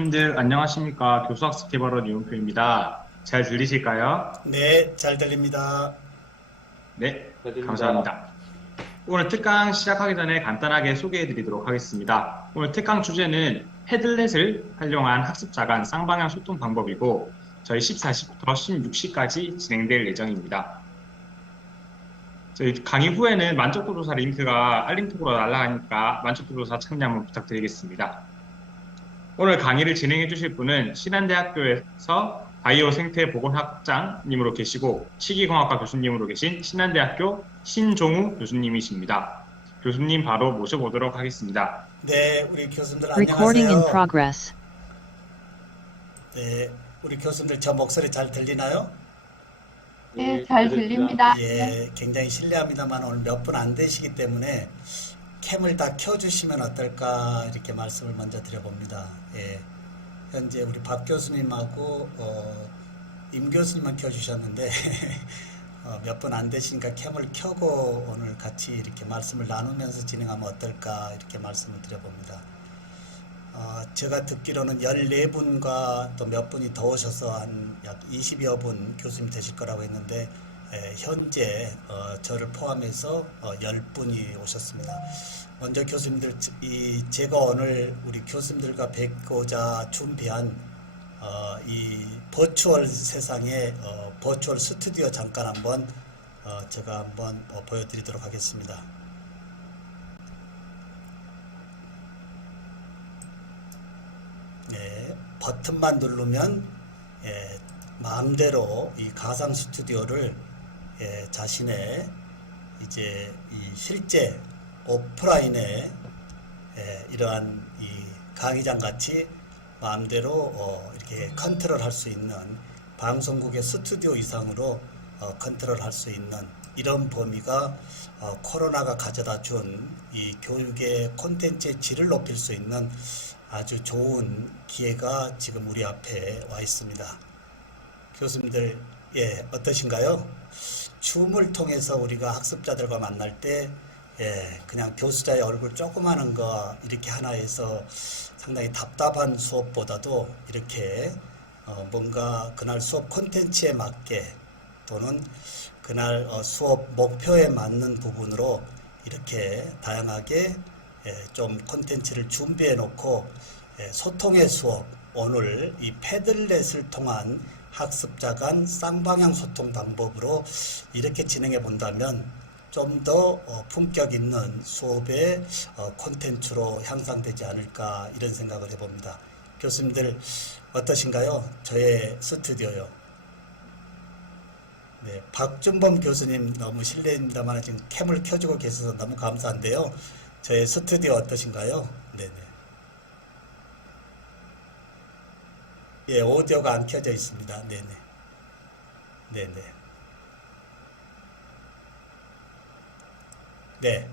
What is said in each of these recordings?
님들 안녕하십니까. 교수학습개발원 이용표입니다. 잘 들리실까요? 네, 잘 들립니다. 네, 잘 들립니다. 감사합니다. 오늘 특강 시작하기 전에 간단하게 소개해 드리도록 하겠습니다. 오늘 특강 주제는 패들렛을 활용한 학습자 간 쌍방향 소통 방법이고 저희 14시부터 16시까지 진행될 예정입니다. 저희 강의 후에는 만족도 조사 링크가 알림톡으로 날아가니까 만족도 조사 참여 한번 부탁드리겠습니다. 오늘 강의를 진행해 주실 분은 신한대학교에서 바이오 생태 보건학장님으로 계시고 식이공학과 교수님으로 계신 신한대학교 신종우 교수님이십니다. 교수님 바로 모셔보도록 하겠습니다. 네, 우리 교수님들 Recording in 안녕하세요. progress. 네, 우리 교수님들 저 목소리 잘 들리나요? 예, 네, 잘 들립니다. 예, 굉장히 실례합니다만 오늘 몇 분 안 되시기 때문에 캠을 다 켜주시면 어떨까 이렇게 말씀을 먼저 드려봅니다. 예, 현재 우리 박 교수님하고 임 교수님만 켜주셨는데 몇 분 안 되시니까 캠을 켜고 오늘 같이 이렇게 말씀을 나누면서 진행하면 어떨까 이렇게 말씀을 드려봅니다. 제가 듣기로는 14분과 또 몇 분이 더 오셔서 한 약 20여 분 교수님 되실 거라고 했는데 현재 저를 포함해서 10분이 오셨습니다. 먼저 교수님들, 제가 오늘 우리 교수님들과 뵙고자 준비한 이 버추얼 세상의 버추얼 스튜디오 잠깐 한번 제가 한번 보여드리도록 하겠습니다. 네, 버튼만 누르면 마음대로 이 가상 스튜디오를 자신의 이제 이 실제 오프라인의 이러한 이 강의장 같이 마음대로 이렇게 컨트롤 할 수 있는 방송국의 스튜디오 이상으로 컨트롤 할 수 있는 이런 범위가 코로나가 가져다 준 이 교육의 콘텐츠의 질을 높일 수 있는 아주 좋은 기회가 지금 우리 앞에 와 있습니다. 교수님들, 어떠신가요? 줌을 통해서 우리가 학습자들과 만날 때, 그냥 교수자의 얼굴 조그마한 거 이렇게 하나 해서 상당히 답답한 수업보다도 이렇게 뭔가 그날 수업 콘텐츠에 맞게 또는 그날 수업 목표에 맞는 부분으로 이렇게 다양하게 좀 콘텐츠를 준비해 놓고 소통의 수업, 오늘 이 패들렛을 통한 학습자 간 쌍방향 소통 방법으로 이렇게 진행해 본다면 좀 더 품격 있는 수업의 콘텐츠로 향상되지 않을까 이런 생각을 해봅니다. 교수님들 어떠신가요? 저의 스튜디오요. 네, 박준범 교수님 너무 실례입니다만 지금 캠을 켜주고 계셔서 너무 감사한데요. 저의 스튜디오 어떠신가요? 네네. 예, 오디오가 안 켜져 있습니다. 네네. 네네. 네.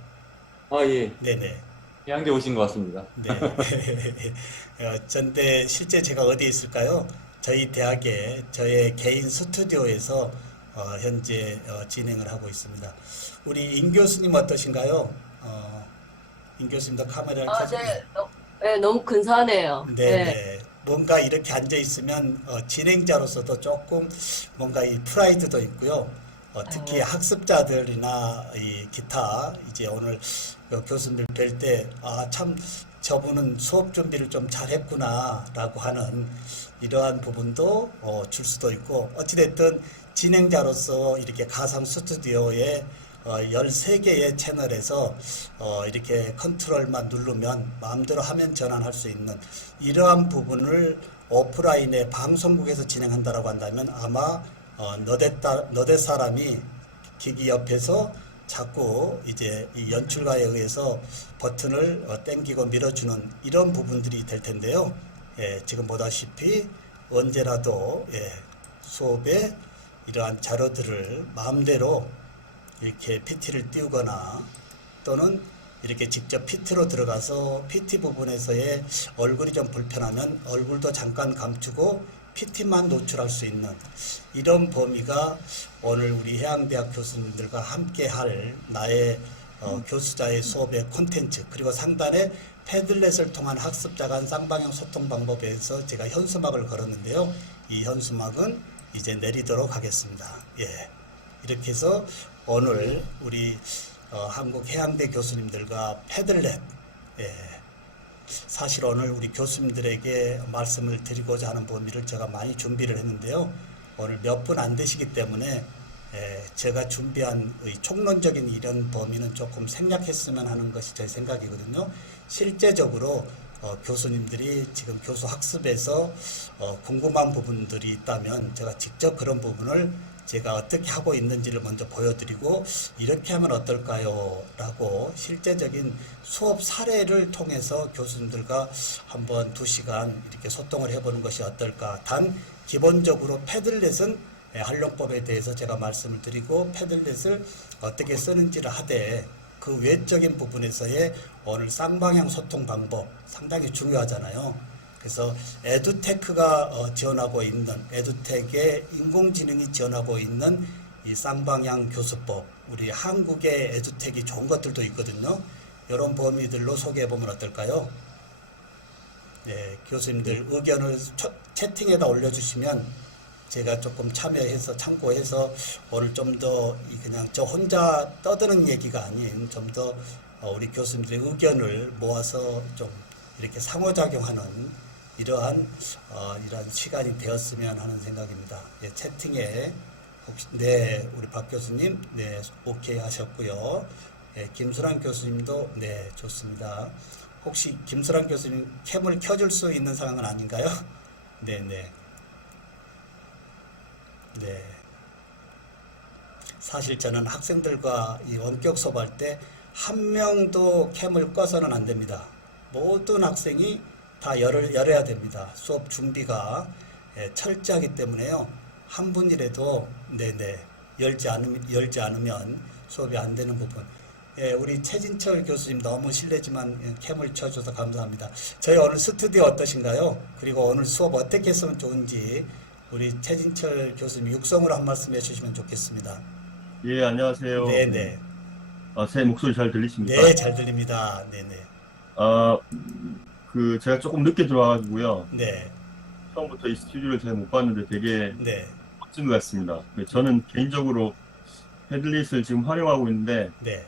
예. 네네. 해양대 오신 것 같습니다. 네. 전데 실제 제가 어디에 있을까요? 저희 대학의 저의 개인 스튜디오에서 현재 진행을 하고 있습니다. 우리 임 교수님 어떠신가요? 임 교수님도 카메라를 켜주세요. 네, 너무 근사하네요. 네. 뭔가 이렇게 앉아 있으면 진행자로서도 조금 뭔가 이 프라이드도 있고요. 특히 학습자들이나 이 기타 이제 오늘 교수님들 뵐 때 참 저분은 수업 준비를 좀 잘했구나라고 하는 이러한 부분도 줄 수도 있고 어찌됐든 진행자로서 이렇게 가상 스튜디오에 13개의 채널에서 이렇게 컨트롤만 누르면 마음대로 화면 전환할 수 있는 이러한 부분을 오프라인의 방송국에서 진행한다라고 한다면 아마 너댓 사람이 기기 옆에서 자꾸 이제 이 연출가에 의해서 버튼을 땡기고 밀어주는 이런 부분들이 될 텐데요. 지금 보다시피 언제라도 수업에 이러한 자료들을 마음대로 이렇게 PT를 띄우거나 또는 이렇게 직접 PT로 들어가서 PT 부분에서의 얼굴이 좀 불편하면 얼굴도 잠깐 감추고 PT만 노출할 수 있는 이런 범위가 오늘 우리 해양대학 교수님들과 함께 할 나의 교수자의 수업의 콘텐츠, 그리고 상단에 패들렛을 통한 학습자 간 쌍방향 소통 방법에 대해서 제가 현수막을 걸었는데요. 이 현수막은 이제 내리도록 하겠습니다. 예. 이렇게 해서 오늘 우리 한국해양대 교수님들과 패들렛, 예. 사실 오늘 우리 교수님들에게 말씀을 드리고자 하는 범위를 제가 많이 준비를 했는데요. 오늘 몇 분 안 되시기 때문에 제가 준비한 총론적인 이런 범위는 조금 생략했으면 하는 것이 제 생각이거든요. 실제적으로 교수님들이 지금 교수 학습에서 궁금한 부분들이 있다면 제가 직접 그런 부분을 제가 어떻게 하고 있는지를 먼저 보여드리고 이렇게 하면 어떨까요? 라고 실제적인 수업 사례를 통해서 교수님들과 한번 2시간 이렇게 소통을 해보는 것이 어떨까. 단 기본적으로 패들렛은 활용법에 대해서 제가 말씀을 드리고 패들렛을 어떻게 쓰는지를 하되 그 외적인 부분에서의 오늘 쌍방향 소통 방법 상당히 중요하잖아요. 그래서 에듀테크가 지원하고 있는 에듀텍의 인공지능이 지원하고 있는 이 쌍방향 교수법, 우리 한국의 에듀텍이 좋은 것들도 있거든요. 이런 범위들로 소개해 보면 어떨까요? 네, 교수님들 의견을 채팅에다 올려주시면 제가 조금 참여해서 참고해서 오늘 좀 더 그냥 저 혼자 떠드는 얘기가 아닌 좀 더 우리 교수님들의 의견을 모아서 좀 이렇게 상호작용하는 이러한 시간이 되었으면 하는 생각입니다. 예, 채팅에 혹시 네 우리 박 교수님 네 오케이 하셨고요. 예, 김수란 교수님도 네 좋습니다. 혹시 김수란 교수님 캠을 켜줄 수 있는 상황은 아닌가요? 네네. 네. 사실 저는 학생들과 이 원격 수업할 때 한 명도 캠을 꺼서는 안 됩니다. 모든 학생이 다 열어야 됩니다. 수업 준비가 철저하기 때문에요. 한 분이라도 네네 열지 않으면 수업이 안 되는 부분. 예, 우리 최진철 교수님 너무 실례지만 캠을 쳐줘서 감사합니다. 저희 오늘 스튜디오 어떠신가요? 그리고 오늘 수업 어떻게 했으면 좋은지 우리 최진철 교수님 육성으로 한 말씀 해주시면 좋겠습니다. 예, 안녕하세요. 네네. 제 목소리 잘 들리십니까? 네, 잘 들립니다. 네네. 아, 제가 조금 늦게 들어와가지고요. 네, 처음부터 이 스튜디오를 잘 못 봤는데 되게 네, 멋진 것 같습니다. 저는 개인적으로 패들릿을 지금 활용하고 있는데, 네,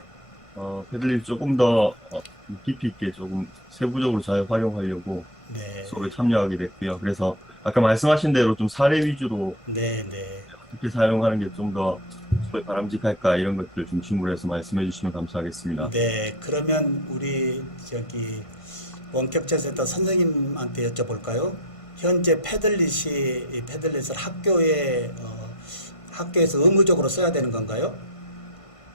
패들릿 조금 더 깊이 있게 조금 세부적으로 잘 활용하려고 네, 수업에 참여하게 됐고요. 그래서 아까 말씀하신 대로 좀 사례 위주로 네, 네. 어떻게 사용하는 게 좀 더 수업에 바람직할까 이런 것들 중심으로 해서 말씀해 주시면 감사하겠습니다. 네, 그러면 우리 원격제센터 선생님한테 여쭤볼까요? 현재 패들렛을 학교에서 의무적으로 써야 되는 건가요?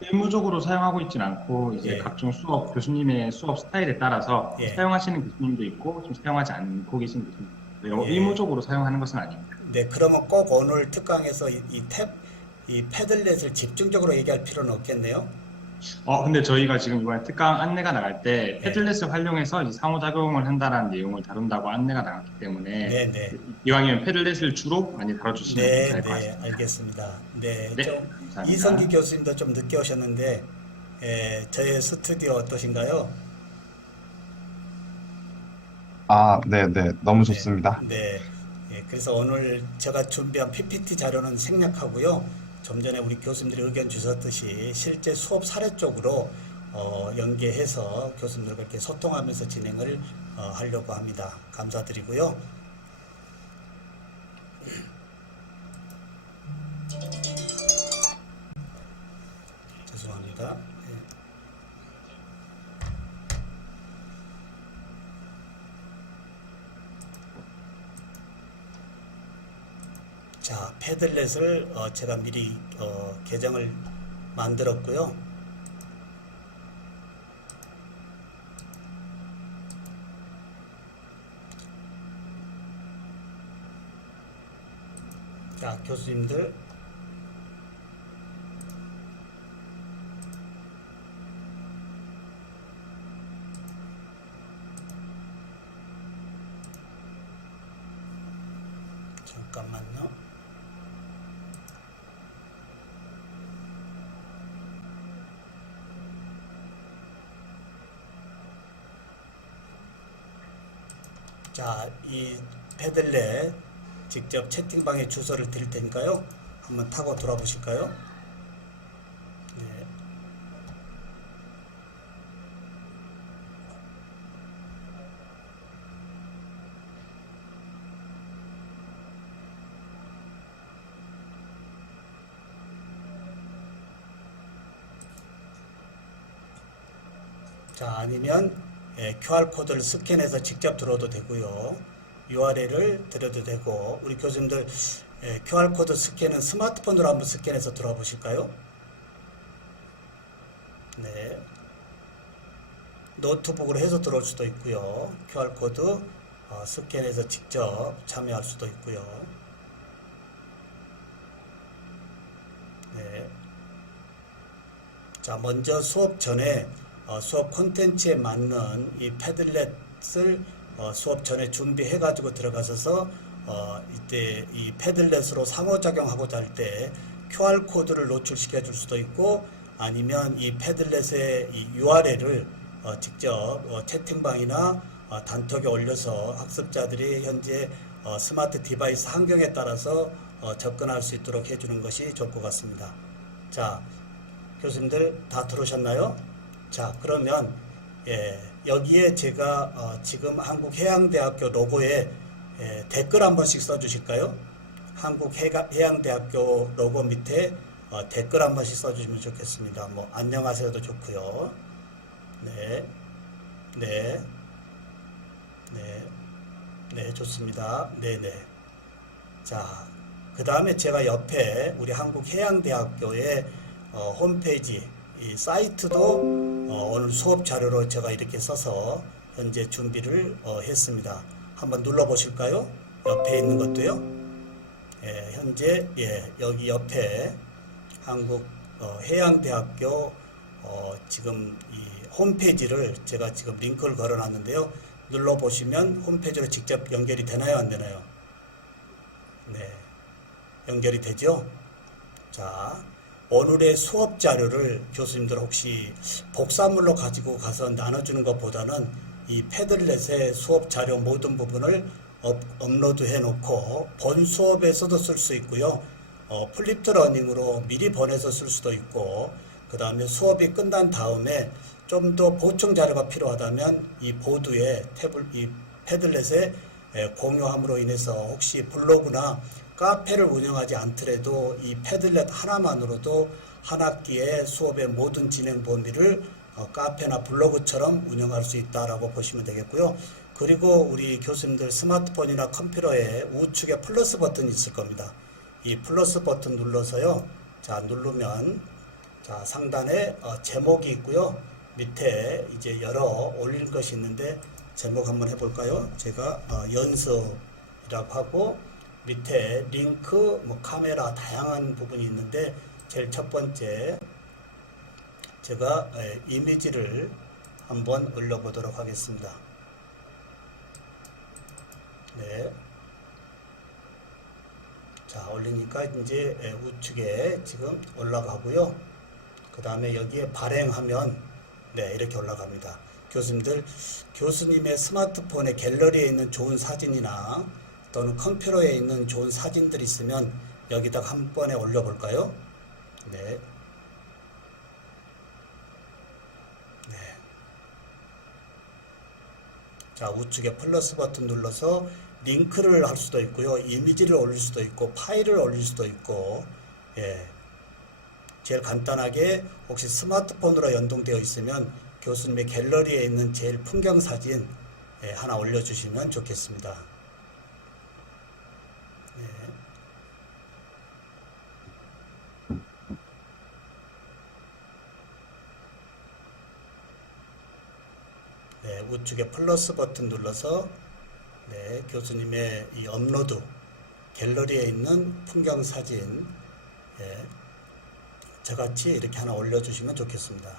의무적으로 사용하고 있진 않고 이제 예. 각종 교수님의 수업 스타일에 따라서 예. 사용하시는 교수님도 있고 좀 사용하지 않고 계신 교수님도 있고 예. 의무적으로 사용하는 것은 아닙니다. 네, 그러면 꼭 오늘 특강에서 이 패들렛을 집중적으로 얘기할 필요는 없겠네요. 근데 저희가 지금 이번에 특강 안내가 나갈 때 네. 패들렛을 활용해서 이제 상호작용을 한다는 내용을 다룬다고 안내가 나갔기 때문에 네, 네. 이왕이면 패들렛을 주로 많이 다뤄주시면 네, 괜찮을 것 네, 같습니다. 알겠습니다. 네, 네, 좀 감사합니다. 이성기 교수님도 좀 늦게 오셨는데 저의 스튜디오 어떠신가요? 네네. 너무 좋습니다. 네, 예, 그래서 오늘 제가 준비한 PPT 자료는 생략하고요. 좀 전에 우리 교수님들이 의견 주셨듯이 실제 수업 사례 쪽으로 연계해서 교수님들과 이렇게 소통하면서 진행을 하려고 합니다. 감사드리고요. 죄송합니다. 예. 자, 패들렛을 제가 미리 계정을 만들었고요. 자, 교수님들 잠깐만요. 자, 이 패들렛 직접 채팅방에 주소를 드릴 테니까요. 한번 타고 돌아보실까요? 네. 자, 아니면 QR코드를 스캔해서 직접 들어도 되고요. URL을 드려도 되고, 우리 교수님들 QR코드 스캔은 스마트폰으로 한번 스캔해서 들어와 보실까요? 네. 노트북으로 해서 들어올 수도 있고요. QR코드 스캔해서 직접 참여할 수도 있고요. 네. 자, 먼저 수업 전에 수업 콘텐츠에 맞는 이 패들렛을 수업 전에 준비해 가지고 들어가셔서 이때 이 패들렛으로 상호작용하고자 할 때 QR코드를 노출시켜 줄 수도 있고, 아니면 이 패들렛의 이 URL을 직접 채팅방이나 단톡에 올려서 학습자들이 현재 스마트 디바이스 환경에 따라서 접근할 수 있도록 해주는 것이 좋을 것 같습니다. 자, 교수님들 다 들으셨나요? 자, 그러면 여기에 제가 지금 한국해양대학교 로고에 댓글 한 번씩 써주실까요? 한국해양대학교 로고 밑에 댓글 한 번씩 써주시면 좋겠습니다. 뭐 안녕하세요도 좋고요. 네, 네, 네, 네, 좋습니다. 네, 네. 자, 그 다음에 제가 옆에 우리 한국해양대학교의 홈페이지 이 사이트도 오늘 수업 자료로 제가 이렇게 써서 현재 준비를 했습니다. 한번 눌러 보실까요? 옆에 있는 것도요. 현재 여기 옆에 한국 해양대학교 지금 이 홈페이지를 제가 지금 링크를 걸어 놨는데요. 눌러 보시면 홈페이지로 직접 연결이 되나요, 안 되나요? 네, 연결이 되죠. 자, 오늘의 수업 자료를 교수님들 혹시 복사물로 가지고 가서 나눠주는 것보다는 이 패들렛의 수업 자료 모든 부분을 업로드 해놓고 본 수업에서도 쓸 수 있고요. 플립드 러닝으로 미리 보내서 쓸 수도 있고, 그 다음에 수업이 끝난 다음에 좀 더 보충 자료가 필요하다면 이 보드에 이 패들렛에 공유함으로 인해서 혹시 블로그나 카페를 운영하지 않더라도 이 패들렛 하나만으로도 한 학기의 수업의 모든 진행 범위를 카페나 블로그처럼 운영할 수 있다라고 보시면 되겠고요. 그리고 우리 교수님들 스마트폰이나 컴퓨터에 우측에 플러스 버튼이 있을 겁니다. 이 플러스 버튼 눌러서요. 자, 누르면 자, 상단에 제목이 있고요. 밑에 이제 여러 올릴 것이 있는데 제목 한번 해볼까요? 제가 연습이라고 하고 밑에 링크, 뭐 카메라 다양한 부분이 있는데 제일 첫 번째 제가 이미지를 한번 올려보도록 하겠습니다. 네. 자, 올리니까 이제 우측에 지금 올라가고요. 그 다음에 여기에 발행하면 네, 이렇게 올라갑니다. 교수님들, 교수님의 스마트폰에 갤러리에 있는 좋은 사진이나 또는 컴퓨터에 있는 좋은 사진들이 있으면 여기다 한 번에 올려볼까요? 네. 네. 자, 우측에 플러스 버튼 눌러서 링크를 할 수도 있고요. 이미지를 올릴 수도 있고, 파일을 올릴 수도 있고, 예. 제일 간단하게 혹시 스마트폰으로 연동되어 있으면 교수님의 갤러리에 있는 제일 풍경 사진 하나 올려주시면 좋겠습니다. 네, 우측에 플러스 버튼 눌러서 네, 교수님의 이 업로드 갤러리에 있는 풍경 사진 저같이 이렇게 하나 올려주시면 좋겠습니다.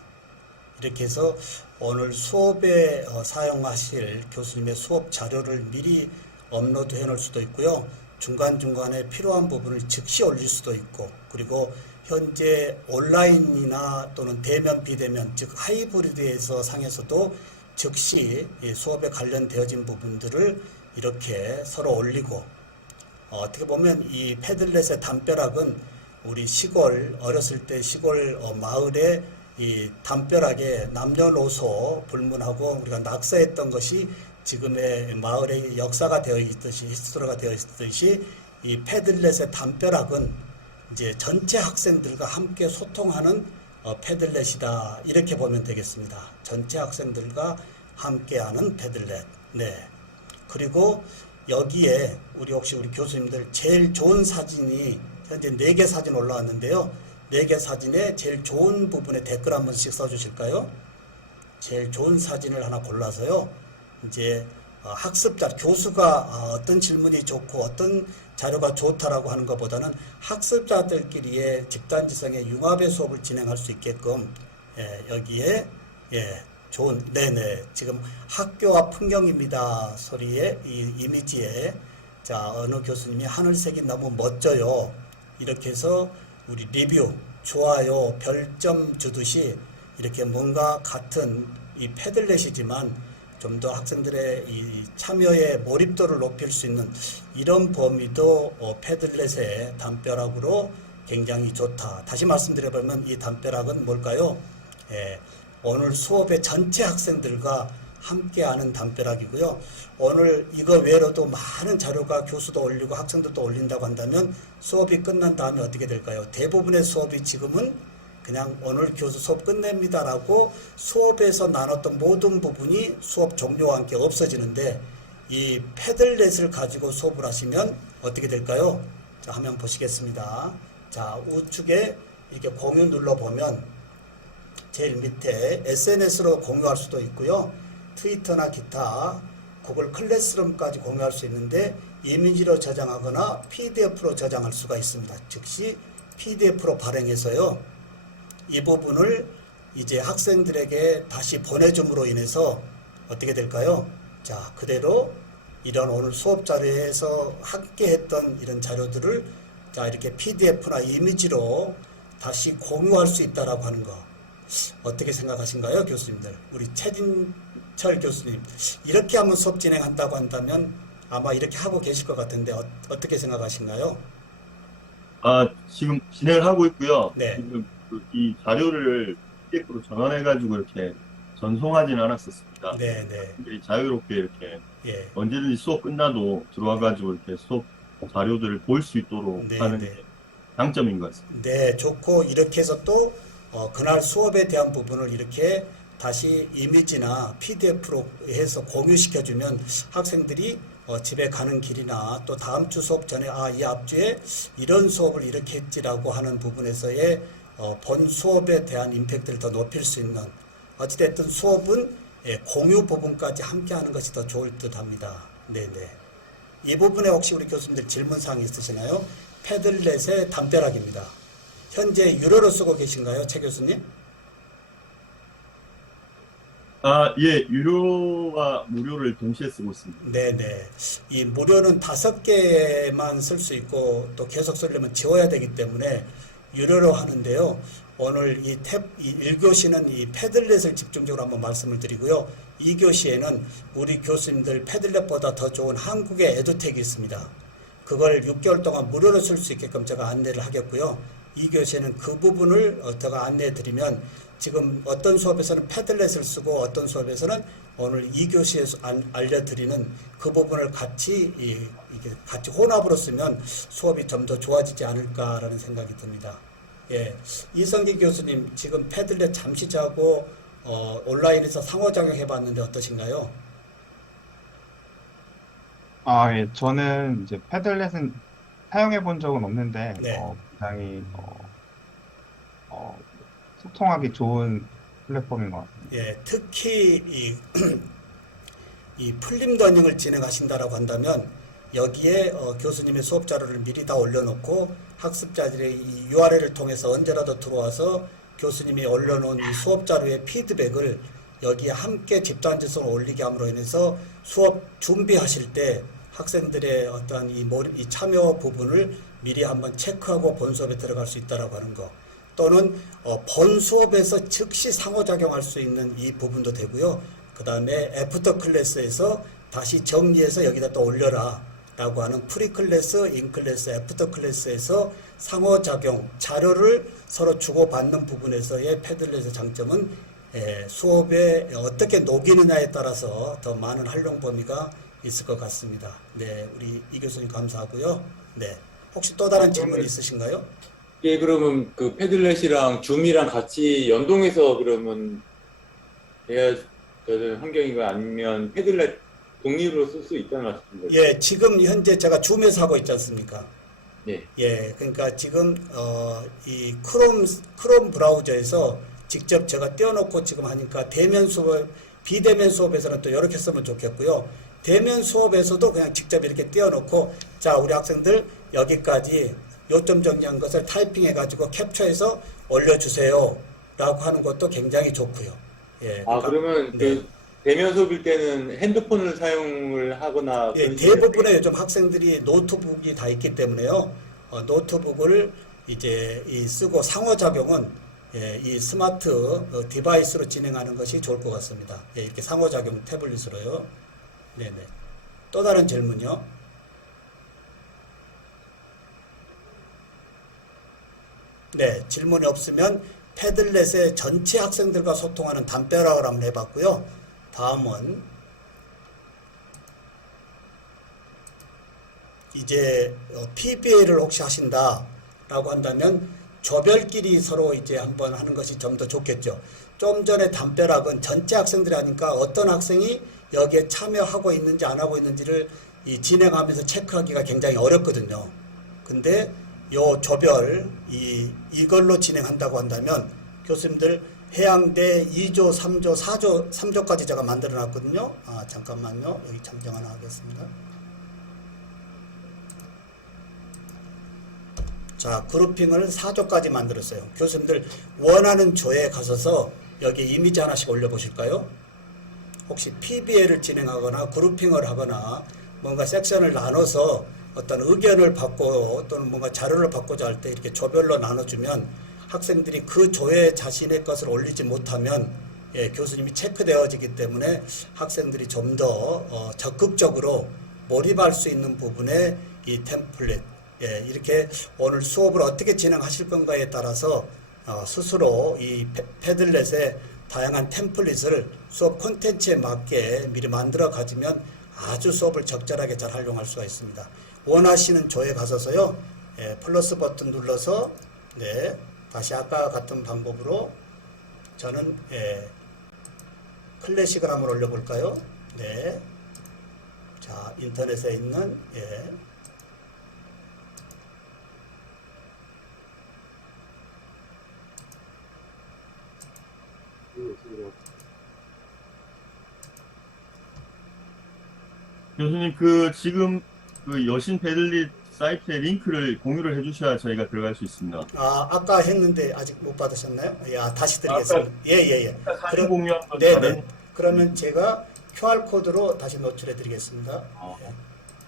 이렇게 해서 오늘 수업에 사용하실 교수님의 수업 자료를 미리 업로드 해 놓을 수도 있고요. 중간중간에 필요한 부분을 즉시 올릴 수도 있고, 그리고 현재 온라인이나 또는 대면 비대면 즉 하이브리드에서 상에서도 즉시 수업에 관련되어진 부분들을 이렇게 서로 올리고 어떻게 보면 이 패들렛의 담벼락은 우리 시골 어렸을 때 시골 마을에 이 담벼락에 남녀노소 불문하고 우리가 낙서했던 것이 지금의 마을의 역사가 되어 있듯이 히스토리가 되어 있듯이 이 패들렛의 담벼락은 이제 전체 학생들과 함께 소통하는 패들렛이다 이렇게 보면 되겠습니다. 전체 학생들과 함께하는 패들렛. 네. 그리고 여기에 우리 교수님들 제일 좋은 사진이 현재 4개 사진 올라왔는데요. 4개 사진에 제일 좋은 부분에 댓글 한 번씩 써주실까요? 제일 좋은 사진을 하나 골라서요. 이제 학습자, 교수가 어떤 질문이 좋고 어떤 자료가 좋다라고 하는 것보다는 학습자들끼리의 집단지성의 융합의 수업을 진행할 수 있게끔 여기에 좋은 네네 지금 학교와 풍경입니다 소리의 이 이미지에 자 어느 교수님이 하늘색이 너무 멋져요 이렇게 해서 우리 리뷰 좋아요 별점 주듯이 이렇게 뭔가 같은 이 패들렛이지만 좀 더 학생들의 이 참여의 몰입도를 높일 수 있는 이런 범위도 패들렛의 담벼락으로 굉장히 좋다. 다시 말씀드려보면 이 담벼락은 뭘까요? 오늘 수업의 전체 학생들과 함께하는 담벼락이고요. 오늘 이거 외로도 많은 자료가 교수도 올리고 학생들도 올린다고 한다면 수업이 끝난 다음에 어떻게 될까요? 대부분의 수업이 지금은 그냥 오늘 교수 수업 끝냅니다라고 수업에서 나눴던 모든 부분이 수업 종료와 함께 없어지는데 이 패들렛을 가지고 수업을 하시면 어떻게 될까요? 자, 화면 보시겠습니다. 자, 우측에 이렇게 공유 눌러보면 제일 밑에 SNS로 공유할 수도 있고요. 트위터나 기타, 구글 클래스룸까지 공유할 수 있는데 이미지로 저장하거나 PDF로 저장할 수가 있습니다. 즉시 PDF로 발행해서요. 이 부분을 이제 학생들에게 다시 보내줌으로 인해서 어떻게 될까요? 자, 그대로 이런 오늘 수업 자료에서 함께 했던 이런 자료들을 자, 이렇게 PDF나 이미지로 다시 공유할 수 있다라고 하는 거. 어떻게 생각하신가요, 교수님들? 우리 최진철 교수님. 이렇게 한번 수업 진행한다고 한다면 아마 이렇게 하고 계실 것 같은데 어떻게 생각하신가요? 지금 진행을 하고 있고요. 네. 지금 이 자료를 PDF로 전환해가지고 이렇게 전송하진 않았었습니다. 네. 학생들이 자유롭게 이렇게 예. 언제든지 수업 끝나도 들어와가지고 이렇게 수업 자료들을 볼 수 있도록 네, 하는 네. 게 장점인 것 같습니다. 네, 좋고 이렇게 해서 또 그날 수업에 대한 부분을 이렇게 다시 이미지나 PDF로 해서 공유시켜주면 학생들이 집에 가는 길이나 또 다음 주 수업 전에 이 앞주에 이런 수업을 이렇게 했지라고 하는 부분에서의 본 수업에 대한 임팩트를 더 높일 수 있는 어찌됐든 수업은 공유 부분까지 함께 하는 것이 더 좋을 듯 합니다. 네네. 이 부분에 혹시 우리 교수님들 질문사항이 있으시나요? 패들렛의 담벼락입니다. 현재 유료로 쓰고 계신가요, 최 교수님? 예, 유료와 무료를 동시에 쓰고 있습니다. 네네. 이 무료는 5개만 쓸 수 있고 또 계속 쓰려면 지워야 되기 때문에 유료로 하는데요. 오늘 이 1교시는 이 패들렛을 집중적으로 한번 말씀을 드리고요. 2교시에는 우리 교수님들 패들렛보다 더 좋은 한국의 에듀텍이 있습니다. 그걸 6개월 동안 무료로 쓸 수 있게끔 제가 안내를 하겠고요. 2교시에는 그 부분을 제가 안내해 드리면 지금 어떤 수업에서는 패들렛을 쓰고 어떤 수업에서는 오늘 2교시에서 알려드리는 그 부분을 같이 같이 혼합으로 쓰면 수업이 좀 더 좋아지지 않을까라는 생각이 듭니다. 예, 이성기 교수님 지금 패들렛 잠시 자고 온라인에서 상호작용 해봤는데 어떠신가요? 예, 저는 이제 패들렛은 사용해 본 적은 없는데, 네. 굉장히, 소통하기 좋은 플랫폼인 것 같습니다. 예, 특히 이 풀림 러닝을 진행하신다라고 한다면 여기에 교수님의 수업 자료를 미리 다 올려놓고 학습자들의 이 URL을 통해서 언제라도 들어와서 교수님이 올려놓은 이 수업 자료의 피드백을 여기에 함께 집단지성을 올리게 함으로 인해서 수업 준비하실 때 학생들의 어떠한 이 참여 부분을 미리 한번 체크하고 본 수업에 들어갈 수 있다라고 하는 거. 또는 본 수업에서 즉시 상호작용할 수 있는 이 부분도 되고요. 그 다음에 애프터 클래스에서 다시 정리해서 여기다 또 올려라 라고 하는 프리클래스, 인클래스, 애프터 클래스에서 상호작용, 자료를 서로 주고받는 부분에서의 패들렛의 장점은 수업에 어떻게 녹이느냐에 따라서 더 많은 활용 범위가 있을 것 같습니다. 네, 우리 이 교수님 감사하고요. 네, 혹시 또 다른 질문 있으신가요? 예, 그러면 그 패들렛이랑 줌이랑 같이 연동해서 그러면 해야 되는 환경인가 아니면 패들렛 독립으로 쓸 수 있다는 말씀인가요? 예, 지금 현재 제가 줌에서 하고 있지 않습니까? 네. 예, 그러니까 지금 이 크롬 브라우저에서 직접 제가 띄워놓고 지금 하니까 대면 수업, 비대면 수업에서는 또 이렇게 쓰면 좋겠고요. 대면 수업에서도 그냥 직접 이렇게 띄워놓고 자, 우리 학생들 여기까지 요점 정리한 것을 타이핑해가지고 캡처해서 올려주세요 라고 하는 것도 굉장히 좋고요. 예, 아, 그러니까, 그러면 네. 그 대면 수업일 때는 핸드폰을 사용을 하거나 예, 그런 식으로 대부분의 요즘 학생들이 노트북이 다 있기 때문에요. 노트북을 이제 쓰고 상호작용은 이 스마트 디바이스로 진행하는 것이 좋을 것 같습니다. 예, 이렇게 상호작용 태블릿으로요. 네네. 또 다른 질문요. 네, 질문이 없으면 패들렛의 전체 학생들과 소통하는 담벼락을 한번 해봤고요. 다음은 이제 PBA를 혹시 하신다라고 한다면 조별끼리 서로 이제 한번 하는 것이 좀 더 좋겠죠. 좀 전에 담벼락은 전체 학생들이 하니까 어떤 학생이 여기에 참여하고 있는지 안 하고 있는지를 진행하면서 체크하기가 굉장히 어렵거든요. 근데 요 조별 이걸로 진행한다고 한다면 교수님들 해양대 2조, 3조, 4조, 3조까지 제가 만들어 놨거든요. 아, 잠깐만요. 여기 잠정 하나 하겠습니다. 자, 그룹핑을 4조까지 만들었어요. 교수님들 원하는 조에 가셔서 여기 이미지 하나씩 올려보실까요? 혹시 PBL을 진행하거나 그룹핑을 하거나 뭔가 섹션을 나눠서 어떤 의견을 받고 또는 뭔가 자료를 받고자 할 때 이렇게 조별로 나눠주면 학생들이 그 조에 자신의 것을 올리지 못하면 교수님이 체크되어지기 때문에 학생들이 좀 더 적극적으로 몰입할 수 있는 부분에 이 템플릿 이렇게 오늘 수업을 어떻게 진행하실 건가에 따라서 스스로 이 패들렛의 다양한 템플릿을 수업 콘텐츠에 맞게 미리 만들어 가지면 아주 수업을 적절하게 잘 활용할 수가 있습니다. 원하시는 조에 가서서요, 플러스 버튼 눌러서 다시 아까 같은 방법으로 저는 클래식을 한번 올려볼까요? 네. 자, 인터넷에 있는 교수님, 지금 여신 패들릿 사이트에 링크를 공유를 해주셔야 저희가 들어갈 수 있습니다. 아, 아까 했는데 아직 못 받으셨나요? 다시 드리겠습니다. 예. 사진 공유한 건 네. 다른. 그러면 제가 QR코드로 다시 노출해 드리겠습니다.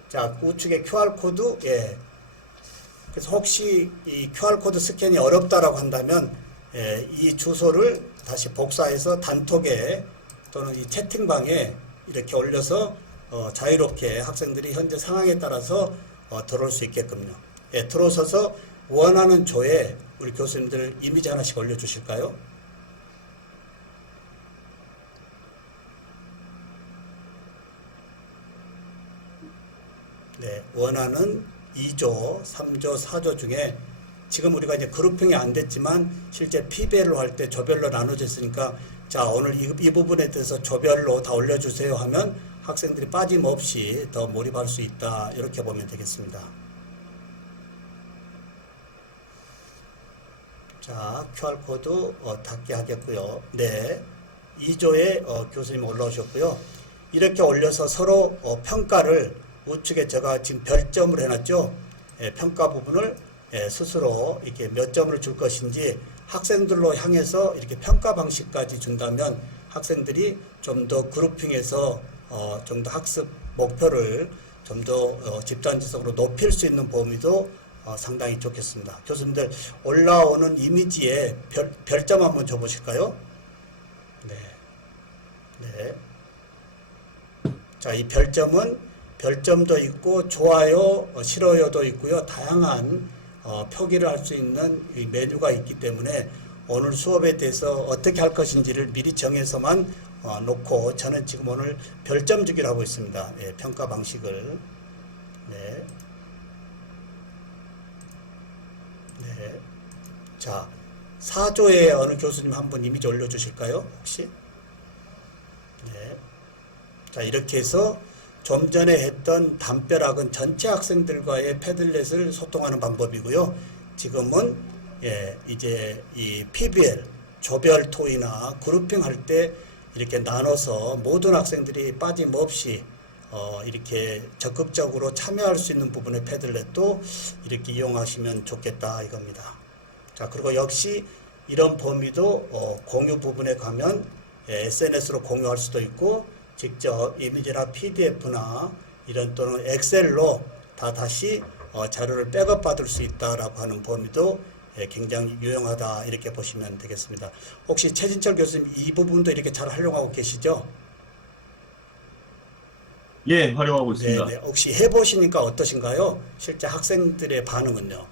자, 우측에 QR코드, 그래서 혹시 이 QR코드 스캔이 어렵다라고 한다면, 이 주소를 다시 복사해서 단톡에 또는 이 채팅방에 이렇게 올려서 자유롭게 학생들이 현재 상황에 따라서 들어올 수 있게끔요. 들어오셔서 원하는 조에 우리 교수님들 이미지 하나씩 올려주실까요? 네, 원하는 2조, 3조, 4조 중에 지금 우리가 이제 그룹핑이 안 됐지만 실제 PBL로 할 때 조별로 나눠져 있으니까 자, 오늘 이 부분에 대해서 조별로 다 올려주세요 하면 학생들이 빠짐없이 더 몰입할 수 있다. 이렇게 보면 되겠습니다. 자, QR코드 닫게 하겠고요. 네, 2조에 교수님 올라오셨고요. 이렇게 올려서 서로 평가를 우측에 제가 지금 별점을 해놨죠. 평가 부분을 스스로 이렇게 몇 점을 줄 것인지 학생들로 향해서 이렇게 평가 방식까지 준다면 학생들이 좀 더 그룹핑해서 좀 더 학습 목표를 좀 더 집단지성으로 높일 수 있는 범위도 상당히 좋겠습니다. 교수님들 올라오는 이미지에 별점 한번 줘보실까요? 네. 자, 이 별점은 별점도 있고 좋아요, 싫어요도 있고요. 다양한 표기를 할 수 있는 이 메뉴가 있기 때문에 오늘 수업에 대해서 어떻게 할 것인지를 미리 정해서만 놓고 저는 지금 오늘 별점 주기를 하고 있습니다. 예, 평가 방식을. 네. 네. 자, 4조에 어느 교수님 한번 이미지 올려주실까요? 혹시? 네. 자, 이렇게 해서 좀 전에 했던 담벼락은 전체 학생들과의 패들렛을 소통하는 방법이고요. 지금은 이제 이 PBL, 조별 토의나 그룹핑 할 때 이렇게 나눠서 모든 학생들이 빠짐없이 이렇게 적극적으로 참여할 수 있는 부분의 패들렛도 이렇게 이용하시면 좋겠다 이겁니다. 자, 그리고 역시 이런 범위도 공유 부분에 가면 SNS로 공유할 수도 있고 직접 이미지나 PDF나 이런 또는 엑셀로 다시 자료를 백업 받을 수 있다라고 하는 범위도 굉장히 유용하다 이렇게 보시면 되겠습니다. 혹시 최진철 교수님 이 부분도 이렇게 잘 활용하고 계시죠? 예, 활용하고 있습니다. 네, 혹시 해보시니까 어떠신가요? 실제 학생들의 반응은요?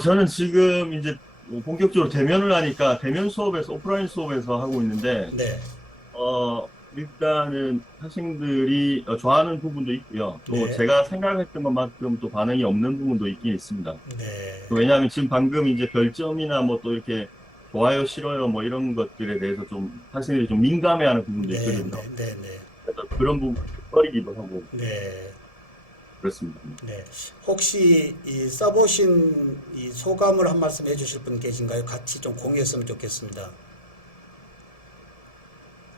저는 지금 이제 본격적으로 대면을 하니까 대면 수업에서 오프라인 수업에서 하고 있는데 네, 일단은 학생들이 좋아하는 부분도 있고요. 또 네. 제가 생각했던 것만큼 또 반응이 없는 부분도 있긴 있습니다. 네, 왜냐하면 지금 방금 이제 별점이나 뭐 또 이렇게 좋아요, 싫어요 뭐 이런 것들에 대해서 좀 학생들이 좀 민감해하는 부분도 네, 있거든요. 네, 네, 그래서 그런 부분 꺼리기도 하고 네. 그렇습니다. 네. 혹시 이 써보신 이 소감을 한 말씀 해주실 분 계신가요? 같이 좀 공유했으면 좋겠습니다.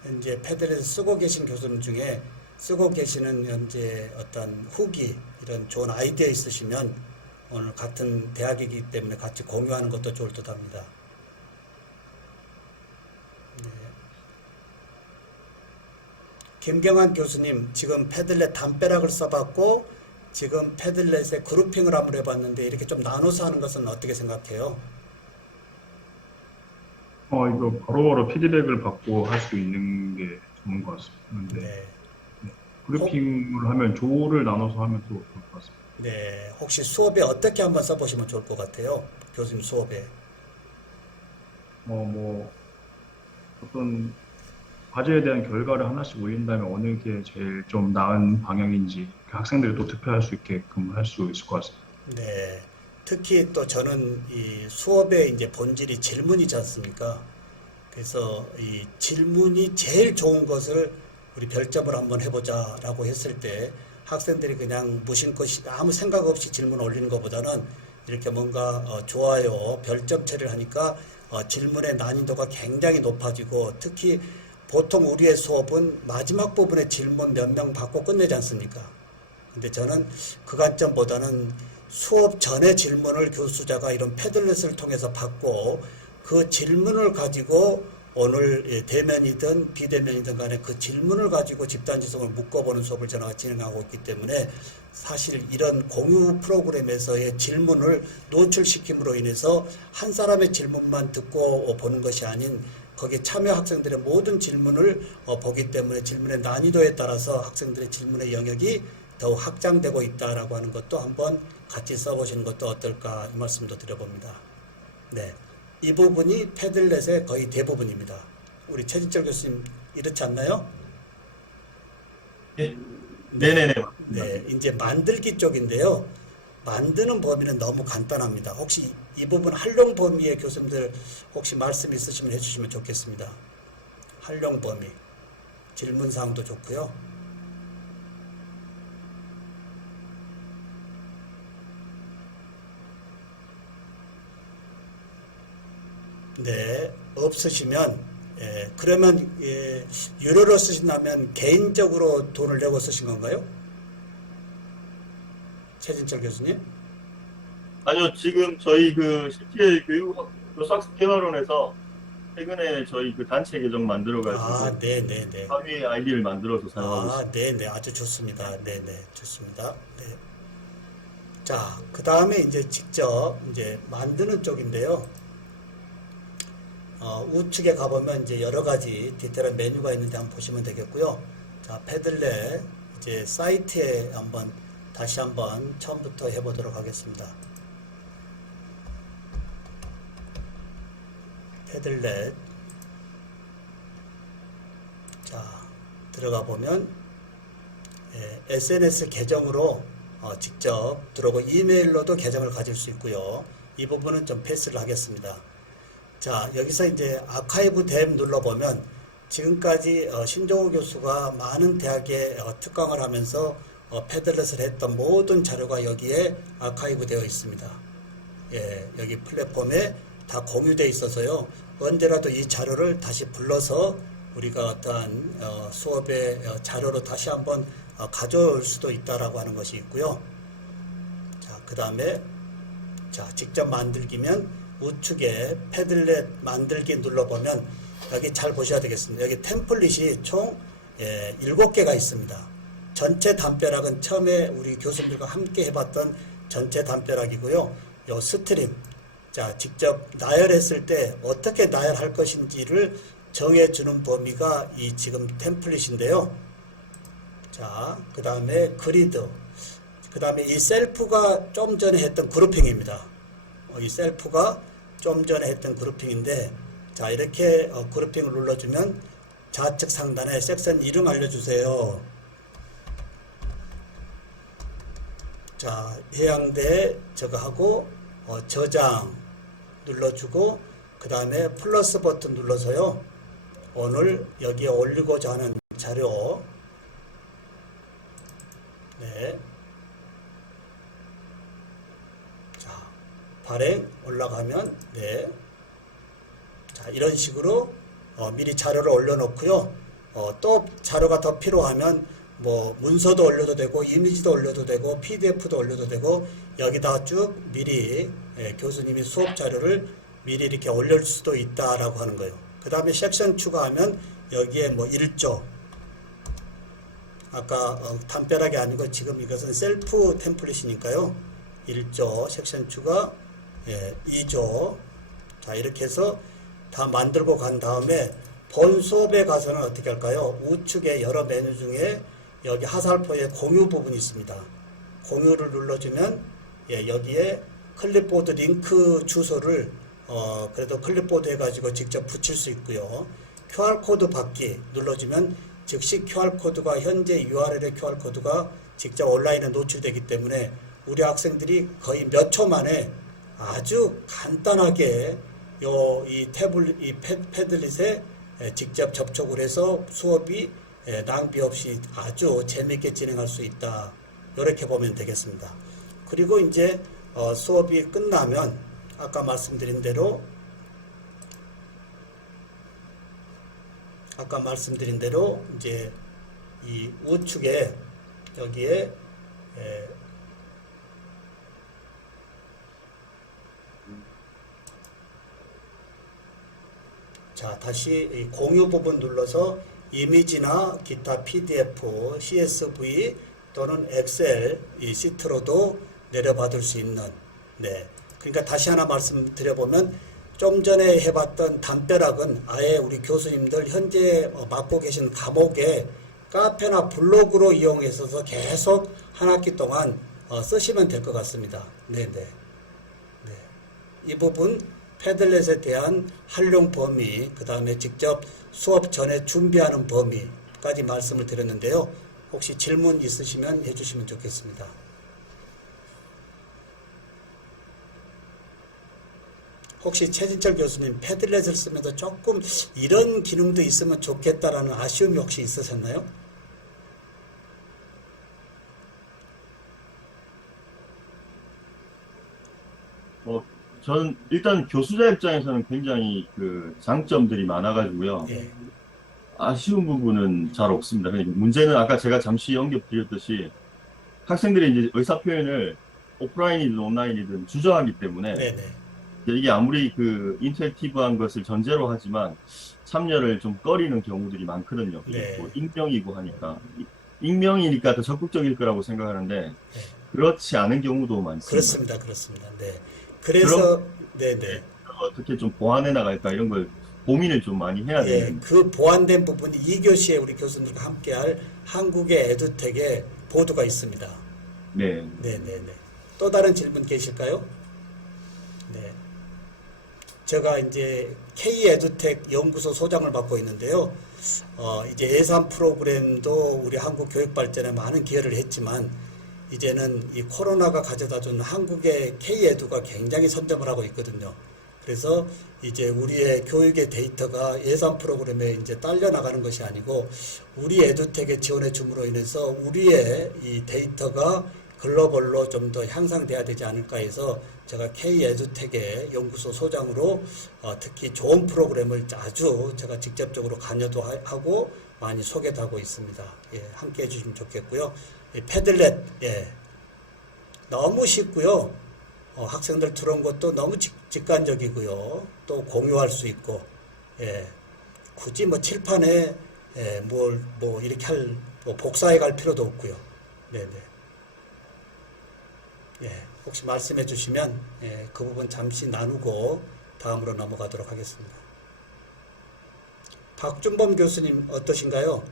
현재 패드렛을 쓰고 계신 교수님 중에 쓰고 계시는 현재 어떤 후기 이런 좋은 아이디어 있으시면 오늘 같은 대학이기 때문에 같이 공유하는 것도 좋을 듯 합니다. 네. 김경환 교수님 지금 패들렛 담벼락을 써봤고 지금 패들렛에 그룹핑을 한번 해봤는데 이렇게 좀 나눠서 하는 것은 어떻게 생각해요? 이거 바로바로 피드백을 받고 할 수 있는 게 좋은 것 같습니다. 근데 네. 그룹핑을 하면 조를 나눠서 하면 또 좋을 것 같습니다. 네. 혹시 수업에 어떻게 한번 써보시면 좋을 것 같아요? 교수님 수업에. 뭐 어떤 과제에 대한 결과를 하나씩 올린 다음에 어느 게 제일 좀 나은 방향인지 학생들이 또 투표할 수 있게끔 할 수 있을 것 같습니다. 네. 특히 또 저는 이 수업의 이제 본질이 질문이지 않습니까? 그래서 이 질문이 제일 좋은 것을 우리 별점을 한번 해보자라고 했을 때 학생들이 그냥 무심코 아무 생각 없이 질문 올리는 것보다는 이렇게 뭔가 좋아요, 별점 처리를 하니까 질문의 난이도가 굉장히 높아지고 특히 보통 우리의 수업은 마지막 부분에 질문 몇 명 받고 끝내지 않습니까? 근데 저는 그 관점보다는 수업 전에 질문을 교수자가 이런 패들렛을 통해서 받고 그 질문을 가지고 오늘 대면이든 비대면이든 간에 그 질문을 가지고 집단지성을 묶어보는 수업을 저는 진행하고 있기 때문에 사실 이런 공유 프로그램에서의 질문을 노출시킴으로 인해서 한 사람의 질문만 듣고 보는 것이 아닌 거기에 참여 학생들의 모든 질문을 보기 때문에 질문의 난이도에 따라서 학생들의 질문의 영역이 더욱 확장되고 있다라고 하는 것도 한번 같이 써보시는 것도 어떨까 이 말씀도 드려봅니다. 네, 이 부분이 패들렛의 거의 대부분입니다. 우리 최진철 교수님 이렇지 않나요? 네, 네네네. 네, 이제 만들기 쪽인데요. 만드는 범위는 너무 간단합니다. 혹시 이 부분 활용 범위의 교수님들 혹시 말씀 있으시면 해주시면 좋겠습니다. 활용 범위, 질문 사항도 좋고요. 네, 없으시면 그러면 유료로 쓰신다면 개인적으로 돈을 내고 쓰신 건가요? 최진철 교수님? 아니요, 지금 저희 그 CTA 교수학습개발원에서 최근에 저희 그 단체 계정 만들어가지고 네네네. 사회의 아이디를 만들어서 사용하고 있습니다. 네네. 아주 좋습니다. 네네. 좋습니다. 네. 자, 그 다음에 이제 직접 이제 만드는 쪽인데요. 우측에 가보면 이제 여러 가지 디테일한 메뉴가 있는데 한번 보시면 되겠고요. 자, 패들렛 이제 사이트에 다시 한번 처음부터 해보도록 하겠습니다. 패들렛. 자, 들어가 보면 SNS 계정으로 직접 들어오고 이메일로도 계정을 가질 수 있고요. 이 부분은 좀 패스를 하겠습니다. 자, 여기서 이제 아카이브 댐 눌러보면 지금까지 신종우 교수가 많은 대학에 특강을 하면서 패들렛을 했던 모든 자료가 여기에 아카이브 되어 있습니다. 예, 여기 플랫폼에 다 공유되어 있어서요. 언제라도 이 자료를 다시 불러서 우리가 어떠한 수업의 자료로 다시 한번 가져올 수도 있다라고 하는 것이 있고요. 자, 그 다음에 자, 직접 만들기면 우측에 패들렛 만들기 눌러보면 여기 잘 보셔야 되겠습니다. 여기 템플릿이 총 7개가 있습니다. 전체 담벼락은 처음에 우리 교수님들과 함께 해봤던 전체 담벼락이고요. 요 스트림, 자, 직접 나열했을 때 어떻게 나열할 것인지를 정해주는 범위가 이 지금 템플릿인데요. 자, 그 다음에 그리드, 그 다음에 이 셀프가 좀 전에 했던 그룹핑입니다. 이 셀프가 좀 전에 했던 그룹핑인데, 자, 이렇게 그룹핑을 눌러주면 좌측 상단에 섹션 이름 알려주세요. 자, 해양대 저거 하고 저장 눌러주고 그 다음에 플러스 버튼 눌러서요. 오늘 여기에 올리고자 하는 자료, 네, 자, 발행 올라가면, 네, 자, 이런 식으로 미리 자료를 올려놓고요. 또 자료가 더 필요하면 뭐 문서도 올려도 되고 이미지도 올려도 되고 PDF도 올려도 되고 여기다 쭉 미리 교수님이 수업 자료를 미리 이렇게 올릴 수도 있다라고 하는 거예요. 그 다음에 섹션 추가하면 여기에 뭐 1조, 아까 담벼락이 아니고 지금 이것은 셀프 템플릿이니까요. 1조 섹션 추가, 2조. 자, 이렇게 해서 다 만들고 간 다음에 본 수업에 가서는 어떻게 할까요? 우측에 여러 메뉴 중에 여기 하살표에 공유 부분이 있습니다. 공유를 눌러주면 여기에 클립보드 링크 주소를 그래도 클립보드 해가지고 직접 붙일 수 있고요. QR코드 받기 눌러주면 즉시 QR코드가 현재 URL의 QR코드가 직접 온라인에 노출되기 때문에 우리 학생들이 거의 몇 초 만에 아주 간단하게 이 패들릿에 직접 접촉을 해서 수업이 낭비 없이 아주 재미있게 진행할 수 있다. 이렇게 보면 되겠습니다. 그리고 이제 수업이 끝나면 아까 말씀드린 대로 이제 이 우측에 여기에 자, 다시 이 공유 부분 눌러서 이미지나 기타 PDF, CSV 또는 엑셀 이 시트로도 내려받을 수 있는, 네. 그러니까 다시 하나 말씀드려보면 좀 전에 해봤던 담벼락은 아예 우리 교수님들 현재 맡고 계신 과목에 카페나 블로그로 이용해서 계속 한 학기 동안 쓰시면 될 것 같습니다. 네네. 네. 이 부분 패들렛에 대한 활용 범위, 그 다음에 직접 수업 전에 준비하는 범위까지 말씀을 드렸는데요. 혹시 질문 있으시면 해주시면 좋겠습니다. 혹시 최진철 교수님 패들렛을 쓰면서 조금 이런 기능도 있으면 좋겠다라는 아쉬움이 혹시 있으셨나요? 저는 일단 교수자 입장에서는 굉장히 그 장점들이 많아가지고요. 예. 아쉬운 부분은 잘 없습니다. 그러니까 문제는 아까 제가 잠시 언급드렸듯이 학생들이 이제 의사표현을 오프라인이든 온라인이든 주저하기 때문에 네네. 이게 아무리 그 인터랙티브한 것을 전제로 하지만 참여를 좀 꺼리는 경우들이 많거든요. 네. 뭐 익명이고 하니까 익명이니까 더 적극적일 거라고 생각하는데 그렇지 않은 경우도 많습니다. 그렇습니다. 네. 그래서 네네. 어떻게 좀 보완해 나갈까 이런 걸 고민을 좀 많이 해야 예, 되는. 그 보완된 부분이 2교시에 우리 교수님들과 함께할 한국의 에듀텍의 보드가 있습니다. 네. 네네네. 또 다른 질문 계실까요? 네. 제가 이제 K-에듀텍 연구소 소장을 맡고 있는데요. 이제 예산 프로그램도 우리 한국 교육 발전에 많은 기여를 했지만 이제는 이 코로나가 가져다 준 한국의 K-에듀가 굉장히 선점을 하고 있거든요. 그래서 이제 우리의 교육의 데이터가 예산 프로그램에 이제 딸려 나가는 것이 아니고 우리 에듀텍의 지원해 줌으로 인해서 우리의 이 데이터가 글로벌로 좀 더 향상돼야 되지 않을까 해서 제가 K-에듀텍의 연구소 소장으로 특히 좋은 프로그램을 아주 제가 직접적으로 관여도 하고 많이 소개도 하고 있습니다. 예, 함께 해주시면 좋겠고요. 패들렛, 예, 너무 쉽고요. 학생들 들어온 것도 너무 직관적이고요. 또 공유할 수 있고, 예, 굳이 뭐 칠판에 뭐 이렇게 뭐 복사해 갈 필요도 없고요. 네네. 예, 혹시 말씀해 주시면 그 부분 잠시 나누고 다음으로 넘어가도록 하겠습니다. 박준범 교수님 어떠신가요?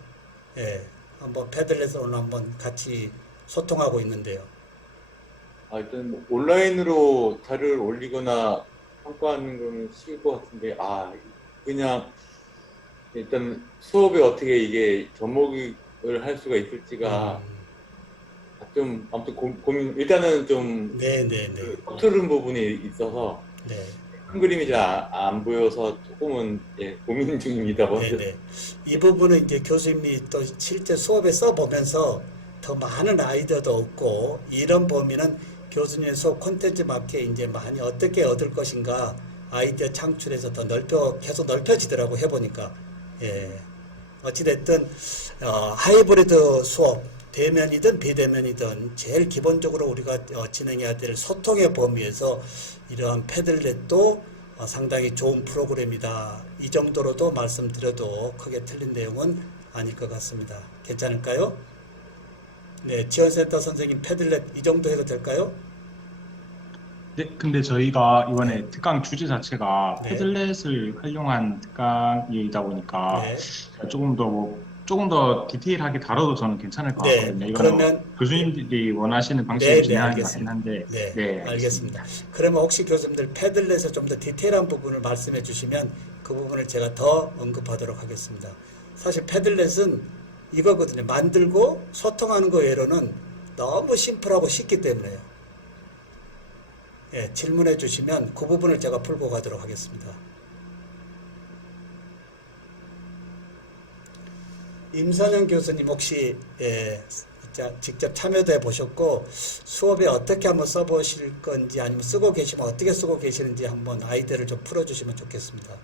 예, 한번 패들렛을 오늘 한번 같이 소통하고 있는데요. 일단 뭐 온라인으로 자료를 올리거나 평가하는 거는 쉬울 것 같은데, 그냥 일단 수업에 어떻게 이게 접목을 할 수가 있을지가 좀 아무튼 고민, 일단은 좀 네네네. 서투른 부분이 있어서 네. 큰 그림이 잘 안 보여서 조금은 고민 중입니다. 먼저. 네네. 이 부분은 이제 교수님이 또 실제 수업에 써보면서 더 많은 아이디어도 얻고 이런 범위는 교수님의 수업 콘텐츠 맞게 이제 많이 어떻게 얻을 것인가 아이디어 창출해서 더 계속 넓혀지더라고 해보니까. 예. 어찌됐든, 하이브리드 수업, 대면이든 비대면이든 제일 기본적으로 우리가 진행해야 될 소통의 범위에서 이러한 패들렛도 상당히 좋은 프로그램이다. 이 정도로도 말씀드려도 크게 틀린 내용은 아닐 것 같습니다. 괜찮을까요? 네, 지원센터 선생님 패들렛 이 정도 해도 될까요? 네, 근데 저희가 이번에 특강 주제 자체가 네. 패들렛을 활용한 특강이다 보니까 네. 조금 더 디테일하게 다뤄도 저는 괜찮을 것 네, 같거든요. 이거는 그러면 교수님들이 원하시는 방식으로 네, 진행하는 것 알겠습니다. 같긴 한데, 네, 알겠습니다. 그러면 혹시 교수님들 패들렛에 좀 더 디테일한 부분을 말씀해 주시면 그 부분을 제가 더 언급하도록 하겠습니다. 사실 패들렛은 이거거든요. 만들고 소통하는 거 외로는 너무 심플하고 쉽기 때문에요. 예, 질문해 주시면 그 부분을 제가 풀고 가도록 하겠습니다. 임선영 교수님 혹시 직접 참여도 해보셨고 수업에 어떻게 한번 써보실 건지 아니면 쓰고 계시면 어떻게 쓰고 계시는지 한번 아이디어를 좀 풀어주시면 좋겠습니다.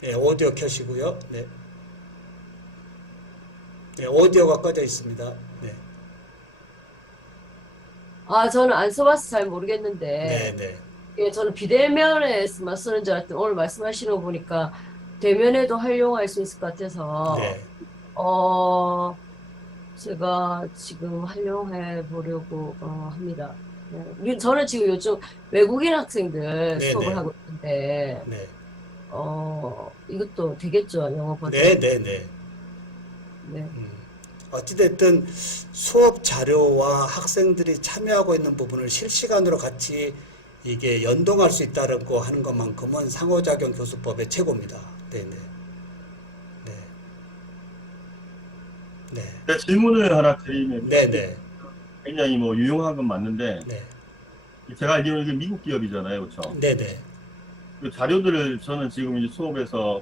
네, 오디오 켜시고요. 네. 네, 오디오가 꺼져 있습니다. 네. 저는 안 써봐서 잘 모르겠는데, 네, 네. 예, 저는 비대면에서만 쓰는 줄 알았더니 오늘 말씀하시는 거 보니까 대면에도 활용할 수 있을 것 같아서, 네. 제가 지금 활용해 보려고 합니다. 네. 저는 지금 요즘 외국인 학생들 네, 수업을 네. 하고 있는데, 네. 이것도 되겠죠, 영어 버전. 네, 네, 네. 네. 어찌됐든 수업 자료와 학생들이 참여하고 있는 부분을 실시간으로 같이 이게 연동할 수 있다고 하는 것만큼은 상호작용 교수법의 최고입니다. 네네. 네. 네. 네, 질문을 하나 드리면 네네. 굉장히 뭐 유용한 건 맞는데 네. 제가 알기로는 이게 미국 기업이잖아요, 그렇죠? 네네. 그 자료들을 저는 지금 이제 수업에서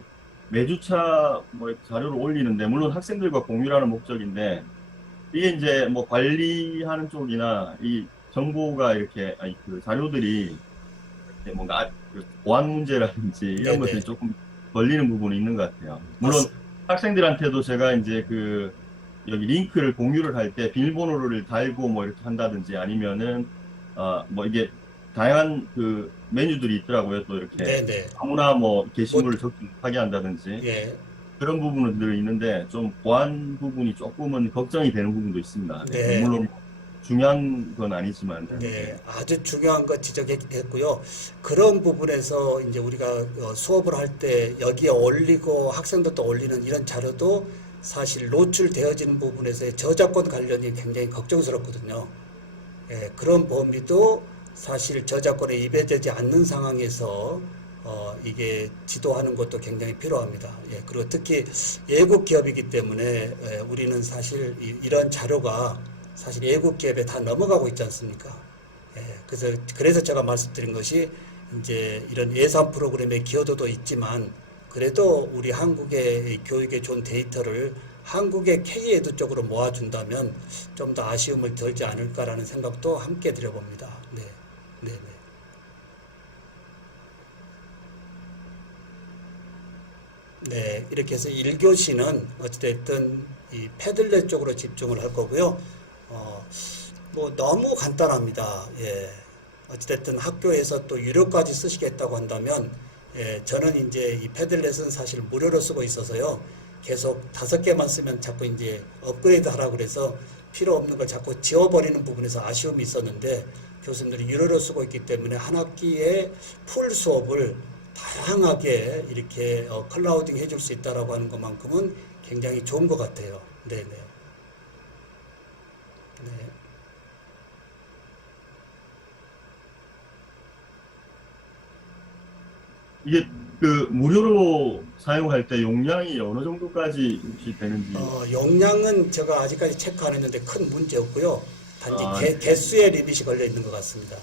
매주차 뭐 자료를 올리는데 물론 학생들과 공유하는 목적인데 이게 이제 뭐 관리하는 쪽이나 이 정보가 이렇게 그 자료들이 이렇게 뭔가 그 보안 문제라든지 이런 네네. 것들이 조금 걸리는 부분이 있는 것 같아요. 물론 학생들한테도 제가 이제 그 여기 링크를 공유를 할 때 비밀번호를 달고 뭐 이렇게 한다든지 아니면은 뭐 이게 다양한 그 메뉴들이 있더라고요. 또 이렇게 네네. 아무나 뭐 게시물을 적지 못하게 한다든지 예. 그런 부분들이 있는데 좀 보안 부분이 조금은 걱정이 되는 부분도 있습니다. 네. 물론 중요한 건 아니지만. 네, 아주 중요한 거 지적했고요. 그런 부분에서 이제 우리가 수업을 할 때 여기에 올리고 학생들도 올리는 이런 자료도 사실 노출되어지는 부분에서의 저작권 관련이 굉장히 걱정스럽거든요. 예, 그런 범위도 사실 저작권에 위배되지 않는 상황에서 이게 지도하는 것도 굉장히 필요합니다. 예, 그리고 특히 외국 기업이기 때문에 우리는 사실 이런 자료가 사실 외국 기업에 다 넘어가고 있지 않습니까? 예, 그래서 제가 말씀드린 것이 이제 이런 예산 프로그램의 기여도도 있지만 그래도 우리 한국의 교육에 좋은 데이터를 한국의 K에두 쪽으로 모아준다면 좀 더 아쉬움을 덜지 않을까라는 생각도 함께 드려봅니다. 네, 네, 네. 네, 이렇게 해서 1교시는 어찌됐든 이 패들렛 쪽으로 집중을 할 거고요. 뭐 너무 간단합니다. 예. 어찌됐든 학교에서 또 유료까지 쓰시겠다고 한다면, 예, 저는 이제 이 패들렛은 사실 무료로 쓰고 있어서요. 계속 5개만 쓰면 자꾸 이제 업그레이드 하라고 그래서 필요 없는 걸 자꾸 지워버리는 부분에서 아쉬움이 있었는데, 교수님들이 유료로 쓰고 있기 때문에 한 학기에 풀 수업을 다양하게 이렇게 클라우딩 해줄 수 있다라고 하는 것만큼은 굉장히 좋은 것 같아요. 네네. 네. 이게 그 무료로 사용할 때 용량이 어느 정도까지 혹시 되는지. 용량은 제가 아직까지 체크 안 했는데 큰 문제 없고요. 단지 네. 개수의 리밋이 걸려 있는 것 같습니다.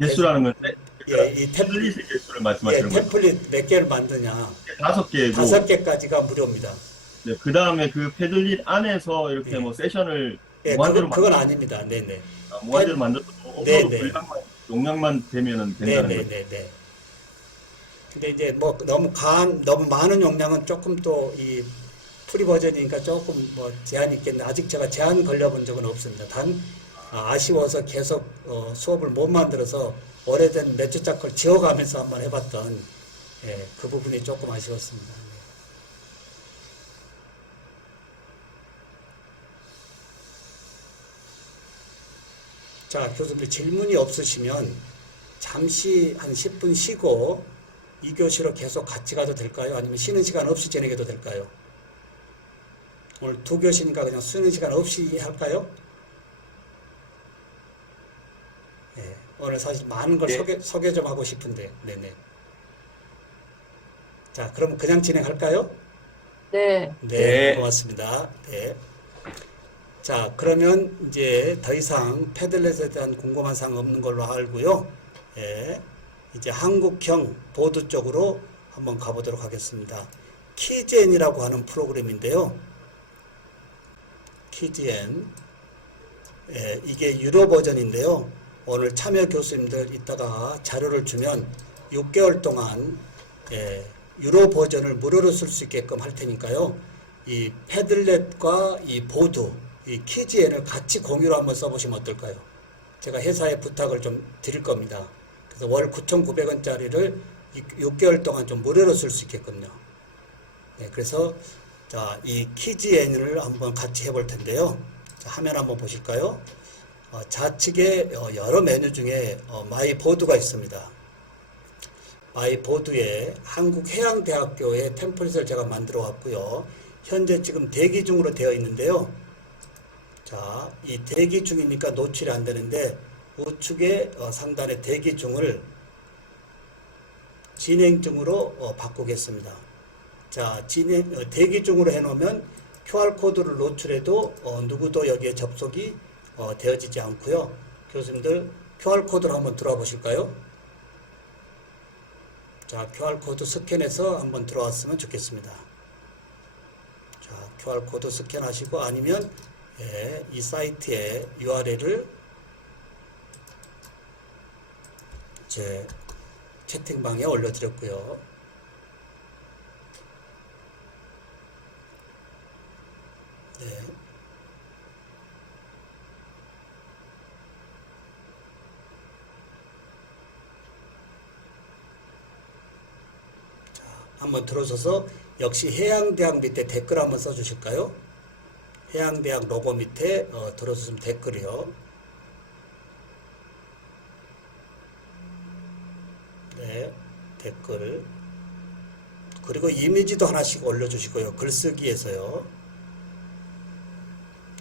개수라는 건 예, 이 패들릿의 개수를 예, 말씀하시는 거죠? 템플릿 몇 개를 만드냐. 5개고. 5개까지가 무료입니다. 네, 그 다음에 그 패들릿 안에서 이렇게 예. 뭐 세션을 예, 무한대로 그건 아닙니다. 네네. 무한대로 만들어도 업로드 네네. 분량만, 용량만 되면은 된다는 거죠. 네네네. 근데 이제 뭐 너무 많은 용량은 조금 또 이 프리 버전이니까 조금 뭐 제한이 있겠는데 아직 제가 제한 걸려본 적은 없습니다. 단 아쉬워서 계속 수업을 못 만들어서 오래된 몇 주짜 걸 지워가면서 한번 해봤던, 예, 그 부분이 조금 아쉬웠습니다. 자, 교수님들 질문이 없으시면 잠시 한 10분 쉬고 2교시로 계속 같이 가도 될까요? 아니면 쉬는 시간 없이 진행해도 될까요? 오늘 2교시니까 그냥 쉬는 시간 없이 할까요? 네, 오늘 사실 많은 걸 네. 소개 좀 하고 싶은데, 네네. 자, 그럼 그냥 진행할까요? 네. 네, 네. 고맙습니다. 네. 자, 그러면 이제 더 이상 패들렛에 대한 궁금한 사항 없는 걸로 알고요. 예, 이제 한국형 보드 쪽으로 한번 가보도록 하겠습니다. 키즈엔이라고 하는 프로그램인데요. 키즈엔. 예, 이게 유료 버전인데요. 오늘 참여 교수님들 이따가 자료를 주면 6개월 동안 유료 버전을 무료로 쓸 수 있게끔 할 테니까요. 이 패들렛과 이 보드, 이 키즈엔을 같이 공유로 한번 써보시면 어떨까요? 제가 회사에 부탁을 좀 드릴 겁니다. 그래서 월 9,900원짜리를 6개월 동안 좀 무료로 쓸 수 있게끔요. 네, 그래서 자, 이 키즈엔을 한번 같이 해볼 텐데요. 자, 화면 한번 보실까요? 좌측에 여러 메뉴 중에 마이 보드가 있습니다. 마이 보드에 한국해양대학교의 템플릿을 제가 만들어 왔고요. 현재 지금 대기 중으로 되어 있는데요. 자, 이 대기 중이니까 노출이 안 되는데 우측에 상단에 대기 중을 진행 중으로 바꾸겠습니다. 자, 대기 중으로 해놓으면 QR코드를 노출해도 누구도 여기에 접속이 되어지지 않고요. 교수님들 QR코드를 한번 들어와 보실까요? 자, QR코드 스캔해서 한번 들어왔으면 좋겠습니다. 자, QR코드 스캔하시고 아니면 이 사이트의 URL을 제 채팅방에 올려드렸고요. 네. 자, 한번 들어서서 역시 해양대학 밑에 댓글 한번 써주실까요? 해양대학 로고 밑에 들어주시면 댓글이요. 네, 댓글. 그리고 이미지도 하나씩 올려주시고요. 글쓰기에서요.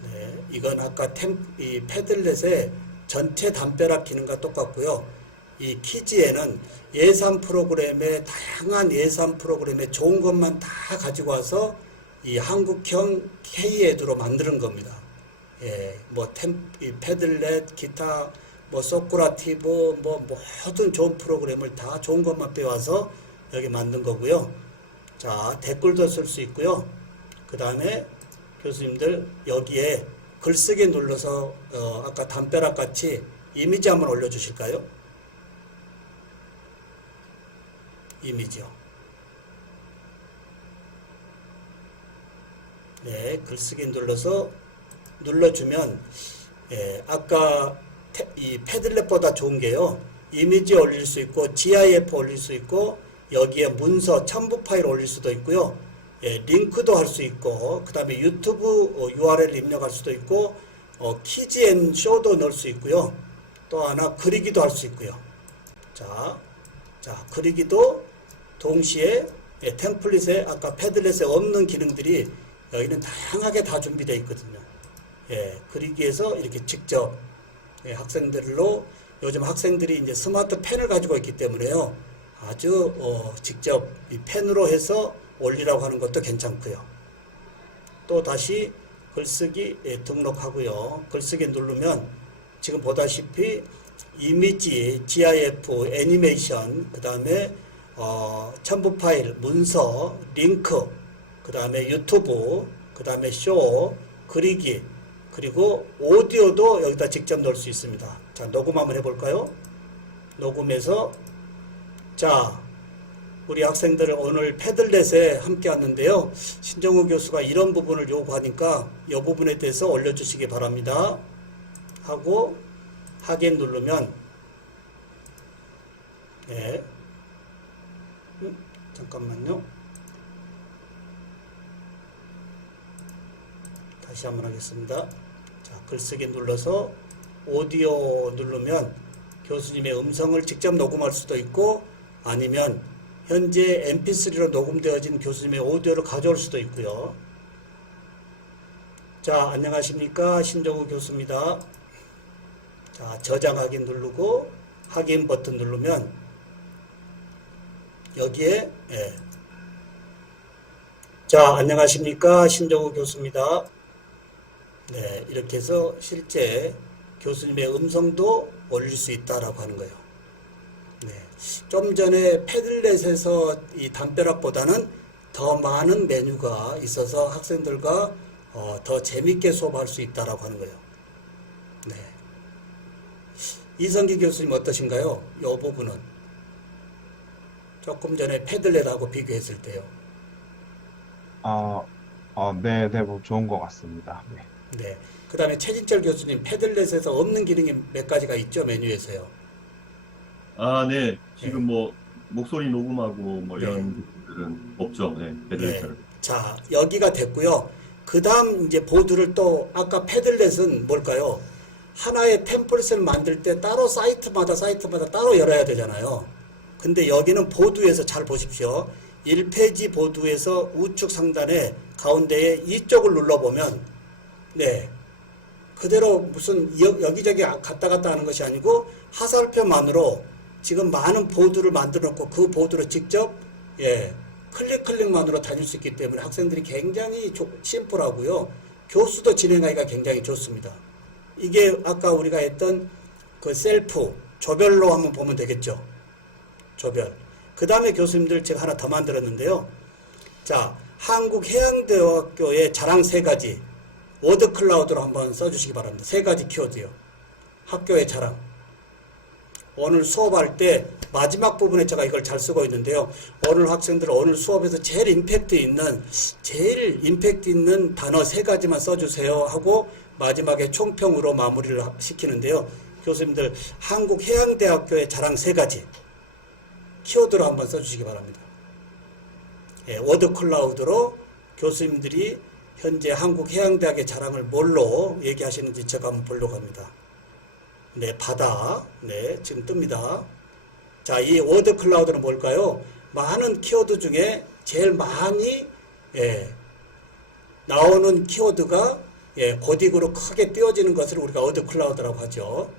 네, 이건 아까 이 패들렛의 전체 담벼락 기능과 똑같고요. 이 키지에는 예산 프로그램에 다양한 예산 프로그램에 좋은 것만 다 가지고 와서 이 한국형 K-에드로 만드는 겁니다. 예, 이 패들렛, 기타, 소크라티브, 모든 좋은 프로그램을 다 좋은 것만 빼와서 여기 만든 거고요. 자, 댓글도 쓸 수 있고요. 그 다음에 교수님들 여기에 글쓰기 눌러서 아까 담벼락 같이 이미지 한번 올려주실까요? 이미지요. 네, 글쓰기 눌러주면 아까 이 패들렛보다 좋은 게요. 이미지 올릴 수 있고 GIF 올릴 수 있고 여기에 문서 첨부 파일 올릴 수도 있고요. 링크도 할 수 있고 그 다음에 유튜브 URL 입력할 수도 있고 키즈 앤 쇼도 넣을 수 있고요. 또 하나 그리기도 할 수 있고요. 자, 그리기도 동시에 템플릿에 아까 패들렛에 없는 기능들이 여기는 다양하게 다 준비되어 있거든요. 그리기에서 이렇게 직접 학생들로 요즘 학생들이 이제 스마트 펜을 가지고 있기 때문에요. 아주 직접 이 펜으로 해서 올리라고 하는 것도 괜찮고요. 또 다시 글쓰기 등록하고요. 글쓰기 누르면 지금 보다시피 이미지, GIF, 애니메이션, 그 다음에 첨부 파일, 문서, 링크, 그 다음에 유튜브, 그 다음에 쇼, 그리기, 그리고 오디오도 여기다 직접 넣을 수 있습니다. 자, 녹음 한번 해볼까요? 녹음해서 자, 우리 학생들은 오늘 패들렛에 함께 왔는데요. 신정우 교수가 이런 부분을 요구하니까 이 부분에 대해서 올려주시기 바랍니다. 하고 확인 누르면 네. 잠깐만요. 다시 한번 하겠습니다. 자, 글쓰기 눌러서 오디오 누르면 교수님의 음성을 직접 녹음할 수도 있고 아니면 현재 mp3로 녹음되어진 교수님의 오디오를 가져올 수도 있고요. 자, 안녕하십니까. 신정우 교수입니다. 자, 저장하기 누르고 확인 버튼 누르면 여기에 자, 안녕하십니까. 신정우 교수입니다. 네, 이렇게 해서 실제 교수님의 음성도 올릴 수 있다라고 하는 거예요. 네, 좀 전에 패들렛에서 이 담벼락보다는 더 많은 메뉴가 있어서 학생들과 더 재밌게 수업할 수 있다라고 하는 거예요. 네. 이성기 교수님 어떠신가요? 이 부분은 조금 전에 패들렛하고 비교했을 때요. 네, 뭐 좋은 것 같습니다. 네. 네. 그 다음에 최진철 교수님, 패들렛에서 없는 기능이 몇 가지가 있죠, 메뉴에서요. 아, 네. 지금 목소리 녹음하고 이런 부분들은 없죠. 네. 패들렛은. 자, 여기가 됐고요. 그 다음 이제 보드를 또 아까 패들렛은 뭘까요? 하나의 템플릿을 만들 때 따로 사이트마다 따로 열어야 되잖아요. 근데 여기는 보드에서 잘 보십시오. 1페이지 보드에서 우측 상단에 가운데에 이쪽을 눌러보면 네, 그대로 무슨 여기저기 갔다 갔다 하는 것이 아니고 화살표만으로 지금 많은 보드를 만들어 놓고 그 보드로 직접 클릭만으로 다닐 수 있기 때문에 학생들이 굉장히 심플하고요. 교수도 진행하기가 굉장히 좋습니다. 이게 아까 우리가 했던 그 셀프 조별로 한번 보면 되겠죠. 조별. 그 다음에 교수님들 제가 하나 더 만들었는데요. 자, 한국해양대학교의 자랑 3가지 워드 클라우드로 한번 써주시기 바랍니다. 3가지 키워드요. 학교의 자랑. 오늘 수업할 때 마지막 부분에 제가 이걸 잘 쓰고 있는데요. 오늘 학생들 오늘 수업에서 제일 임팩트 있는 단어 3가지만 써주세요 하고 마지막에 총평으로 마무리를 시키는데요. 교수님들 한국해양대학교의 자랑 3가지 키워드로 한번 써주시기 바랍니다. 워드 클라우드로 교수님들이 현재 한국해양대학의 자랑을 뭘로 얘기하시는지 제가 한번 보려고 합니다. 네, 바다. 네, 지금 뜹니다. 자, 이 워드 클라우드는 뭘까요? 많은 키워드 중에 제일 많이 나오는 키워드가 고딕으로 크게 띄워지는 것을 우리가 워드 클라우드라고 하죠.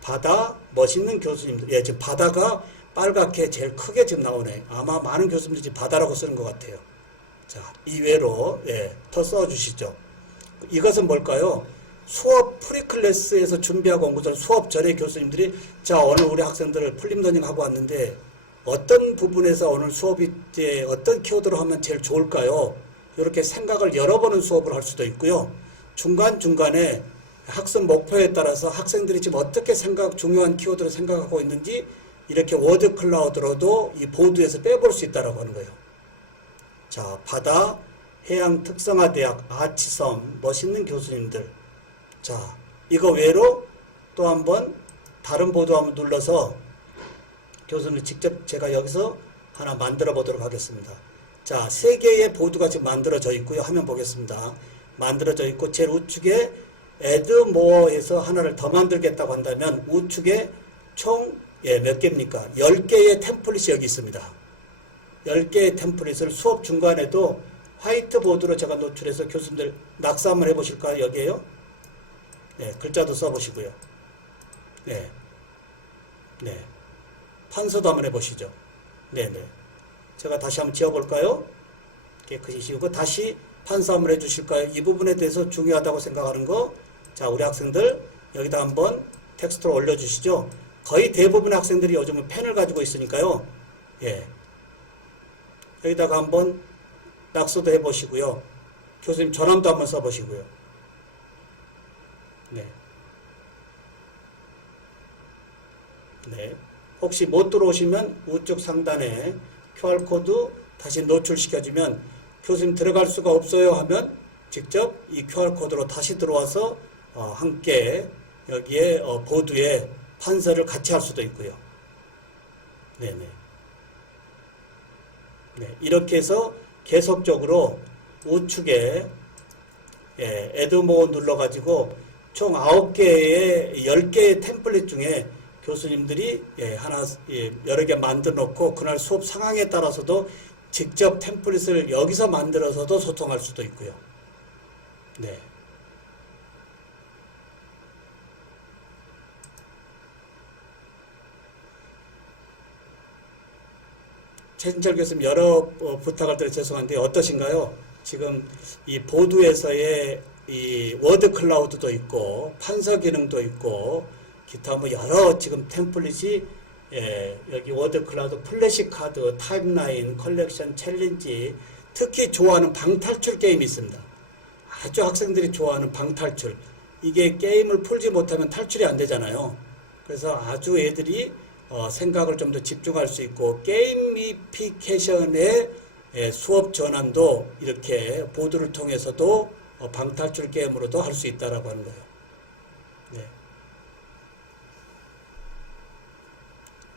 바다, 멋있는 교수님들. 지금 바다가 빨갛게 제일 크게 지금 나오네. 아마 많은 교수님들이 지금 바다라고 쓰는 것 같아요. 자, 이외로 더 써주시죠. 이것은 뭘까요? 수업 프리클래스에서 준비하고 온 것을 수업 전에 교수님들이 자, 오늘 우리 학생들 풀림러닝 하고 왔는데 어떤 부분에서 오늘 수업이 어떤 키워드로 하면 제일 좋을까요? 이렇게 생각을 열어보는 수업을 할 수도 있고요. 중간중간에 학습 목표에 따라서 학생들이 지금 어떻게 중요한 키워드를 생각하고 있는지 이렇게 워드 클라우드로도 이 보드에서 빼볼 수 있다고 하는 거예요. 자, 바다, 해양 특성화대학, 아치섬, 멋있는 교수님들. 자, 이거 외로 또 한번 다른 보드 한번 눌러서 교수님 직접 제가 여기서 하나 만들어 보도록 하겠습니다. 자, 3개의 보드가 지금 만들어져 있고요. 화면 보겠습니다. 만들어져 있고 제일 우측에 add more에서 하나를 더 만들겠다고 한다면 우측에 총 몇 개입니까? 10개의 템플릿이 여기 있습니다. 10개의 템플릿을 수업 중간에도 화이트보드로 제가 노출해서 교수님들 낙서 한번 해보실까요? 여기에요. 네, 글자도 써보시고요. 네. 판서도 한번 해보시죠. 네네. 제가 다시 한번 지워볼까요? 깨끗이 지우고 다시 판서 한번 해주실까요? 이 부분에 대해서 중요하다고 생각하는 거. 자, 우리 학생들 여기다 한번 텍스트로 올려주시죠. 거의 대부분의 학생들이 요즘은 펜을 가지고 있으니까요. 여기다가 한번 낙서도 해보시고요. 교수님 전함도 한번 써보시고요. 네. 혹시 못 들어오시면 우측 상단에 QR코드 다시 노출시켜주면 교수님 들어갈 수가 없어요 하면 직접 이 QR코드로 다시 들어와서 함께 여기에 보드에 판서를 같이 할 수도 있고요. 이렇게 해서 계속적으로 우측에 add more 눌러가지고 총 9개의 10개의 템플릿 중에 교수님들이 여러 개 만들어 놓고 그날 수업 상황에 따라서도 직접 템플릿을 여기서 만들어서도 소통할 수도 있고요. 최진철 교수님 여러 부탁을 드려 죄송한데 어떠신가요? 지금 이 보드에서의 이 워드 클라우드도 있고 판서 기능도 있고 기타 뭐 여러 지금 템플릿이 여기 워드 클라우드 플래시 카드, 타임라인, 컬렉션, 챌린지 특히 좋아하는 방탈출 게임이 있습니다. 아주 학생들이 좋아하는 방탈출. 이게 게임을 풀지 못하면 탈출이 안 되잖아요. 그래서 아주 애들이 생각을 좀 더 집중할 수 있고 게이미피케이션의 수업 전환도 이렇게 보드를 통해서도 방탈출 게임으로도 할 수 있다라고 하는 거예요.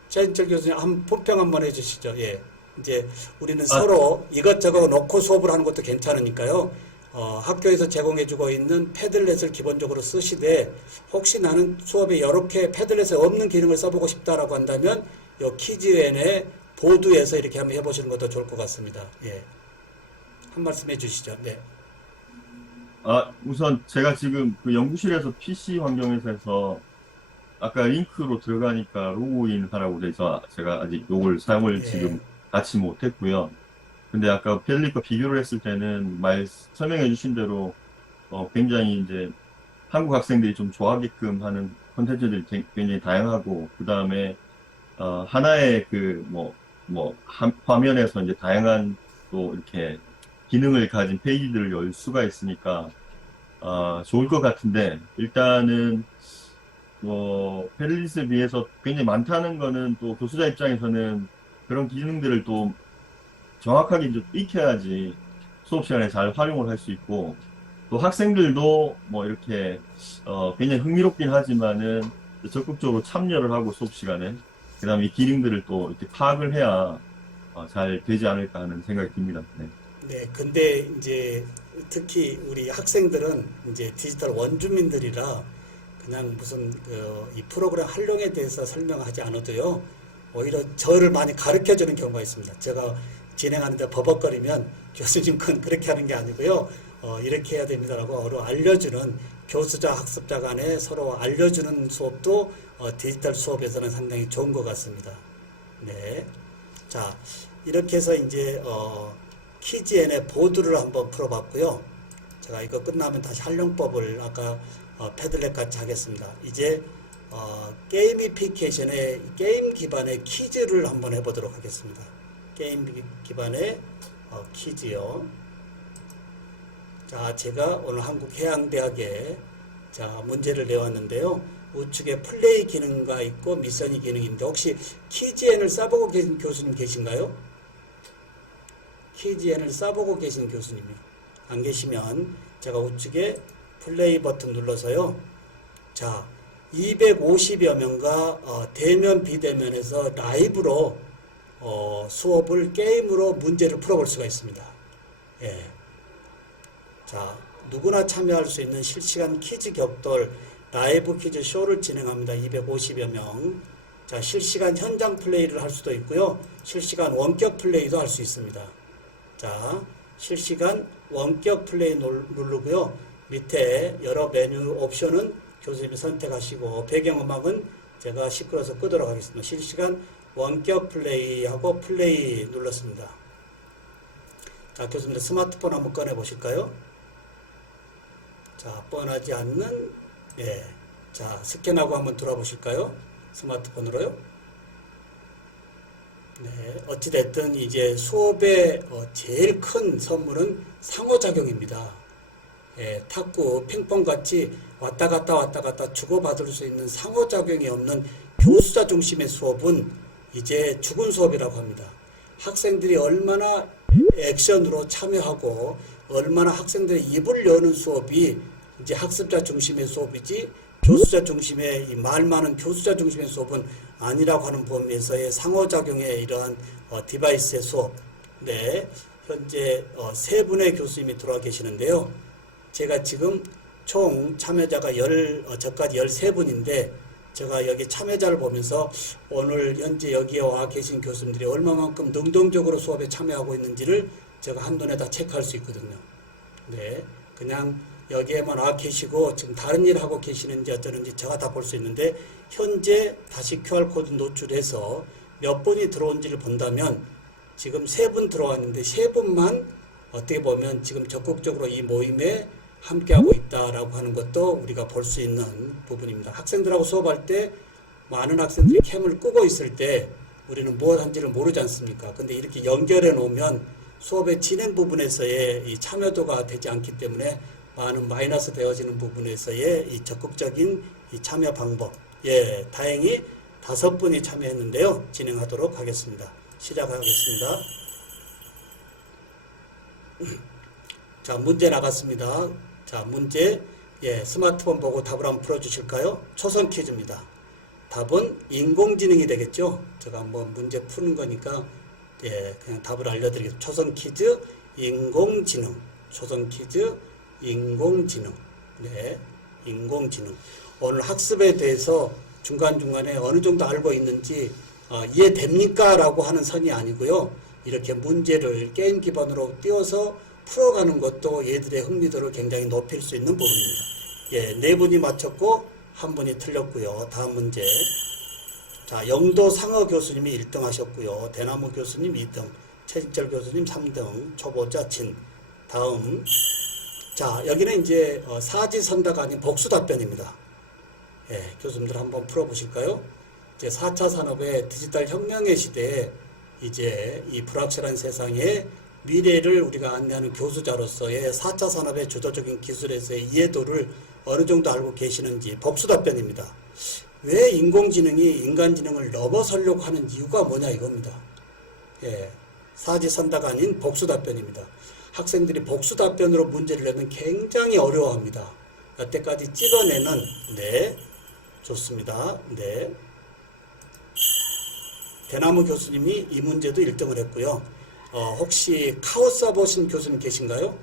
최진철 교수님 한 본평 한번 해주시죠. 이제 우리는 서로 이것저것 놓고 수업을 하는 것도 괜찮으니까요. 학교에서 제공해주고 있는 패들렛을 기본적으로 쓰시되 혹시 나는 수업에 이렇게 패들렛에 없는 기능을 써보고 싶다라고 한다면 이 키즈엔의 보드에서 이렇게 한번 해보시는 것도 좋을 것 같습니다. 한 말씀 해주시죠. 우선 제가 지금 그 연구실에서 PC 환경에서 해서 아까 링크로 들어가니까 로그인 하라고 돼서 제가 아직 요걸 사용을 지금 같이 못했고요. 근데 아까 패들릿과 비교를 했을 때는 설명해 주신 대로 굉장히 이제 한국 학생들이 좀 좋아하게끔 하는 콘텐츠들이 굉장히 다양하고 그 다음에 하나의 화면에서 이제 다양한 또 이렇게 기능을 가진 페이지들을 열 수가 있으니까 좋을 것 같은데 일단은 패들릿에 비해서 굉장히 많다는 거는 또 교수자 입장에서는 그런 기능들을 또 정확하게 좀 익혀야지 수업 시간에 잘 활용을 할 수 있고 또 학생들도 뭐 이렇게 굉장히 흥미롭긴 하지만은 적극적으로 참여를 하고 수업 시간에 그 다음에 이 기능들을 또 이렇게 파악을 해야 잘 되지 않을까 하는 생각이 듭니다. 네, 근데 이제 특히 우리 학생들은 이제 디지털 원주민들이라 그냥 무슨 이 프로그램 활용에 대해서 설명하지 않아도요, 오히려 저를 많이 가르쳐 주는 경우가 있습니다. 제가 진행하는데 버벅거리면 교수님 그건 그렇게 하는 게 아니고요, 이렇게 해야 됩니다라고 알려주는 교수자 학습자 간에 서로 알려주는 수업도 디지털 수업에서는 상당히 좋은 것 같습니다. 네. 자, 이렇게 해서 이제 키즈N의 보드를 한번 풀어봤고요. 제가 이거 끝나면 다시 활용법을 아까 패들렛 같이 하겠습니다. 이제 게이미피케이션의 게임 기반의 퀴즈를 한번 해보도록 하겠습니다. 게임 기반의 퀴즈요. 자, 제가 오늘 한국해양대학에 문제를 내왔는데요. 우측에 플레이 기능과 있고 미션이 기능인데 혹시 키즈N을 써보고 계신 교수님 계신가요? 키즈N을 써보고 계신 교수님이 안 계시면 제가 우측에 플레이 버튼 눌러서요. 자, 250여 명과 대면 비대면에서 라이브로 수업을 게임으로 문제를 풀어볼 수가 있습니다. 예. 자, 누구나 참여할 수 있는 실시간 퀴즈 격돌 라이브 퀴즈 쇼를 진행합니다. 250여 명. 자, 실시간 현장 플레이를 할 수도 있고요. 실시간 원격 플레이도 할 수 있습니다. 자, 실시간 원격 플레이 누르고요. 밑에 여러 메뉴 옵션은 교수님이 선택하시고 배경음악은 제가 시끄러워서 끄도록 하겠습니다. 실시간 원격 플레이하고 플레이 눌렀습니다. 자, 교수님 스마트폰 한번 꺼내 보실까요? 자, 뻔하지 않는, 예. 자, 스캔하고 한번 돌아보실까요? 스마트폰으로요. 네. 어찌됐든 이제 수업의 제일 큰 선물은 상호작용입니다. 예, 탁구, 핑퐁 같이 왔다 갔다 주고받을 수 있는 상호작용이 없는 교수자 중심의 수업은 이제 죽은 수업이라고 합니다. 학생들이 얼마나 액션으로 참여하고 얼마나 학생들의 입을 여는 수업이 이제 학습자 중심의 수업이지 교수자 중심의 이 말 많은 교수자 중심의 수업은 아니라고 하는 범위에서의 상호작용의 이러한 디바이스의 수업. 네, 현재 세 분의 교수님이 들어와 계시는데요. 제가 지금 총 참여자가 저까지 13분인데 제가 여기 참여자를 보면서 오늘 현재 여기에 와 계신 교수님들이 얼마만큼 능동적으로 수업에 참여하고 있는지를 제가 한눈에 다 체크할 수 있거든요. 네, 그냥 여기에만 와 계시고 지금 다른 일 하고 계시는지 어쩌는지 제가 다 볼 수 있는데 현재 다시 QR코드 노출해서 몇 분이 들어온지를 본다면 지금 3분 들어왔는데 3분만 어떻게 보면 지금 적극적으로 이 모임에 함께하고 있다라고 하는 것도 우리가 볼 수 있는 부분입니다. 학생들하고 수업할 때 많은 학생들이 캠을 끄고 있을 때 우리는 무엇 한지를 모르지 않습니까? 근데 이렇게 연결해 놓으면 수업의 진행 부분에서의 이 참여도가 되지 않기 때문에 많은 마이너스 되어지는 부분에서의 이 적극적인 이 참여 방법. 예, 다행히 5분이 참여했는데요. 진행하도록 하겠습니다. 시작하겠습니다. 자, 문제 나갔습니다. 자, 문제. 예, 스마트폰 보고 답을 한번 풀어주실까요? 초성 퀴즈입니다. 답은 인공지능이 되겠죠. 제가 한번 문제 푸는 거니까 예, 그냥 답을 알려드리겠습니다. 초성 퀴즈, 인공지능. 초성 퀴즈, 인공지능. 네, 인공지능. 오늘 학습에 대해서 중간중간에 어느 정도 알고 있는지 이해됩니까? 라고 하는 선이 아니고요. 이렇게 문제를 게임 기반으로 띄워서 풀어가는 것도 얘들의 흥미도를 굉장히 높일 수 있는 부분입니다. 예, 4분이 맞췄고 1분이 틀렸고요. 다음 문제. 자, 영도 상어 교수님이 1등 하셨고요. 대나무 교수님 2등, 최진철 교수님 3등, 초보자 진. 다음. 자, 여기는 이제 사지선다가 아닌 복수답변입니다. 예, 교수님들 한번 풀어보실까요? 이제 4차 산업의 디지털 혁명의 시대에 이제 이 불확실한 세상에 미래를 우리가 안내하는 교수자로서의 4차 산업의 주도적인 기술에서의 이해도를 어느 정도 알고 계시는지 복수답변입니다. 왜 인공지능이 인간지능을 넘어서려고 하는 이유가 뭐냐 이겁니다. 예, 사지선다가 아닌 복수답변입니다. 학생들이 복수답변으로 문제를 내면 굉장히 어려워합니다. 여태까지 찍어내는 네, 좋습니다. 네, 대나무 교수님이 이 문제도 1등을 했고요. 혹시 카우 써보신 교수님 계신가요?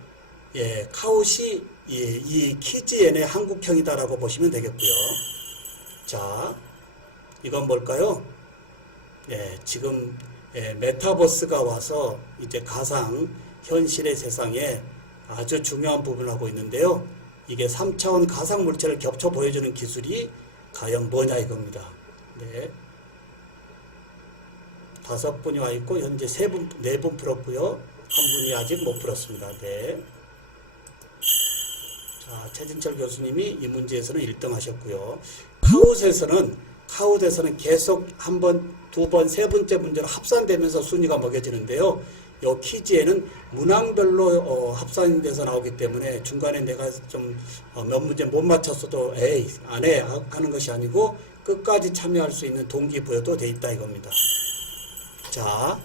예, 카웃이 이 키즈N의 한국형이다라고 보시면 되겠고요. 자, 이건 뭘까요? 예, 지금 메타버스가 와서 이제 가상 현실의 세상에 아주 중요한 부분을 하고 있는데요. 이게 3차원 가상 물체를 겹쳐 보여주는 기술이 과연 뭐냐 이겁니다. 네. 5분이 와 있고 현재 4분 풀었고요. 한 분이 아직 못 풀었습니다. 네. 자, 최진철 교수님이 이 문제에서는 1등 하셨고요. 카웃에서는 계속 한 번, 두 번, 세 번째 문제로 합산되면서 순위가 먹여지는데요. 요 퀴즈에는 문항별로 합산돼서 나오기 때문에 중간에 내가 좀 몇 문제 못 맞췄어도 에이 안 해 하는 것이 아니고 끝까지 참여할 수 있는 동기부여도 돼 있다 이겁니다. 자,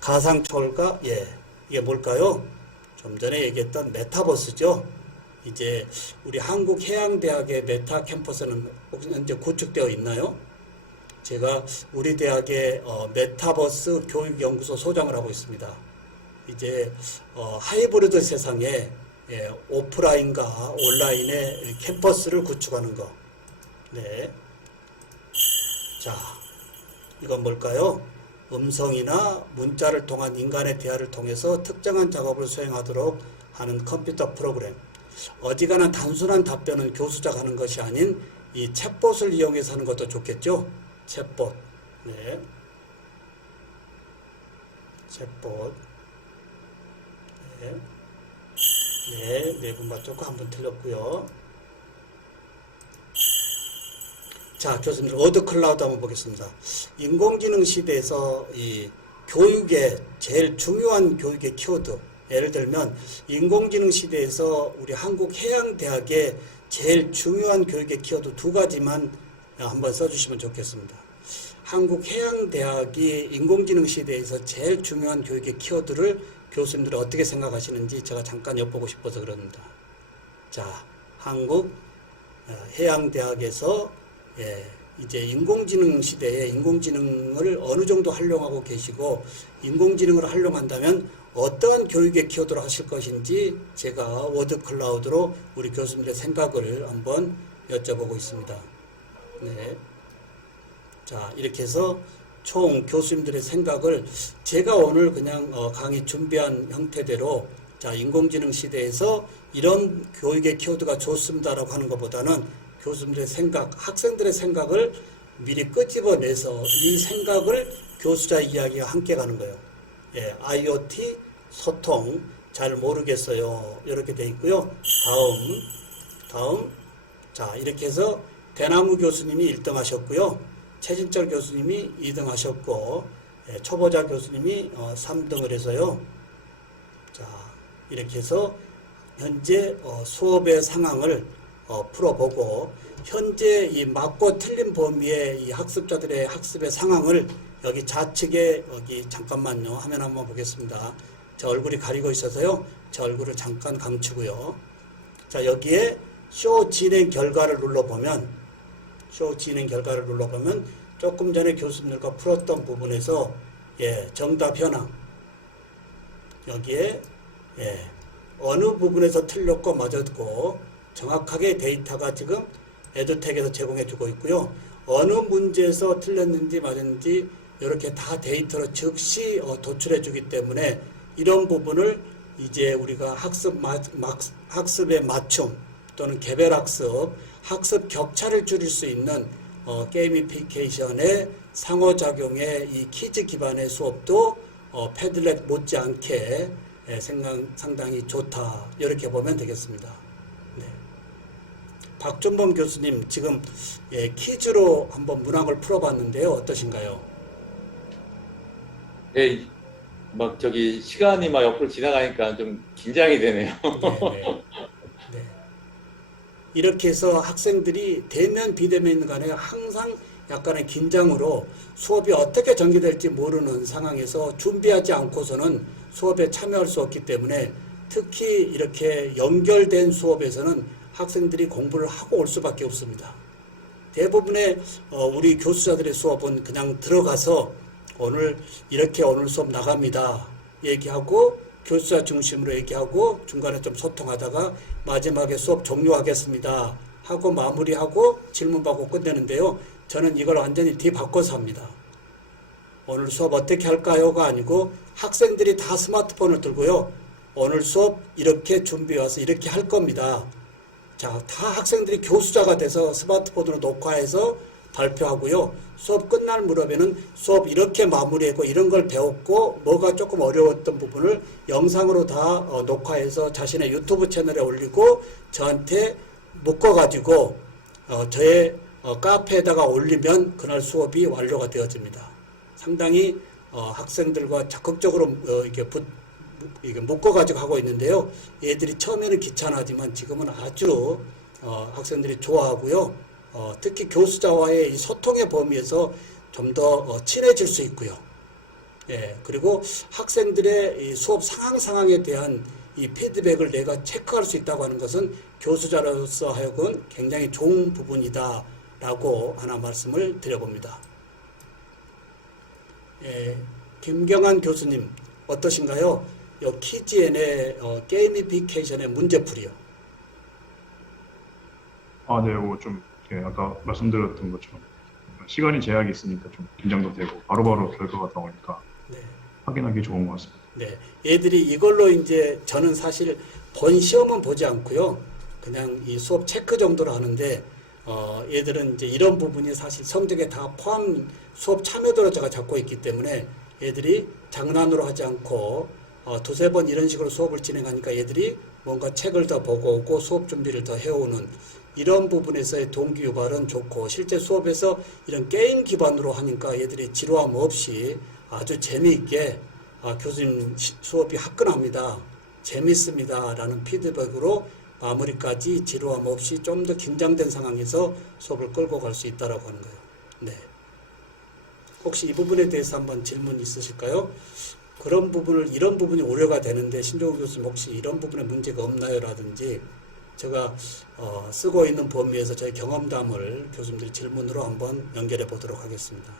가상초월가, 예, 이게 뭘까요? 좀 전에 얘기했던 메타버스죠. 이제 우리 한국해양대학의 메타 캠퍼스는 현재 구축되어 있나요? 제가 우리 대학의 메타버스 교육연구소 소장을 하고 있습니다. 이제 하이브리드 세상에 오프라인과 온라인의 캠퍼스를 구축하는 거. 네. 자, 이건 뭘까요? 음성이나 문자를 통한 인간의 대화를 통해서 특정한 작업을 수행하도록 하는 컴퓨터 프로그램. 어지간한 단순한 답변은 교수자가 하는 것이 아닌 이 챗봇을 이용해서 하는 것도 좋겠죠? 챗봇. 네. 챗봇. 네. 네, 4분 맞췄고 한 분 틀렸고요. 자, 교수님, 워드 클라우드 한번 보겠습니다. 인공지능 시대에서 이 교육의 제일 중요한 교육의 키워드, 예를 들면 인공지능 시대에서 우리 한국해양대학의 제일 중요한 교육의 키워드 2가지만 한번 써주시면 좋겠습니다. 한국해양대학이 인공지능 시대에서 제일 중요한 교육의 키워드를 교수님들이 어떻게 생각하시는지 제가 잠깐 엿보고 싶어서 그럽니다. 자, 한국해양대학에서 이제 인공지능 시대에 인공지능을 어느 정도 활용하고 계시고 인공지능을 활용한다면 어떠한 교육의 키워드로 하실 것인지 제가 워드 클라우드로 우리 교수님들의 생각을 한번 여쭤보고 있습니다. 네. 자, 이렇게 해서 총 교수님들의 생각을 제가 오늘 그냥 강의 준비한 형태대로 자, 인공지능 시대에서 이런 교육의 키워드가 좋습니다라고 하는 것보다는 교수님들의 생각, 학생들의 생각을 미리 끄집어내서 이 생각을 교수자 이야기와 함께 가는 거예요. 예, IoT 소통 잘 모르겠어요. 이렇게 돼 있고요. 다음. 자, 이렇게 해서 대나무 교수님이 1등 하셨고요. 최진철 교수님이 2등 하셨고, 초보자 교수님이 3등을 해서요. 자, 이렇게 해서 현재 수업의 상황을 풀어보고, 현재 이 맞고 틀린 범위의 이 학습자들의 학습의 상황을 여기 좌측에 여기 잠깐만요. 화면 한번 보겠습니다. 제 얼굴이 가리고 있어서요. 제 얼굴을 잠깐 감추고요. 자, 여기에 쇼 진행 결과를 눌러보면 조금 전에 교수님들과 풀었던 부분에서 정답 현황 여기에 어느 부분에서 틀렸고 맞았고 정확하게 데이터가 지금 에듀텍에서 제공해 주고 있고요. 어느 문제에서 틀렸는지 맞았는지 이렇게 다 데이터로 즉시 도출해 주기 때문에 이런 부분을 이제 우리가 학습의 맞춤 또는 개별학습, 학습 격차를 줄일 수 있는 게이미피케이션의 상호작용의 이 퀴즈 기반의 수업도 패들렛 못지않게 상당히 좋다. 이렇게 보면 되겠습니다. 네. 박준범 교수님 지금 퀴즈로 한번 문항을 풀어봤는데요. 어떠신가요? 네, 막 시간이 막 옆으로 지나가니까 좀 긴장이 되네요. 네. 이렇게 해서 학생들이 대면 비대면 간에 항상 약간의 긴장으로 수업이 어떻게 전개될지 모르는 상황에서 준비하지 않고서는 수업에 참여할 수 없기 때문에 특히 이렇게 연결된 수업에서는 학생들이 공부를 하고 올 수밖에 없습니다. 대부분의 우리 교수자들의 수업은 그냥 들어가서 오늘 수업 나갑니다. 얘기하고 교수자 중심으로 얘기하고 중간에 좀 소통하다가 마지막에 수업 종료하겠습니다 하고 마무리하고 질문 받고 끝내는데요. 저는 이걸 완전히 뒤바꿔서 합니다. 오늘 수업 어떻게 할까요가 아니고 학생들이 다 스마트폰을 들고요. 오늘 수업 이렇게 준비해 와서 이렇게 할 겁니다. 자, 다 학생들이 교수자가 돼서 스마트폰으로 녹화해서 발표하고요. 수업 끝날 무렵에는 수업 이렇게 마무리하고 이런 걸 배웠고 뭐가 조금 어려웠던 부분을 영상으로 다 녹화해서 자신의 유튜브 채널에 올리고 저한테 묶어가지고 저의 카페에다가 올리면 그날 수업이 완료가 되어집니다. 상당히 학생들과 적극적으로 이게 묶어가지고 하고 있는데요. 얘들이 처음에는 귀찮아하지만 지금은 아주 학생들이 좋아하고요. 특히 교수자와의 이 소통의 범위에서 좀 더 친해질 수 있고요. 예, 그리고 학생들의 이 수업 상황에 대한 이 피드백을 내가 체크할 수 있다고 하는 것은 교수자로서 하여금 굉장히 좋은 부분이다라고 하나 말씀을 드려봅니다. 예, 김경환 교수님 어떠신가요? 요 키즈엔의 게이미피케이션의 문제풀이요. 아, 네, 좀 아까 말씀드렸던 것처럼 시간이 제약이 있으니까 좀 긴장도 되고 바로바로 결과가 나오니까 네. 확인하기 좋은 것 같습니다. 네, 얘들이 이걸로 이제 저는 사실 본 시험은 보지 않고요. 그냥 이 수업 체크 정도로 하는데 얘들은 이제 이런 부분이 사실 성적에 다 포함 수업 참여도를 제가 잡고 있기 때문에 얘들이 장난으로 하지 않고 두세 번 이런 식으로 수업을 진행하니까 얘들이 뭔가 책을 더 보고 오고 수업 준비를 더 해오는 이런 부분에서의 동기 유발은 좋고 실제 수업에서 이런 게임 기반으로 하니까 얘들이 지루함 없이 아주 재미있게 교수님 수업이 화끈합니다. 재밌습니다. 라는 피드백으로 마무리까지 지루함 없이 좀 더 긴장된 상황에서 수업을 끌고 갈 수 있다라고 하는 거예요. 네. 혹시 이 부분에 대해서 한번 질문 있으실까요? 그런 부분을 이런 부분이 우려가 되는데 신종우 교수님 혹시 이런 부분에 문제가 없나요? 라든지 제가 쓰고 있는 범위에서 저희 경험담을 교수님들 질문으로 한번 연결해 보도록 하겠습니다.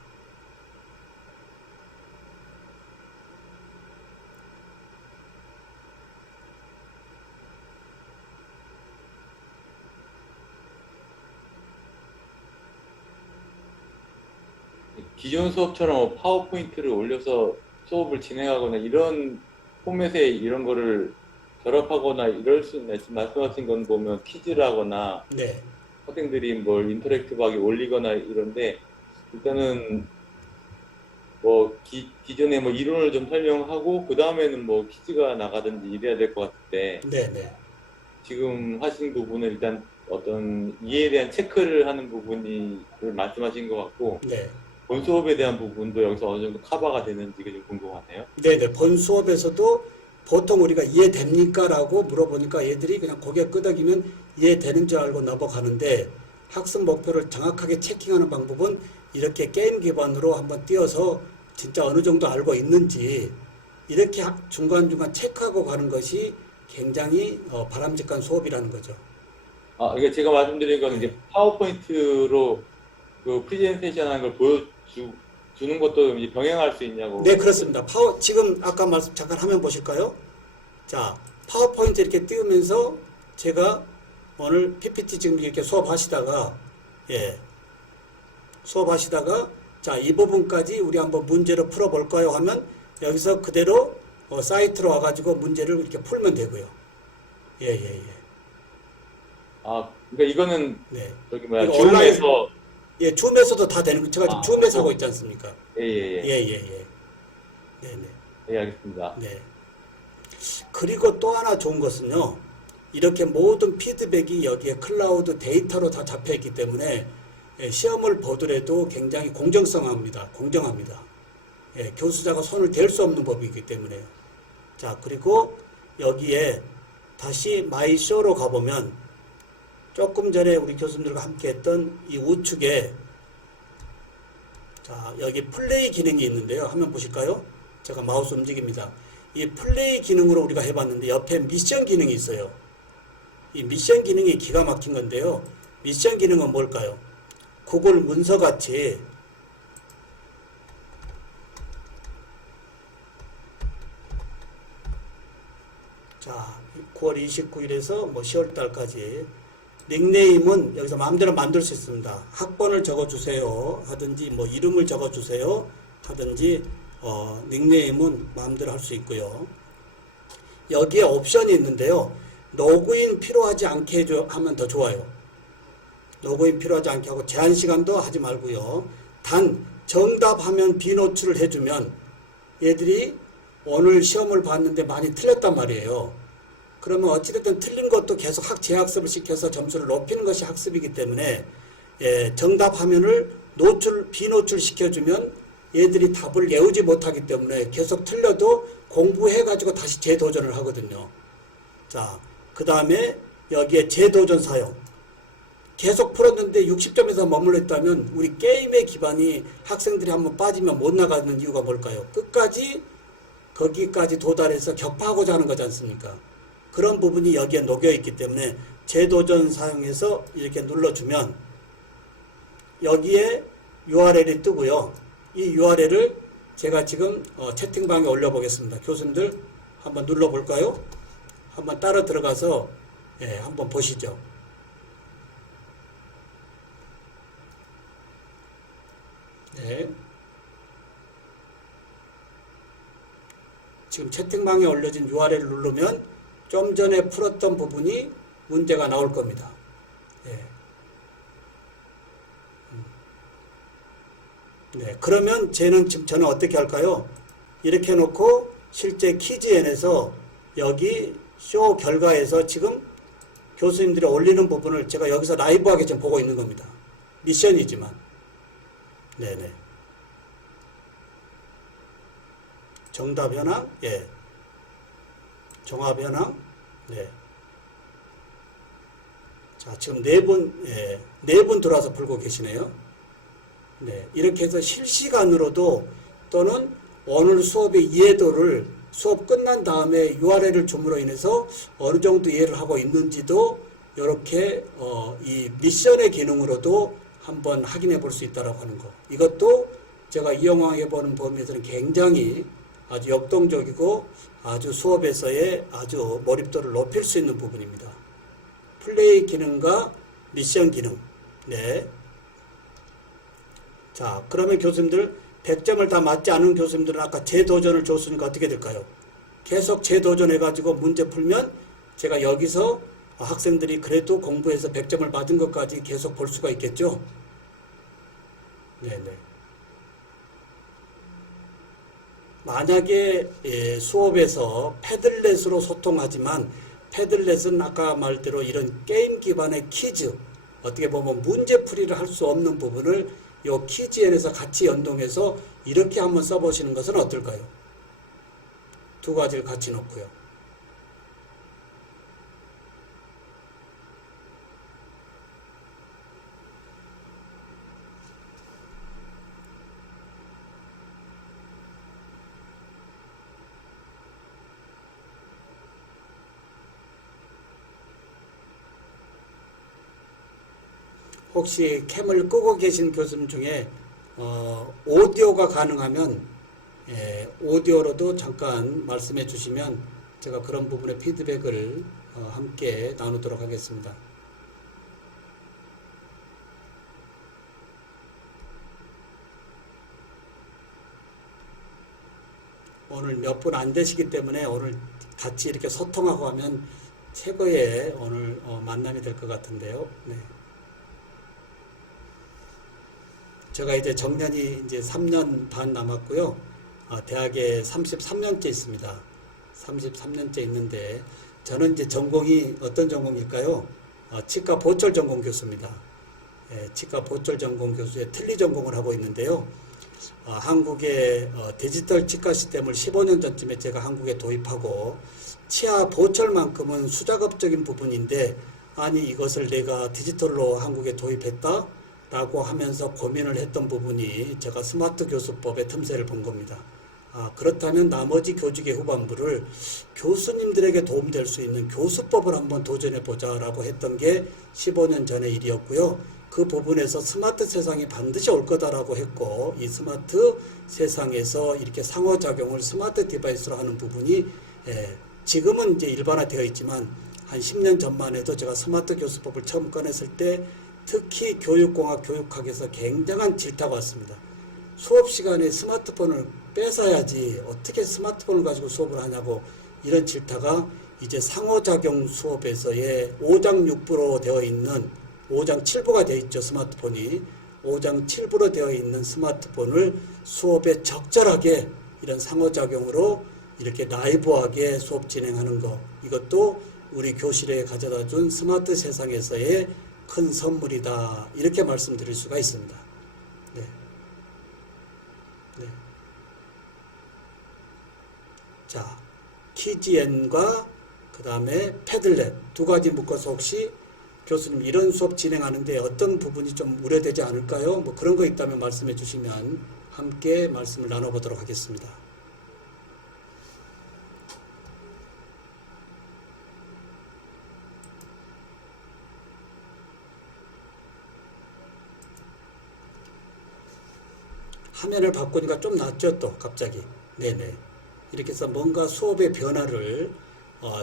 기존 수업처럼 파워포인트를 올려서 수업을 진행하거나 이런 포맷에 이런 거를 결합하거나 이럴 수 있나 지금 말씀하신 건 보면 퀴즈라거나 네. 학생들이 뭘 인터랙티브하게 올리거나 이런데 일단은 뭐 기존에 뭐 이론을 좀 설명하고 그 다음에는 뭐 퀴즈가 나가든지 이래야 될 것 같은데 네. 지금 하신 부분은 일단 어떤 이해에 대한 체크를 하는 부분이 말씀하신 것 같고 네. 본 수업에 대한 부분도 여기서 어느 정도 커버가 되는지가 좀 궁금하네요. 네네. 본 수업에서도 보통 우리가 이해됩니까? 라고 물어보니까 얘들이 그냥 고개 끄덕이면 이해되는 줄 알고 넘어가는데 학습 목표를 정확하게 체킹하는 방법은 이렇게 게임 기반으로 한번 띄워서 진짜 어느 정도 알고 있는지 이렇게 중간중간 체크하고 가는 것이 굉장히 바람직한 수업이라는 거죠. 이게 제가 말씀드린 건 이제 파워포인트로 그 프레젠테이션 하는 걸 보여주는 것도 이제 병행할 수 있냐고. 네, 그렇습니다. 지금 아까 말씀 잠깐 화면 보실까요? 자, 파워포인트 이렇게 띄우면서 제가 오늘 PPT 지금 이렇게 수업하시다가, 자, 이 부분까지 우리 한번 문제로 풀어볼까요? 하면 여기서 그대로 사이트로 와가지고 문제를 이렇게 풀면 되고요. 그러니까 이거는 네. 저기 뭐야 이거 줌에서 줌에서도 다 되는 거. 제가 지금 줌에서 하고 있지 않습니까? 네네. 네네. 네, 알겠습니다. 네. 그리고 또 하나 좋은 것은요. 이렇게 모든 피드백이 여기에 클라우드 데이터로 다 잡혀 있기 때문에 시험을 보더라도 굉장히 공정합니다. 교수자가 손을 댈 수 없는 법이기 때문에요. 자, 그리고 여기에 다시 마이쇼로 가보면 조금 전에 우리 교수님들과 함께 했던 이 우측에 자, 여기 플레이 기능이 있는데요. 화면 보실까요? 제가 마우스 움직입니다. 이 플레이 기능으로 우리가 해봤는데 옆에 미션 기능이 있어요. 이 미션 기능이 기가 막힌 건데요. 미션 기능은 뭘까요? 구글 문서같이 자, 9월 29일에서 뭐 10월 달까지 닉네임은 여기서 마음대로 만들 수 있습니다. 학번을 적어주세요 하든지 뭐 이름을 적어주세요 하든지 닉네임은 마음대로 할 수 있고요. 여기에 옵션이 있는데요. 로그인 필요하지 않게 하면 더 좋아요. 로그인 필요하지 않게 하고 제한 시간도 하지 말고요. 단 정답하면 비노출을 해주면 얘들이 오늘 시험을 봤는데 많이 틀렸단 말이에요. 그러면 어찌됐든 틀린 것도 계속 재학습을 시켜서 점수를 높이는 것이 학습이기 때문에 정답 화면을 비노출 시켜주면 얘들이 답을 외우지 못하기 때문에 계속 틀려도 공부해가지고 다시 재도전을 하거든요. 자, 그 다음에 여기에 재도전 사용. 계속 풀었는데 60점에서 머물러 있다면 우리 게임의 기반이 학생들이 한번 빠지면 못 나가는 이유가 뭘까요? 끝까지 거기까지 도달해서 격파하고자 하는 거지 않습니까? 그런 부분이 여기에 녹여 있기 때문에 재도전 사용해서 이렇게 눌러주면 여기에 URL이 뜨고요. 이 URL을 제가 지금 채팅방에 올려보겠습니다. 교수님들 한번 눌러볼까요? 한번 따라 들어가서 한번 보시죠. 네. 지금 채팅방에 올려진 URL을 누르면 좀 전에 풀었던 부분이 문제가 나올 겁니다. 네. 네. 그러면 저는 어떻게 할까요? 이렇게 해놓고 실제 퀴즈엔에서 여기 쇼 결과에서 지금 교수님들이 올리는 부분을 제가 여기서 라이브하게 지금 보고 있는 겁니다. 미션이지만. 네네. 정답 현황, 예. 종합 현황, 네. 자, 지금 네 분 들어와서 풀고 계시네요. 네. 이렇게 해서 실시간으로도 또는 오늘 수업의 이해도를 수업 끝난 다음에 URL을 줌으로 인해서 어느 정도 이해를 하고 있는지도 이렇게 이 미션의 기능으로도 한번 확인해 볼 수 있다고 하는 거. 이것도 제가 이용해 보는 범위에서는 굉장히 아주 역동적이고 아주 수업에서의 아주 몰입도를 높일 수 있는 부분입니다. 플레이 기능과 미션 기능. 네. 자, 그러면 교수님들 100점을 다 맞지 않은 교수님들은 아까 재도전을 줬으니까 어떻게 될까요? 계속 재도전해가지고 문제 풀면 제가 여기서 학생들이 그래도 공부해서 100점을 받은 것까지 계속 볼 수가 있겠죠? 네네. 만약에 수업에서 패들렛으로 소통하지만 패들렛은 아까 말대로 이런 게임 기반의 퀴즈, 어떻게 보면 문제풀이를 할 수 없는 부분을 요 퀴즈엔에서 같이 연동해서 이렇게 한번 써보시는 것은 어떨까요? 두 가지를 같이 놓고요. 혹시 캠을 끄고 계신 교수님 중에 오디오가 가능하면 오디오로도 잠깐 말씀해 주시면 제가 그런 부분의 피드백을 함께 나누도록 하겠습니다. 오늘 몇 분 안 되시기 때문에 오늘 같이 이렇게 소통하고 하면 최고의 오늘 만남이 될 것 같은데요. 네. 제가 이제 정년이 이제 3년 반 남았고요. 대학에 33년째 있습니다. 33년째 있는데 저는 이제 전공이 어떤 전공일까요? 치과 보철 전공 교수입니다. 치과 보철 전공 교수의 틀니 전공을 하고 있는데요. 한국의 디지털 치과 시스템을 15년 전쯤에 제가 한국에 도입하고 치아 보철만큼은 수작업적인 부분인데 아니 이것을 내가 디지털로 한국에 도입했다? 라고 하면서 고민을 했던 부분이 제가 스마트 교수법의 틈새를 본 겁니다. 그렇다면 나머지 교직의 후반부를 교수님들에게 도움될 수 있는 교수법을 한번 도전해보자 라고 했던 게 15년 전의 일이었고요. 그 부분에서 스마트 세상이 반드시 올 거다라고 했고 이 스마트 세상에서 이렇게 상호작용을 스마트 디바이스로 하는 부분이 지금은 이제 일반화되어 있지만 한 10년 전만 해도 제가 스마트 교수법을 처음 꺼냈을 때 특히 교육공학, 교육학에서 굉장한 질타가 왔습니다. 수업 시간에 스마트폰을 뺏어야지 어떻게 스마트폰을 가지고 수업을 하냐고 이런 질타가 이제 상호작용 수업에서의 5장 6부로 되어 있는 5장 7부가 되어 있죠. 스마트폰이 5장 7부로 되어 있는 스마트폰을 수업에 적절하게 이런 상호작용으로 이렇게 라이브하게 수업 진행하는 것, 이것도 우리 교실에 가져다 준 스마트 세상에서의 큰 선물이다, 이렇게 말씀드릴 수가 있습니다. 네. 네. 자, 키지엔과 그 다음에 패들렛 두 가지 묶어서 혹시 교수님 이런 수업 진행하는데 어떤 부분이 좀 우려되지 않을까요? 뭐 그런 거 있다면 말씀해 주시면 함께 말씀을 나눠보도록 하겠습니다. 화면을 바꾸니까 좀 낫죠, 또 갑자기. 네네. 이렇게 해서 뭔가 수업의 변화를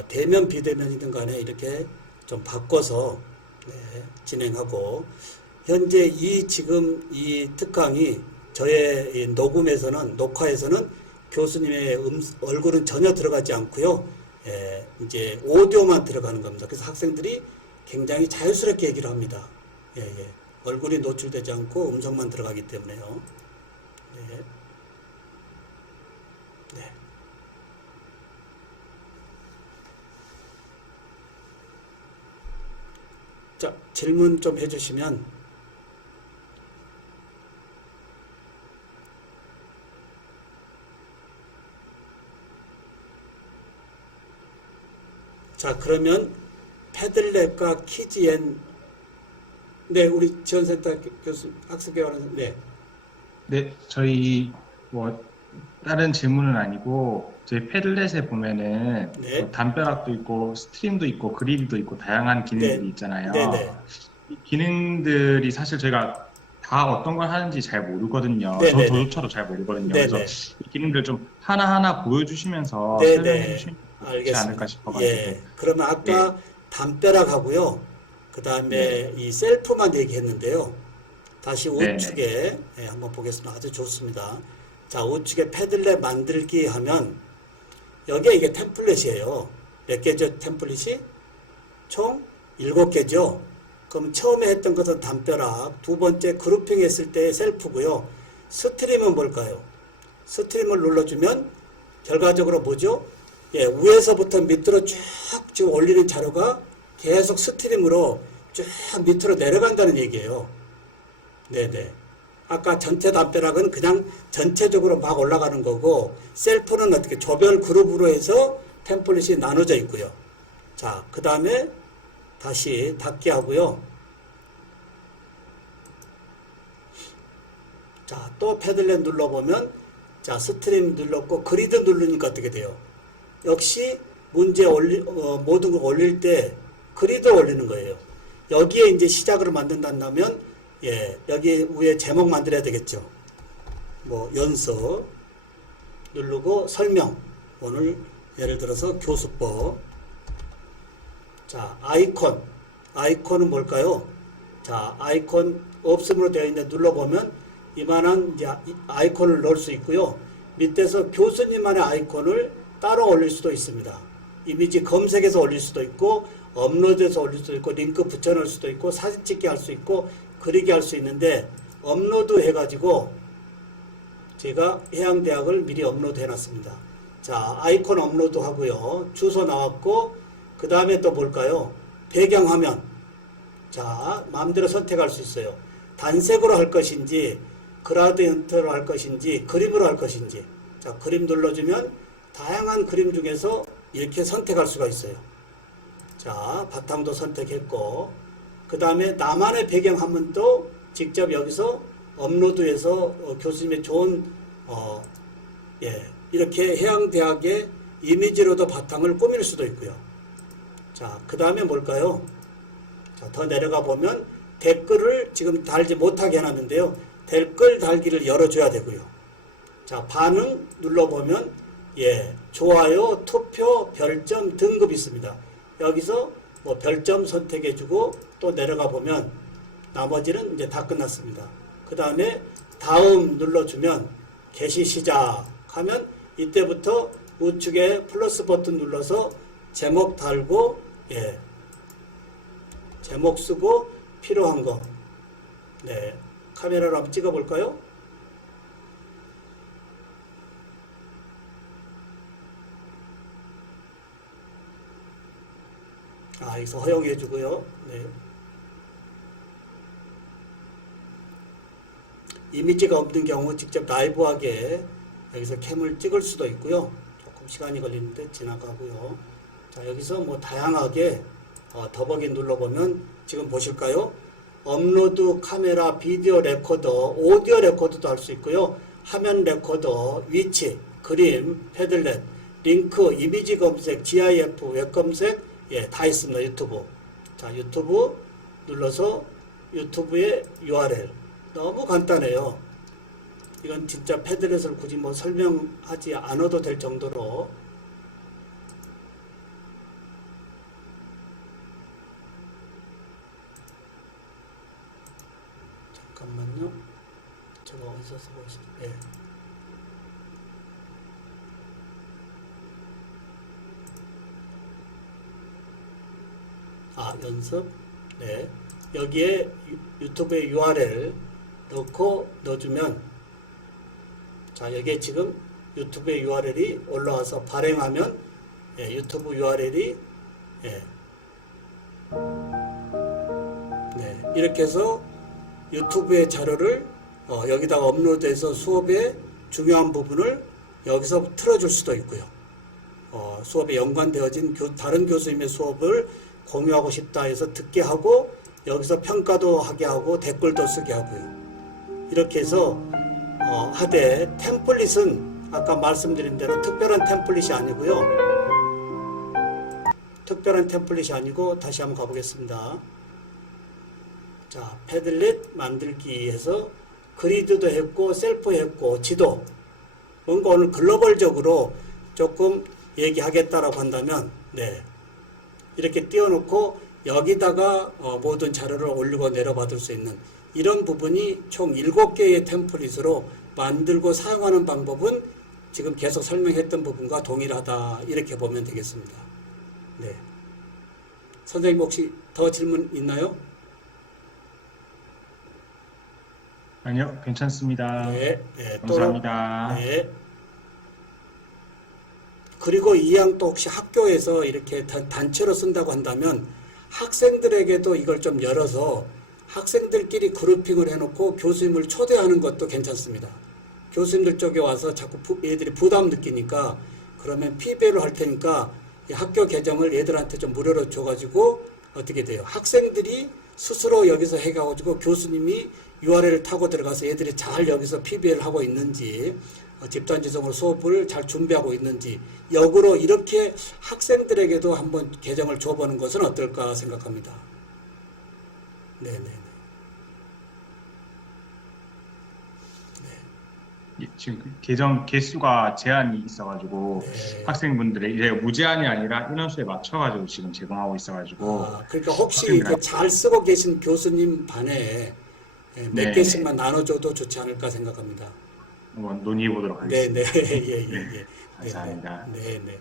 대면 비대면이든 간에 이렇게 좀 바꿔서 진행하고, 현재 지금 이 특강이 저의 이 녹화에서는 교수님의 얼굴은 전혀 들어가지 않고요. 이제 오디오만 들어가는 겁니다. 그래서 학생들이 굉장히 자연스럽게 얘기를 합니다. 얼굴이 노출되지 않고 음성만 들어가기 때문에요. 네. 네. 자, 질문 좀 해주시면. 자, 그러면 패들렛과 키지엔, 네, 우리 지원센터 교수, 학습개발원, 네. 네, 저희 뭐 다른 질문은 아니고 저희 패들렛에 보면은 네. 뭐 담벼락도 있고 스트림도 있고 그리드도 있고 다양한 기능들이 네. 있잖아요. 네네. 이 기능들이 사실 저희가 다 어떤 걸 하는지 잘 모르거든요. 네네네. 저조차도 잘 모르거든요. 네네. 그래서 이 기능들 좀 하나하나 보여주시면서 네네. 설명해 주시면 좋지 알겠습니다. 않을까 싶어가지고. 예. 그러면 아까 담벼락하고요. 그 다음에 이 셀프만 얘기했는데요. 다시 우측에 한번 보겠습니다. 아주 좋습니다. 자, 우측에 패들렛 만들기 하면 여기에 이게 템플릿이에요. 몇 개죠? 템플릿이? 총 7개죠. 그럼 처음에 했던 것은 담벼락, 두 번째 그룹핑 했을 때 셀프고요. 스트림은 뭘까요? 스트림을 눌러주면 결과적으로 뭐죠? 위에서부터 밑으로 쭉 지금 올리는 자료가 계속 스트림으로 쭉 밑으로 내려간다는 얘기예요. 네네. 아까 전체 담벼락은 그냥 전체적으로 막 올라가는 거고, 셀프는 어떻게 조별 그룹으로 해서 템플릿이 나눠져 있고요. 자, 그 다음에 다시 닫기 하고요. 자, 또 패들렛 눌러보면, 자, 스트림 눌렀고, 그리드 누르니까 어떻게 돼요? 역시 문제 모든 걸 올릴 때 그리드 올리는 거예요. 여기에 이제 시작을 만든다면, 여기 위에 제목 만들어야 되겠죠. 뭐, 연습 누르고 설명. 오늘 예를 들어서 교수법. 자, 아이콘은 뭘까요? 자, 아이콘 없음으로 되어 있는데 눌러보면 이만한 이제 아이콘을 넣을 수 있고요. 밑에서 교수님만의 아이콘을 따로 올릴 수도 있습니다. 이미지 검색해서 올릴 수도 있고, 업로드해서 올릴 수도 있고, 링크 붙여넣을 수도 있고, 사진 찍기 할 수 있고, 그리기 할 수 있는데, 업로드 해가지고 제가 해양대학을 미리 업로드 해놨습니다. 자, 아이콘 업로드 하고요. 주소 나왔고, 그 다음에 또 뭘까요? 배경화면. 자, 마음대로 선택할 수 있어요. 단색으로 할 것인지, 그라디언트로 할 것인지, 그림으로 할 것인지. 자, 그림 눌러주면 다양한 그림 중에서 이렇게 선택할 수가 있어요. 자, 바탕도 선택했고, 그 다음에 나만의 배경화면도 직접 여기서 업로드해서 교수님의 좋은 이렇게 해양대학의 이미지로도 바탕을 꾸밀 수도 있고요. 자, 그 다음에 뭘까요? 자, 더 내려가 보면 댓글을 지금 달지 못하게 해놨는데요. 댓글 달기를 열어줘야 되고요. 자, 반응 눌러보면 예, 좋아요, 투표, 별점, 등급이 있습니다. 여기서 뭐 별점 선택해주고 또 내려가 보면 나머지는 이제 다 끝났습니다. 그 다음에 다음 눌러주면 게시 시작하면 이때부터 우측에 플러스 버튼 눌러서 제목 달고 예, 제목 쓰고 필요한 거 네, 카메라로 한번 찍어볼까요? 여기서 허용해 주고요. 네. 이미지가 없는 경우 직접 라이브하게 여기서 캠을 찍을 수도 있고요. 조금 시간이 걸리는데 지나가고요. 자, 여기서 뭐 다양하게 더보기 눌러보면 지금 보실까요? 업로드 카메라, 비디오 레코더, 오디오 레코더도 할 수 있고요. 화면 레코더, 위치, 그림, 패들렛, 링크, 이미지 검색, GIF, 웹 검색, 예, 다 있습니다. 유튜브. 자, 유튜브 눌러서 유튜브의 URL. 너무 간단해요. 이건 진짜 패들렛을 굳이 뭐 설명하지 않아도 될 정도로 잠깐만요. 제가 어디서 쓰고 있어요? 예. 연습. 네. 여기에 유튜브의 URL 넣어주면 자, 여기에 지금 유튜브의 URL이 올라와서 발행하면 예, 유튜브 URL이 예. 네, 이렇게 해서 유튜브의 자료를 여기다가 업로드해서 수업의 중요한 부분을 여기서 틀어줄 수도 있고요. 수업에 연관되어진 다른 교수님의 수업을 공유하고 싶다 해서 듣게 하고 여기서 평가도 하게 하고 댓글도 쓰게 하고요. 이렇게 해서 하되 템플릿은 아까 말씀드린 대로 특별한 템플릿이 아니고요. 특별한 템플릿이 아니고 다시 한번 가보겠습니다. 자, 패들렛 만들기 해서 그리드도 했고 셀프 했고 지도 뭔가 오늘 글로벌적으로 조금 얘기하겠다라고 한다면 네, 이렇게 띄워놓고 여기다가 모든 자료를 올리고 내려받을 수 있는 이런 부분이 총 7개의 템플릿으로 만들고 사용하는 방법은 지금 계속 설명했던 부분과 동일하다 이렇게 보면 되겠습니다. 네. 선생님 혹시 더 질문 있나요? 아니요, 괜찮습니다. 네. 네. 감사합니다. 네. 그리고 이왕 또 혹시 학교에서 이렇게 단체로 쓴다고 한다면 학생들에게도 이걸 좀 열어서 학생들끼리 그룹핑을 해놓고 교수님을 초대하는 것도 괜찮습니다. 교수님들 쪽에 와서 자꾸 애들이 부담 느끼니까 그러면 피배로 할 테니까 이 학교 계정을 애들한테 좀 무료로 줘가지고 어떻게 돼요? 학생들이 스스로 여기서 해가지고 교수님이 URL을 타고 들어가서 애들이 잘 여기서 PBL 하고 있는지 집단지성으로 수업을 잘 준비하고 있는지 역으로 이렇게 학생들에게도 한번 계정을 줘보는 것은 어떨까 생각합니다. 네네네. 지금 계정 개수가 제한이 있어가지고 네. 학생분들의 이제 무제한이 아니라 인원수에 맞춰가지고 지금 제공하고 있어가지고 그러니까 혹시 학생들한테. 잘 쓰고 계신 교수님 반에 몇 네. 개씩만 나눠줘도 좋지 않을까 생각합니다. 한번 논의해 보도록 하겠습니다. 네네. 예. 감사합니다. 네네.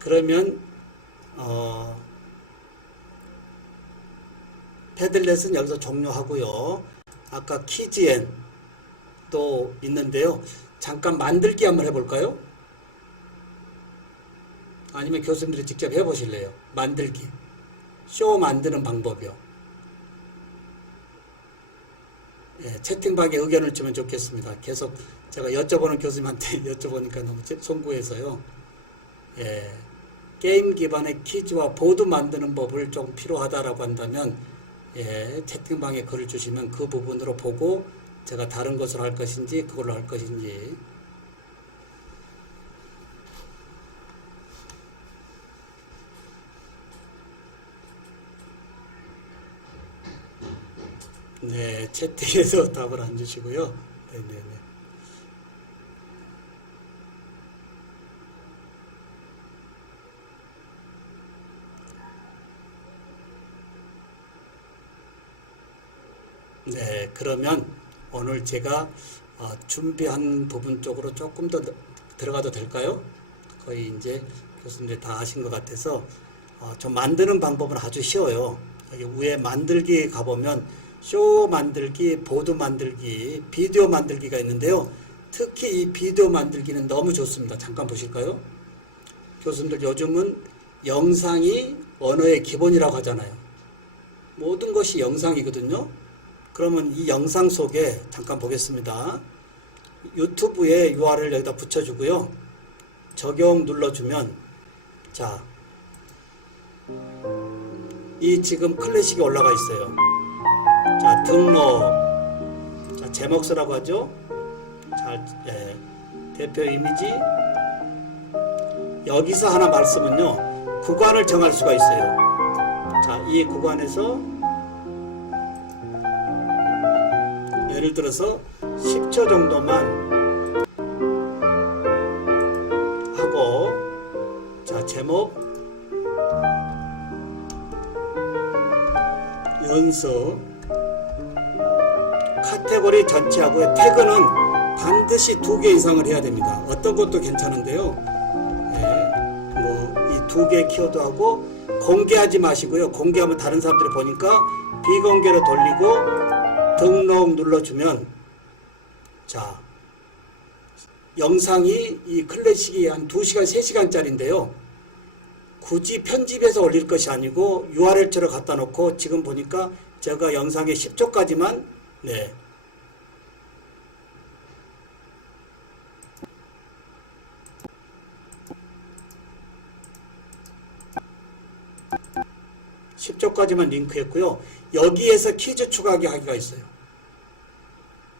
그러면 패들렛은 여기서 종료하고요. 아까 키즈엔도 있는데요. 잠깐 만들기 한번 해볼까요? 아니면 교수님들이 직접 해보실래요? 만들기. 쇼 만드는 방법이요. 예, 채팅방에 의견을 주면 좋겠습니다. 계속 제가 여쭤보는 교수님한테 여쭤보니까 너무 송구해서요. 예, 게임 기반의 퀴즈와 보드 만드는 법을 좀 필요하다라고 한다면 예, 채팅방에 글을 주시면 그 부분으로 보고 제가 다른 것을 할 것인지 그걸로 할 것인지 네, 채팅에서 답을 안 주시고요. 네네네. 네, 그러면 오늘 제가 준비한 부분 쪽으로 조금 더 들어가도 될까요? 거의 이제 교수님들 다 아신 것 같아서 좀 만드는 방법은 아주 쉬워요. 여기 위에 만들기 가보면 쇼 만들기, 보드 만들기, 비디오 만들기가 있는데요. 특히 이 비디오 만들기는 너무 좋습니다. 잠깐 보실까요? 교수님들 요즘은 영상이 언어의 기본이라고 하잖아요. 모든 것이 영상이거든요. 그러면 이 영상 속에 잠깐 보겠습니다. 유튜브에 URL 여기다 붙여주고요. 적용 눌러주면 자, 이 지금 클래식이 올라가 있어요. 자, 등록. 자, 제목 쓰라고 하죠. 자, 대표 이미지. 여기서 하나 말씀은요. 구간을 정할 수가 있어요. 자, 이 구간에서 예를 들어서 10초 정도만 하고, 자, 제목, 연습, 카테고리 전체하고의 태그는 반드시 2개 이상을 해야 됩니다. 어떤 것도 괜찮은데요. 네, 뭐, 이 2개 키워드하고 공개하지 마시고요. 공개하면 다른 사람들이 보니까 비공개로 돌리고 등록 눌러주면 자, 영상이 이 클래식이 한 2시간, 3시간짜리인데요. 굳이 편집해서 올릴 것이 아니고 URL처럼 갖다 놓고 지금 보니까 제가 영상에 10초까지만 네. (10초까지만) 링크했고요. 여기에서 퀴즈 추가하기 하기가 있어요.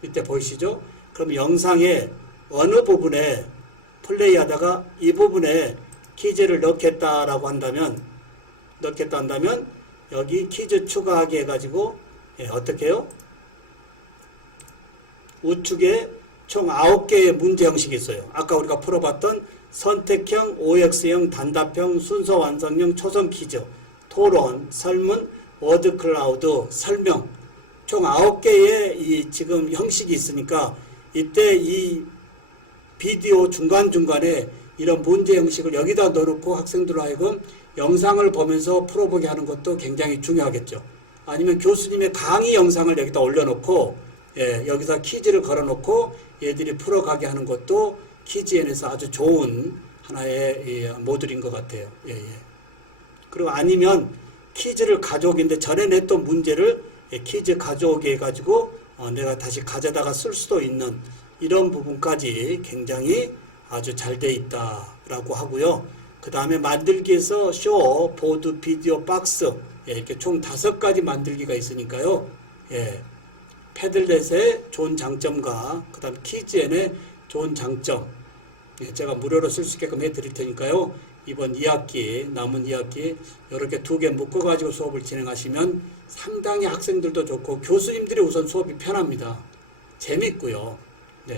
이때 보이시죠? 그럼 영상의 어느 부분에 플레이하다가 이 부분에 퀴즈를 넣겠다라고 한다면 여기 퀴즈 추가하기 해가지고 어떻게 해요? 우측에 총 9개의 문제 형식이 있어요. 아까 우리가 풀어봤던 선택형, OX형, 단답형, 순서 완성형, 초성 퀴즈, 토론, 설문, 워드 클라우드, 설명, 총 9개의 이 지금 형식이 있으니까 이때 이 비디오 중간중간에 이런 문제 형식을 여기다 넣어놓고 학생들로 하여금 영상을 보면서 풀어보게 하는 것도 굉장히 중요하겠죠. 아니면 교수님의 강의 영상을 여기다 올려놓고 여기서 퀴즈를 걸어놓고 얘들이 풀어가게 하는 것도 퀴즈엔에서 아주 좋은 하나의 모듈인 것 같아요. 그리고 아니면 퀴즈를 가져오기인데 전에 냈던 문제를 퀴즈 가져오게 해가지고 내가 다시 가져다가 쓸 수도 있는 이런 부분까지 굉장히 아주 잘 돼 있다라고 하고요. 그 다음에 만들기에서 쇼, 보드, 비디오, 박스 이렇게 총 5가지 만들기가 있으니까요. 패들렛의 좋은 장점과 그 다음 퀴즈엔의 좋은 장점 제가 무료로 쓸 수 있게끔 해드릴 테니까요. 이번 2학기 남은 2학기 이렇게 2개 묶어가지고 수업을 진행하시면 상당히 학생들도 좋고 교수님들이 우선 수업이 편합니다. 재밌고요.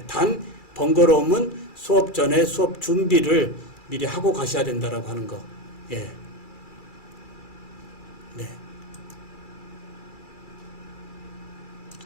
단 번거로움은 수업 전에 수업 준비를 미리 하고 가셔야 된다라고 하는 거.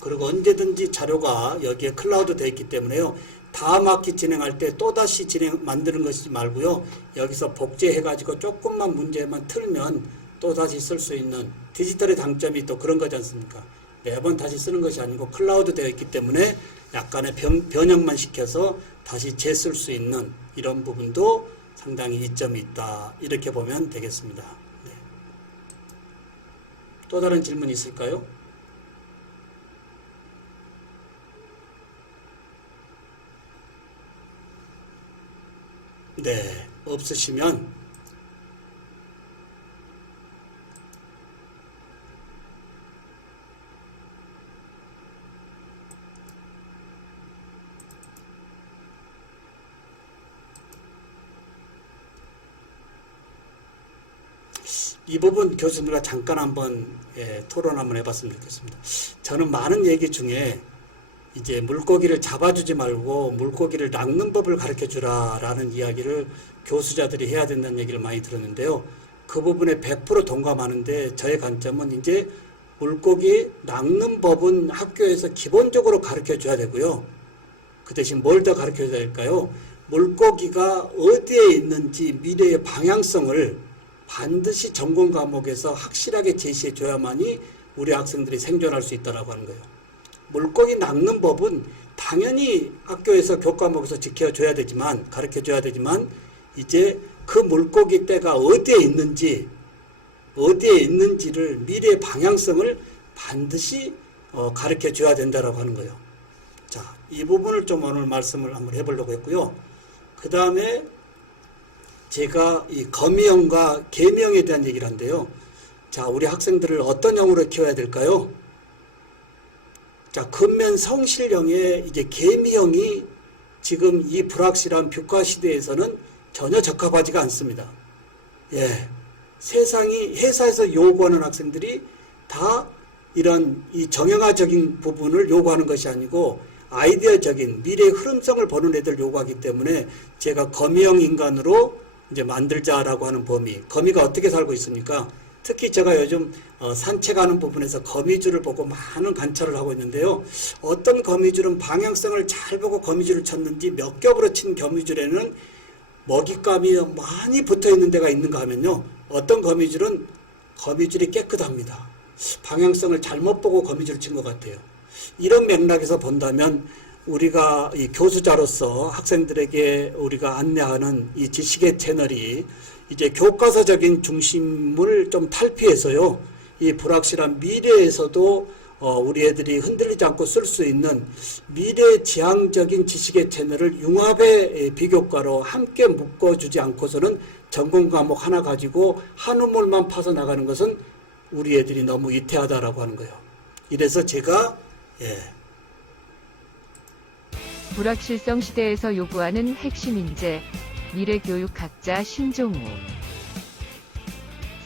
그리고 언제든지 자료가 여기에 클라우드 되어 있기 때문에요. 다음 학기 진행할 때 또다시 만드는 것이지 말고요. 여기서 복제해가지고 조금만 문제만 틀면 또다시 쓸 수 있는 디지털의 장점이 또 그런 거지 않습니까? 매번 다시 쓰는 것이 아니고 클라우드 되어 있기 때문에 약간의 변형만 시켜서 다시 재쓸 수 있는 이런 부분도 상당히 이점이 있다. 이렇게 보면 되겠습니다. 또 다른 질문 있을까요? 네, 없으시면 이 부분 교수님과 잠깐 한번 토론 한번 해봤으면 좋겠습니다. 저는 많은 얘기 중에 이제 물고기를 잡아주지 말고 물고기를 낚는 법을 가르쳐 주라라는 이야기를 교수자들이 해야 된다는 얘기를 많이 들었는데요. 그 부분에 100% 동감하는데 저의 관점은 이제 물고기 낚는 법은 학교에서 기본적으로 가르쳐 줘야 되고요. 그 대신 뭘 더 가르쳐 줘야 될까요? 물고기가 어디에 있는지 미래의 방향성을 반드시 전공 과목에서 확실하게 제시해 줘야만이 우리 학생들이 생존할 수 있다고 하는 거예요. 물고기 낚는 법은 당연히 학교에서 교과목에서 지켜줘야 되지만, 가르쳐 줘야 되지만, 이제 그 물고기 떼가 어디에 있는지를 미래의 방향성을 반드시 가르쳐 줘야 된다고 하는 거예요. 자, 이 부분을 좀 오늘 말씀을 한번 해보려고 했고요. 그 다음에 제가 이 거미형과 개미형에 대한 얘기를 한대요. 자, 우리 학생들을 어떤 형으로 키워야 될까요? 자, 근면 성실형의 이제 개미형이 지금 이 불확실한 뷰과 시대에서는 전혀 적합하지가 않습니다. 예. 세상이 회사에서 요구하는 학생들이 다 이런 이 정형화적인 부분을 요구하는 것이 아니고 아이디어적인 미래의 흐름성을 보는 애들 요구하기 때문에 제가 거미형 인간으로 이제 만들자라고 하는 범위. 거미가 어떻게 살고 있습니까? 특히 제가 요즘 산책하는 부분에서 거미줄을 보고 많은 관찰을 하고 있는데요. 어떤 거미줄은 방향성을 잘 보고 거미줄을 쳤는지 몇 겹으로 친 거미줄에는 먹잇감이 많이 붙어 있는 데가 있는가 하면요. 어떤 거미줄은 거미줄이 깨끗합니다. 방향성을 잘못 보고 거미줄을 친 것 같아요. 이런 맥락에서 본다면 우리가 이 교수자로서 학생들에게 우리가 안내하는 이 지식의 채널이 이제 교과서적인 중심을 좀 탈피해서요. 이 불확실한 미래에서도 우리 애들이 흔들리지 않고 쓸 수 있는 미래지향적인 지식의 채널을 융합의 비교과로 함께 묶어주지 않고서는 전공 과목 하나 가지고 한 우물만 파서 나가는 것은 우리 애들이 너무 위태하다라고 하는 거예요. 이래서 제가 불확실성 시대에서 요구하는 핵심 인재, 미래교육학자 신종우.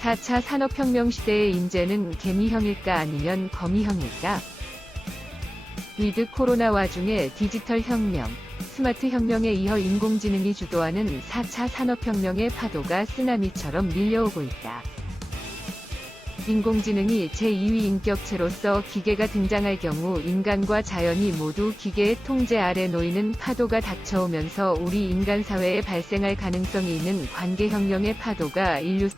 4차 산업혁명 시대의 인재는 개미형일까 아니면 거미형일까? 위드 코로나 와중에 디지털 혁명, 스마트 혁명에 이어 인공지능이 주도하는 4차 산업혁명의 파도가 쓰나미처럼 밀려오고 있다. 인공지능이 제2위 인격체로서 기계가 등장할 경우 인간과 자연이 모두 기계의 통제 아래 놓이는 파도가 닥쳐오면서 우리 인간 사회에 발생할 가능성이 있는 관계혁명의 파도가 인류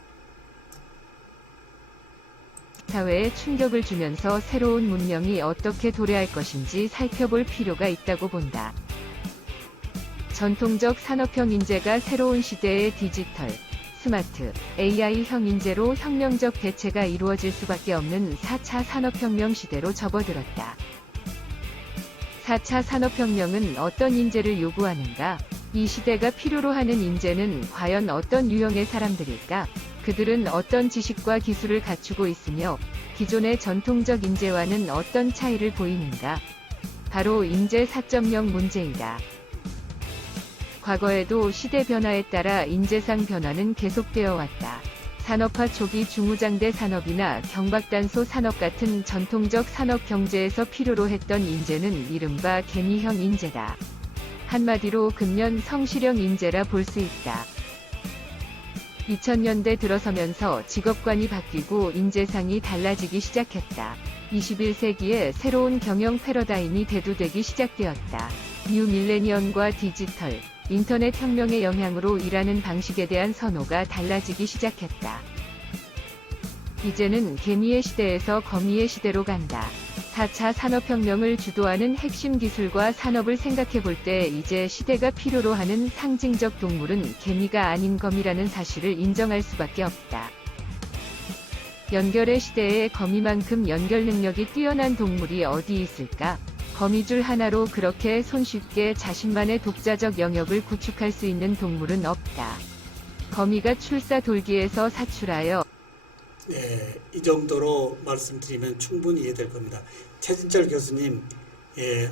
사회에 충격을 주면서 새로운 문명이 어떻게 도래할 것인지 살펴볼 필요가 있다고 본다. 전통적 산업형 인재가 새로운 시대의 디지털, 스마트, AI형 인재로 혁명적 대체가 이루어질 수밖에 없는 4차 산업혁명 시대로 접어들었다. 4차 산업혁명은 어떤 인재를 요구하는가? 이 시대가 필요로 하는 인재는 과연 어떤 유형의 사람들일까? 그들은 어떤 지식과 기술을 갖추고 있으며 기존의 전통적 인재와는 어떤 차이를 보이는가? 바로 인재 4.0 문제이다. 과거에도 시대 변화에 따라 인재상 변화는 계속되어 왔다. 산업화 초기 중무장대 산업이나 경박단소 산업 같은 전통적 산업 경제에서 필요로 했던 인재는 이른바 개미형 인재다. 한마디로 근면 성실형 인재라 볼 수 있다. 2000년대 들어서면서 직업관이 바뀌고 인재상이 달라지기 시작했다. 21세기에 새로운 경영 패러다임이 대두되기 시작되었다. 뉴 밀레니엄과 디지털, 인터넷 혁명의 영향으로 일하는 방식에 대한 선호가 달라지기 시작했다. 이제는 개미의 시대에서 거미의 시대로 간다. 4차 산업혁명을 주도하는 핵심 기술과 산업을 생각해 볼 때 이제 시대가 필요로 하는 상징적 동물은 개미가 아닌 거미라는 사실을 인정할 수밖에 없다. 연결의 시대에 거미만큼 연결 능력이 뛰어난 동물이 어디 있을까? 거미줄 하나로 그렇게 손쉽게 자신만의 독자적 영역을 구축할 수 있는 동물은 없다. 거미가 출사 돌기에서 사출하여 이 정도로 말씀드리면 충분히 이해될 겁니다. 최진철 교수님,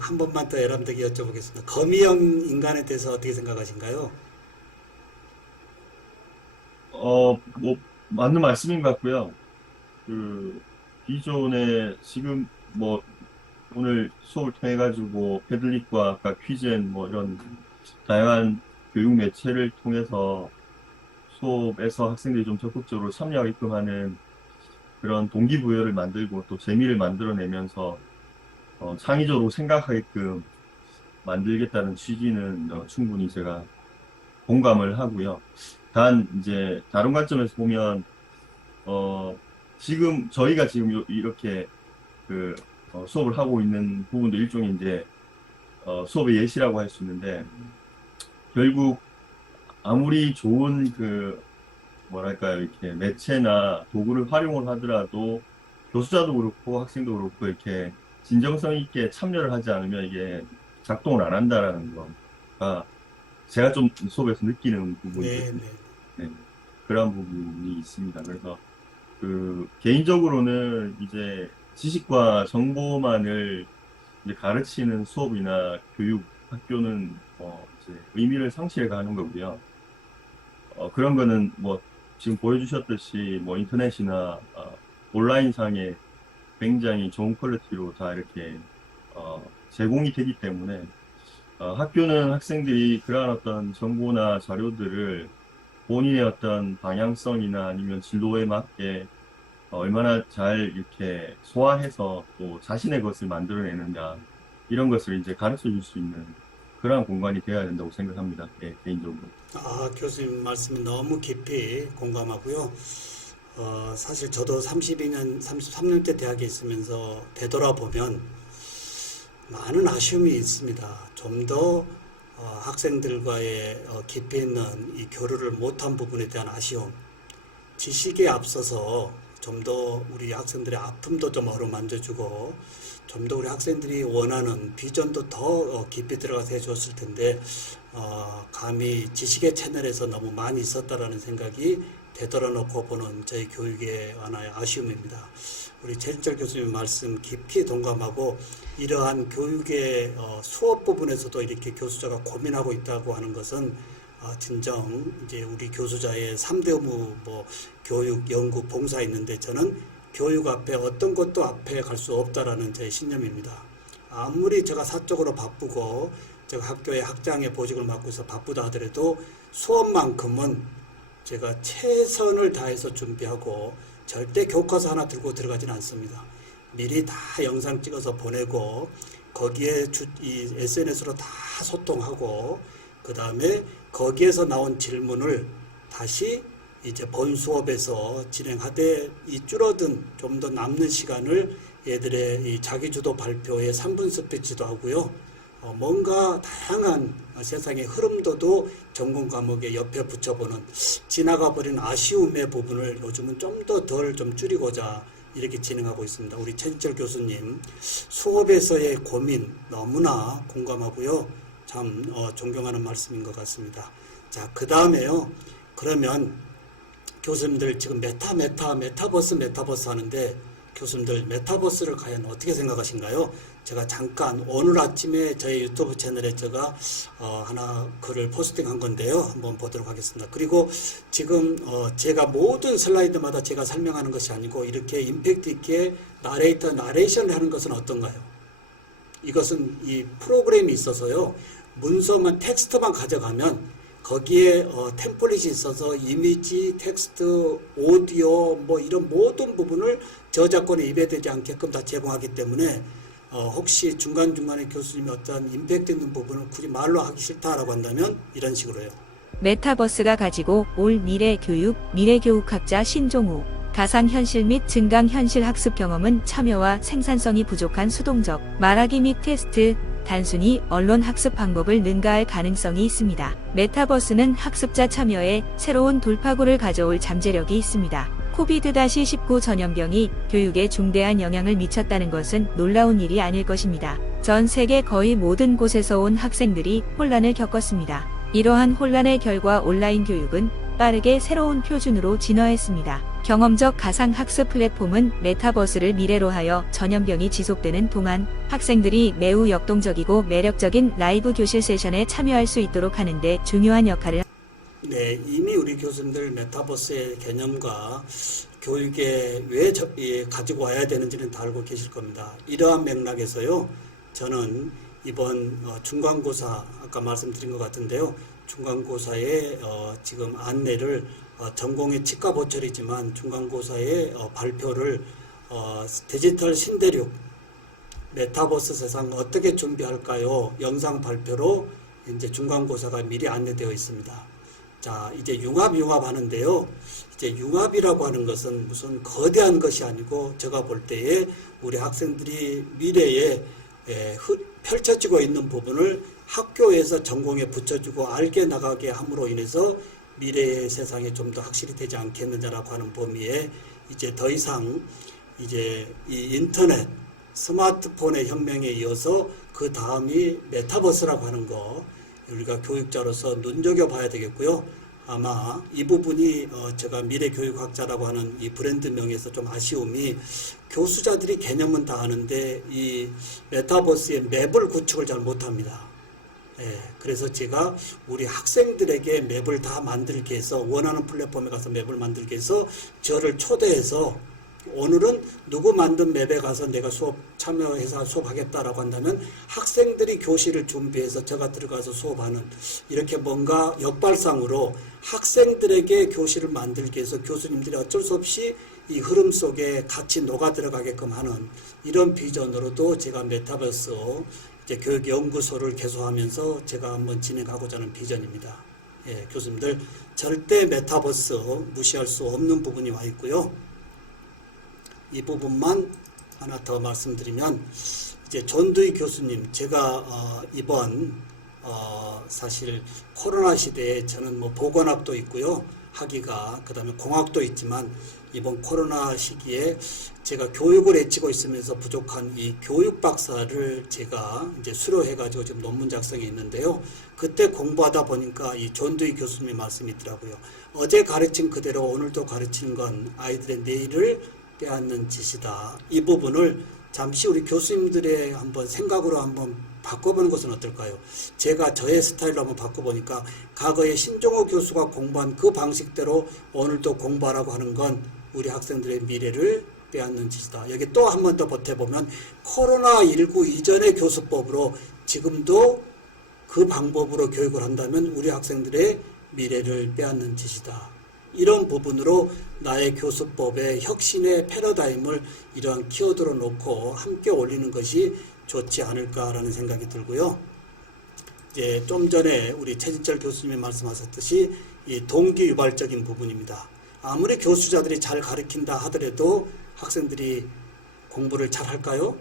한 번만 더 여러분들에게 여쭤보겠습니다. 거미형 인간에 대해서 어떻게 생각하신가요? 맞는 말씀인 것 같고요. 그 기존에 지금 뭐 오늘 수업을 통해 가지고 패들릿과 아까 퀴즈앤 뭐 이런 다양한 교육 매체를 통해서 수업에서 학생들이 좀 적극적으로 참여하게끔 하는 그런 동기부여를 만들고 또 재미를 만들어내면서 창의적으로 생각하게끔 만들겠다는 취지는 충분히 제가 공감을 하고요. 단 이제 다른 관점에서 보면 지금 저희가 지금 이렇게 그 수업을 하고 있는 부분도 일종의 이제 수업의 예시라고 할 수 있는데 결국 아무리 좋은 그 뭐랄까요 이렇게 매체나 도구를 활용을 하더라도 교수자도 그렇고 학생도 그렇고 이렇게 진정성 있게 참여를 하지 않으면 이게 작동을 안 한다라는 거가 제가 좀 수업에서 느끼는 부분이거든요. 네, 네. 네, 그런 부분이 있습니다. 그래서 그 개인적으로는 이제 지식과 정보만을 이제 가르치는 수업이나 교육 학교는 이제 의미를 상실해 가는 거고요. 그런 거는 뭐 지금 보여주셨듯이 뭐 인터넷이나 온라인상에 굉장히 좋은 퀄리티로 다 이렇게 제공이 되기 때문에 학교는 학생들이 그러한 어떤 정보나 자료들을 본인의 어떤 방향성이나 아니면 진로에 맞게 얼마나 잘 이렇게 소화해서 또 자신의 것을 만들어내느냐 이런 것을 이제 가르쳐 줄 수 있는 그러한 공간이 되어야 된다고 생각합니다. 네, 개인적으로. 교수님 말씀이 너무 깊이 공감하고요. 사실 저도 33년째 대학에 있으면서 되돌아보면 많은 아쉬움이 있습니다. 좀 더 학생들과의 깊이 있는 이 교류를 못한 부분에 대한 아쉬움, 지식에 앞서서 좀 더 우리 학생들의 아픔도 좀 어루만져주고 좀 더 우리 학생들이 원하는 비전도 더 깊이 들어가서 해줬을 텐데 감히 지식의 채널에서 너무 많이 있었다라는 생각이 되돌아놓고 보는 저희 교육의 하나의 아쉬움입니다. 우리 최진철 교수님 말씀 깊이 동감하고 이러한 교육의 수업 부분에서도 이렇게 교수자가 고민하고 있다고 하는 것은 진정 이제 우리 교수자의 3대 의무 뭐 교육, 연구, 봉사 있는데 저는 교육 앞에 어떤 것도 앞에 갈 수 없다라는 제 신념입니다. 아무리 제가 사적으로 바쁘고 제가 학교의 학장의 보직을 맡고 있어 바쁘다 하더라도 수업만큼은 제가 최선을 다해서 준비하고 절대 교과서 하나 들고 들어가진 않습니다. 미리 다 영상 찍어서 보내고 거기에 이 SNS로 다 소통하고 그 다음에 거기에서 나온 질문을 다시 이제 본 수업에서 진행하되 이 줄어든 좀 더 남는 시간을 얘들의 이 자기주도 발표에 3분 스피치도 하고요. 뭔가 다양한 세상의 흐름도도 전공 과목에 옆에 붙여보는 지나가 버린 아쉬움의 부분을 요즘은 좀 더 덜 좀 줄이고자 이렇게 진행하고 있습니다. 우리 최진철 교수님 수업에서의 고민 너무나 공감하고요. 참 존경하는 말씀인 것 같습니다. 자, 그 다음에요. 그러면 교수님들 지금 메타버스 하는데 교수님들 메타버스를 과연 어떻게 생각하신가요? 제가 잠깐 오늘 아침에 저희 유튜브 채널에 제가 하나 글을 포스팅한 건데요. 한번 보도록 하겠습니다. 그리고 지금 제가 모든 슬라이드마다 제가 설명하는 것이 아니고 이렇게 임팩트 있게 나레이션을 하는 것은 어떤가요? 이것은 이 프로그램이 있어서요. 문서만 텍스트만 가져가면 거기에 템플릿이 있어서 이미지, 텍스트, 오디오 뭐 이런 모든 부분을 저작권에 위배되지 않게끔 다 제공하기 때문에 혹시 중간중간에 교수님이 어떤 임팩트 있는 부분을 굳이 말로 하기 싫다라고 한다면 이런 식으로요. 메타버스가 가지고 올 미래 교육, 미래교육학자 신종우. 가상현실 및 증강현실 학습 경험은 참여와 생산성이 부족한 수동적 말하기 및 테스트, 단순히 언론 학습 방법을 능가할 가능성이 있습니다. 메타버스는 학습자 참여에 새로운 돌파구를 가져올 잠재력이 있습니다. 코비드-19 전염병이 교육에 중대한 영향을 미쳤다는 것은 놀라운 일이 아닐 것입니다. 전 세계 거의 모든 곳에서 온 학생들이 혼란을 겪었습니다. 이러한 혼란의 결과 온라인 교육은 빠르게 새로운 표준으로 진화했습니다. 경험적 가상학습 플랫폼은 메타버스를 미래로 하여 전염병이 지속되는 동안 학생들이 매우 역동적이고 매력적인 라이브 교실 세션에 참여할 수 있도록 하는 데 중요한 역할을 네, 이미 우리 교수님들 메타버스의 개념과 교육에 왜 가지고 와야 되는지는 다 알고 계실 겁니다. 이러한 맥락에서요, 저는 이번 중간고사, 아까 말씀드린 것 같은데요, 중간고사의 지금 안내를 전공의 치과 보철이지만 중간고사의 발표를 디지털 신대륙 메타버스 세상 어떻게 준비할까요? 영상 발표로 이제 중간고사가 미리 안내되어 있습니다. 자, 이제 융합 하는데요. 이제 융합이라고 하는 것은 무슨 거대한 것이 아니고 제가 볼 때에 우리 학생들이 미래에 펼쳐지고 있는 부분을 학교에서 전공에 붙여주고 알게 나가게 함으로 인해서 미래의 세상에 좀 더 확실히 되지 않겠느냐라고 하는 범위에 이제 더 이상 이제 이 인터넷, 스마트폰의 혁명에 이어서 그 다음이 메타버스라고 하는 거 우리가 교육자로서 눈여겨봐야 되겠고요. 아마 이 부분이 제가 미래교육학자라고 하는 이 브랜드명에서 좀 아쉬움이 교수자들이 개념은 다 아는데 이 메타버스의 맵을 구축을 잘 못합니다. 예, 그래서 제가 우리 학생들에게 맵을 다 만들게 해서 원하는 플랫폼에 가서 맵을 만들게 해서 저를 초대해서 오늘은 누구 만든 맵에 가서 내가 수업 참여해서 수업하겠다라고 한다면 학생들이 교실을 준비해서 제가 들어가서 수업하는 이렇게 뭔가 역발상으로 학생들에게 교실을 만들기 위해서 교수님들이 어쩔 수 없이 이 흐름 속에 같이 녹아 들어가게끔 하는 이런 비전으로도 제가 메타버스 이제 교육연구소를 개소하면서 제가 한번 진행하고자 하는 비전입니다. 예, 교수님들 절대 메타버스 무시할 수 없는 부분이 와 있고요. 이 부분만 하나 더 말씀드리면 이제 전두희 교수님 제가 이번 사실 코로나 시대에 저는 뭐 보건학도 있고요. 학위가 그다음에 공학도 있지만 이번 코로나 시기에 제가 교육을 애치고 있으면서 부족한 이 교육 박사를 제가 이제 수료해 가지고 지금 논문 작성에 있는데요. 그때 공부하다 보니까 이 전두희 교수님의 말씀이 있더라고요. 어제 가르친 그대로 오늘도 가르치는 건 아이들의 내일을 빼앗는 짓이다. 이 부분을 잠시 우리 교수님들의 한번 생각으로 한번 바꿔보는 것은 어떨까요? 제가 저의 스타일로 한번 바꿔보니까 과거에 신종호 교수가 공부한 그 방식대로 오늘도 공부하라고 하는 건 우리 학생들의 미래를 빼앗는 짓이다. 여기 또 한 번 더 보태보면 코로나19 이전의 교수법으로 지금도 그 방법으로 교육을 한다면 우리 학생들의 미래를 빼앗는 짓이다. 이런 부분으로 나의 교수법의 혁신의 패러다임을 이러한 키워드로 놓고 함께 올리는 것이 좋지 않을까라는 생각이 들고요. 이제 좀 전에 우리 최진철 교수님이 말씀하셨듯이 이 동기 유발적인 부분입니다. 아무리 교수자들이 잘 가르친다 하더라도 학생들이 공부를 잘 할까요?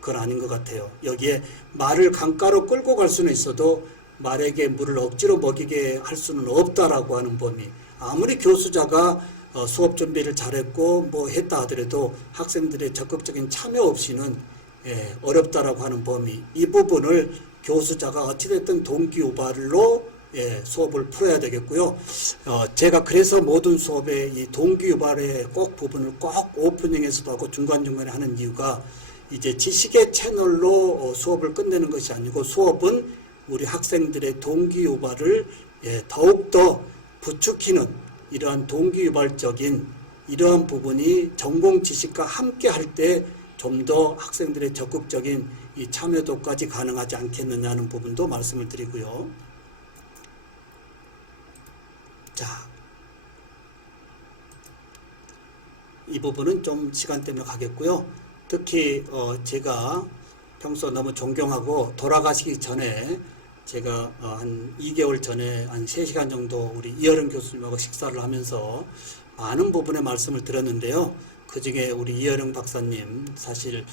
그건 아닌 것 같아요. 여기에 말을 강가로 끌고 갈 수는 있어도 말에게 물을 억지로 먹이게 할 수는 없다라고 하는 범위. 아무리 교수자가 수업 준비를 잘했고 뭐 했다 하더라도 학생들의 적극적인 참여 없이는 어렵다라고 하는 범위. 이 부분을 교수자가 어찌됐든 동기 유발로 수업을 풀어야 되겠고요. 제가 그래서 모든 수업에 이 동기 유발의 꼭 부분을 꼭 오프닝에서도 하고 중간중간에 하는 이유가 이제 지식의 채널로 수업을 끝내는 것이 아니고 수업은 우리 학생들의 동기 유발을 더욱더 부추기는 이러한 동기 유발적인 이러한 부분이 전공 지식과 함께 할 때 좀 더 학생들의 적극적인 이 참여도까지 가능하지 않겠느냐는 부분도 말씀을 드리고요. 자, 이 부분은 좀 시간 때문에 가겠고요. 특히 제가 평소 너무 존경하고 돌아가시기 전에 제가 한 2개월 전에 한 3시간 정도 우리 이여름 교수님하고 식사를 하면서 많은 부분의 말씀을 드렸는데요. 그 중에 우리 이여름 박사님 사실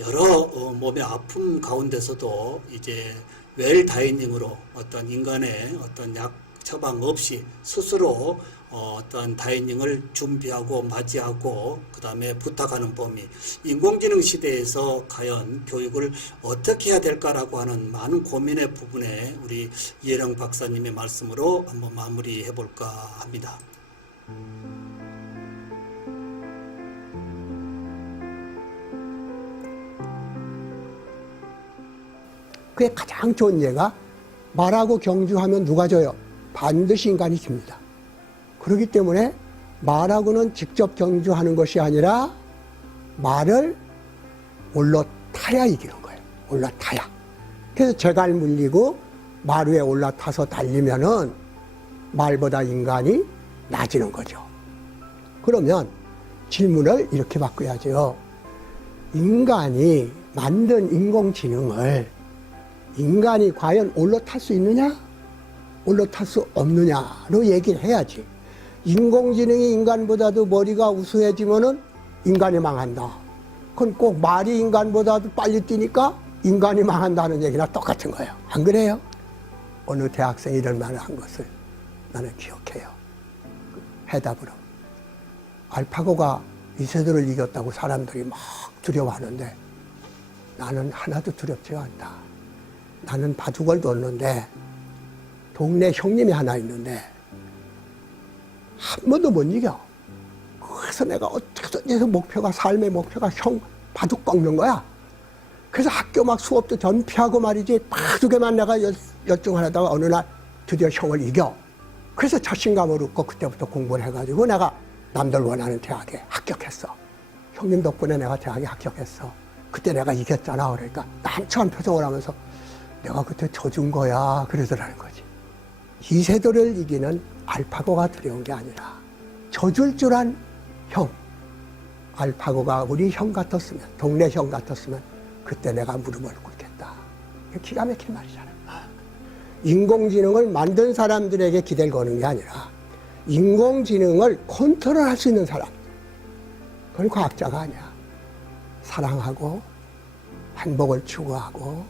여러 몸의 아픔 가운데서도 이제 웰 다이닝으로 어떤 인간의 어떤 약 처방 없이 스스로 어떤 다이닝을 준비하고 맞이하고 그 다음에 부탁하는 범위 인공지능 시대에서 과연 교육을 어떻게 해야 될까라고 하는 많은 고민의 부분에 우리 이해령 박사님의 말씀으로 한번 마무리해 볼까 합니다. 그게 가장 좋은 예가 말하고 경주하면 누가 져요? 반드시 인간이 깁니다. 그렇기 때문에 말하고는 직접 경주하는 것이 아니라 말을 올라타야 이기는 거예요. 올라타야. 그래서 제갈 물리고 말 위에 올라타서 달리면은 말보다 인간이 낮아지는 거죠. 그러면 질문을 이렇게 바꿔야죠. 인간이 만든 인공지능을 인간이 과연 올라탈 수 있느냐? 올라탈 수 없느냐로 얘기를 해야지. 인공지능이 인간보다도 머리가 우수해지면은 인간이 망한다. 그건 꼭 말이 인간보다도 빨리 뛰니까 인간이 망한다는 얘기나 똑같은 거예요. 안 그래요? 어느 대학생이 이런 말을 한 것을 나는 기억해요. 해답으로. 알파고가 이세돌을 이겼다고 사람들이 막 두려워하는데 나는 하나도 두렵지 않다. 나는 바둑을 뒀는데 동네 형님이 하나 있는데 한 번도 못 이겨. 그래서 내가 어떻게든 해서 삶의 목표가 형 바둑 꺾는 거야. 그래서 학교 막 수업도 전피하고 말이지 바둑에만 내가 열중하다가 어느 날 드디어 형을 이겨. 그래서 자신감을 얻고 그때부터 공부를 해가지고 내가 남들 원하는 대학에 합격했어. 형님 덕분에 내가 대학에 합격했어. 그때 내가 이겼잖아. 그러니까 난처한 표정을 하면서 내가 그때 져준 거야. 그러더라는 거지. 이세돌을 이기는 알파고가 두려운 게 아니라 져줄 줄 안 형. 알파고가 우리 형 같았으면, 동네 형 같았으면 그때 내가 무릎을 꿇겠다. 기가 막힌 말이잖아. 인공지능을 만든 사람들에게 기대를 거는 게 아니라 인공지능을 컨트롤할 수 있는 사람. 그건 과학자가 아니야. 사랑하고 행복을 추구하고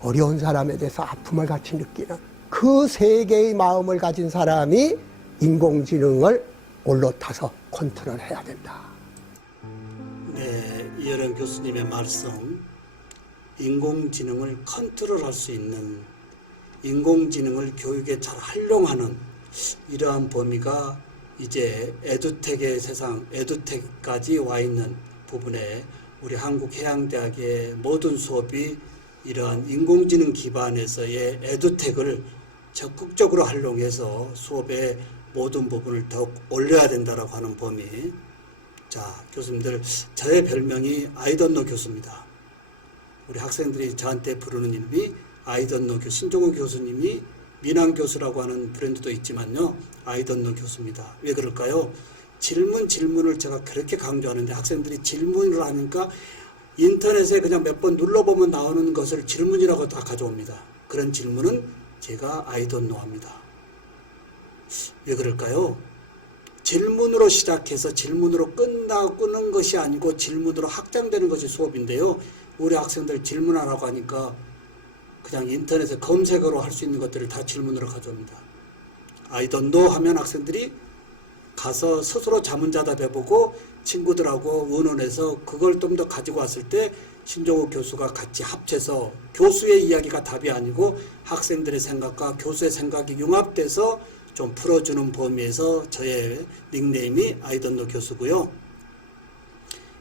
어려운 사람에 대해서 아픔을 같이 느끼는 그 세 개의 마음을 가진 사람이 인공지능을 올라타서 컨트롤해야 된다. 네, 이여령 교수님의 말씀, 인공지능을 컨트롤할 수 있는, 인공지능을 교육에 잘 활용하는 이러한 범위가 이제 에듀텍의 세상, 에듀텍까지 와 있는 부분에 우리 한국해양대학의 모든 수업이 이러한 인공지능 기반에서의 에듀텍을 적극적으로 활용해서 수업의 모든 부분을 더욱 올려야 된다라고 하는 범위. 자, 교수님들, 저의 별명이 아이던노 교수입니다. 우리 학생들이 저한테 부르는 이름이 아이던노 교수, 신종호 교수님이 민항 교수라고 하는 브랜드도 있지만요, 아이던노 교수입니다. 왜 그럴까요? 질문을 제가 그렇게 강조하는데 학생들이 질문을 하니까 인터넷에 그냥 몇 번 눌러보면 나오는 것을 질문이라고 다 가져옵니다. 그런 질문은 제가 아이던노 합니다. 왜 그럴까요? 질문으로 시작해서 질문으로 끝나는 것이 아니고 질문으로 확장되는 것이 수업인데요. 우리 학생들 질문하라고 하니까 그냥 인터넷에 검색어로 할 수 있는 것들을 다 질문으로 가져옵니다. I don't know 하면 학생들이 가서 스스로 자문자답해보고 친구들하고 의논해서 그걸 좀 더 가지고 왔을 때 신종욱 교수가 같이 합쳐서 교수의 이야기가 답이 아니고 학생들의 생각과 교수의 생각이 융합돼서 좀 풀어주는 범위에서 저의 닉네임이 아이던노 교수고요.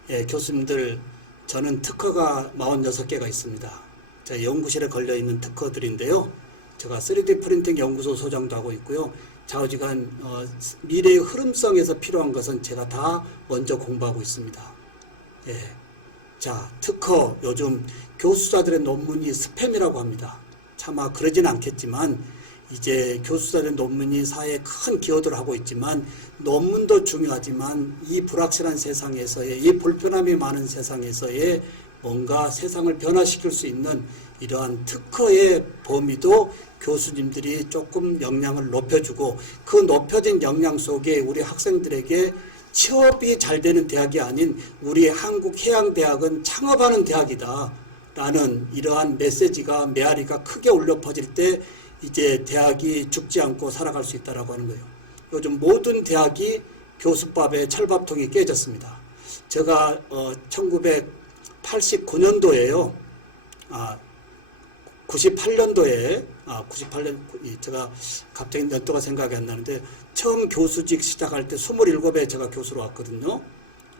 예, 교수님들, 저는 특허가 46개가 있습니다. 제 연구실에 걸려있는 특허들인데요. 제가 3D 프린팅 연구소 소장도 하고 있고요. 좌우지간 미래의 흐름성에서 필요한 것은 제가 다 먼저 공부하고 있습니다. 예. 자, 특허, 요즘 교수자들의 논문이 스팸이라고 합니다. 차마 그러진 않겠지만 이제 교수자들의 논문이 사회에 큰 기여도를 하고 있지만 논문도 중요하지만 이 불확실한 세상에서의, 이 불편함이 많은 세상에서의 뭔가 세상을 변화시킬 수 있는 이러한 특허의 범위도 교수님들이 조금 역량을 높여주고 그 높여진 역량 속에 우리 학생들에게 취업이 잘 되는 대학이 아닌 우리 한국해양대학은 창업하는 대학이다 라는 이러한 메시지가, 메아리가 크게 울려 퍼질 때 이제 대학이 죽지 않고 살아갈 수 있다라고 하는 거예요. 요즘 모든 대학이 교수밥에 철밥통이 깨졌습니다. 제가 1989년도에요. 98년도에 98년 제가 갑자기 연도가 생각이 안 나는데 처음 교수직 시작할 때 27에 제가 교수로 왔거든요.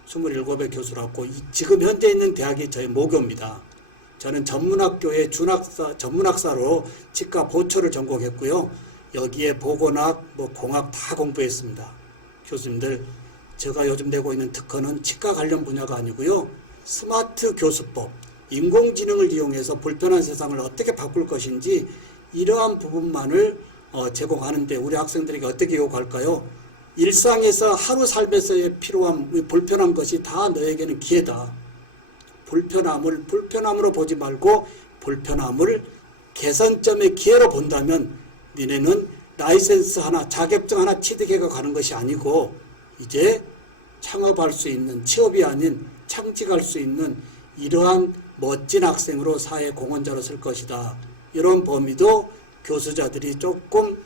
27에 교수로 왔고 지금 현재 있는 대학이 저희 모교입니다. 저는 전문학교의 전문학사로 치과 보초를 전공했고요. 여기에 보건학, 뭐 공학 다 공부했습니다. 교수님들, 제가 요즘 내고 있는 특허는 치과 관련 분야가 아니고요. 스마트 교수법, 인공지능을 이용해서 불편한 세상을 어떻게 바꿀 것인지 이러한 부분만을 제공하는데 우리 학생들에게 어떻게 요구할까요? 일상에서 하루 삶에서 필요한 불편한 것이 다 너에게는 기회다. 불편함을 불편함으로 보지 말고 불편함을 개선점의 기회로 본다면 니네는 라이센스 하나, 자격증 하나 취득해가 가는 것이 아니고 이제 창업할 수 있는, 취업이 아닌 창직할 수 있는 이러한 멋진 학생으로 사회 공헌자로 설 것이다. 이런 범위도 교수자들이 조금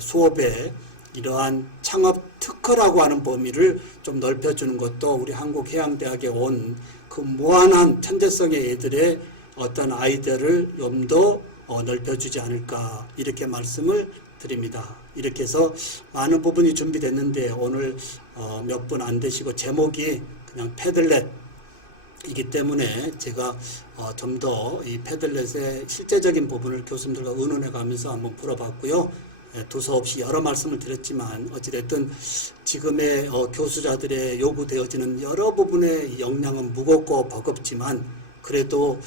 수업에 이러한 창업 특허라고 하는 범위를 좀 넓혀주는 것도 우리 한국해양대학에 온 그 무한한 천재성의 애들의 어떤 아이디어를 좀 더 넓혀주지 않을까 이렇게 말씀을 드립니다. 이렇게 해서 많은 부분이 준비됐는데 오늘 몇 분 안 되시고 제목이 그냥 패들렛이기 때문에 제가 좀 더 이 패들렛의 실제적인 부분을 교수님들과 의논해 가면서 한번 풀어봤고요. 두서없이 여러 말씀을 드렸지만 어찌됐든 지금의 교수자들의 요구되어지는 여러 부분의 역량은 무겁고 버겁지만 그래도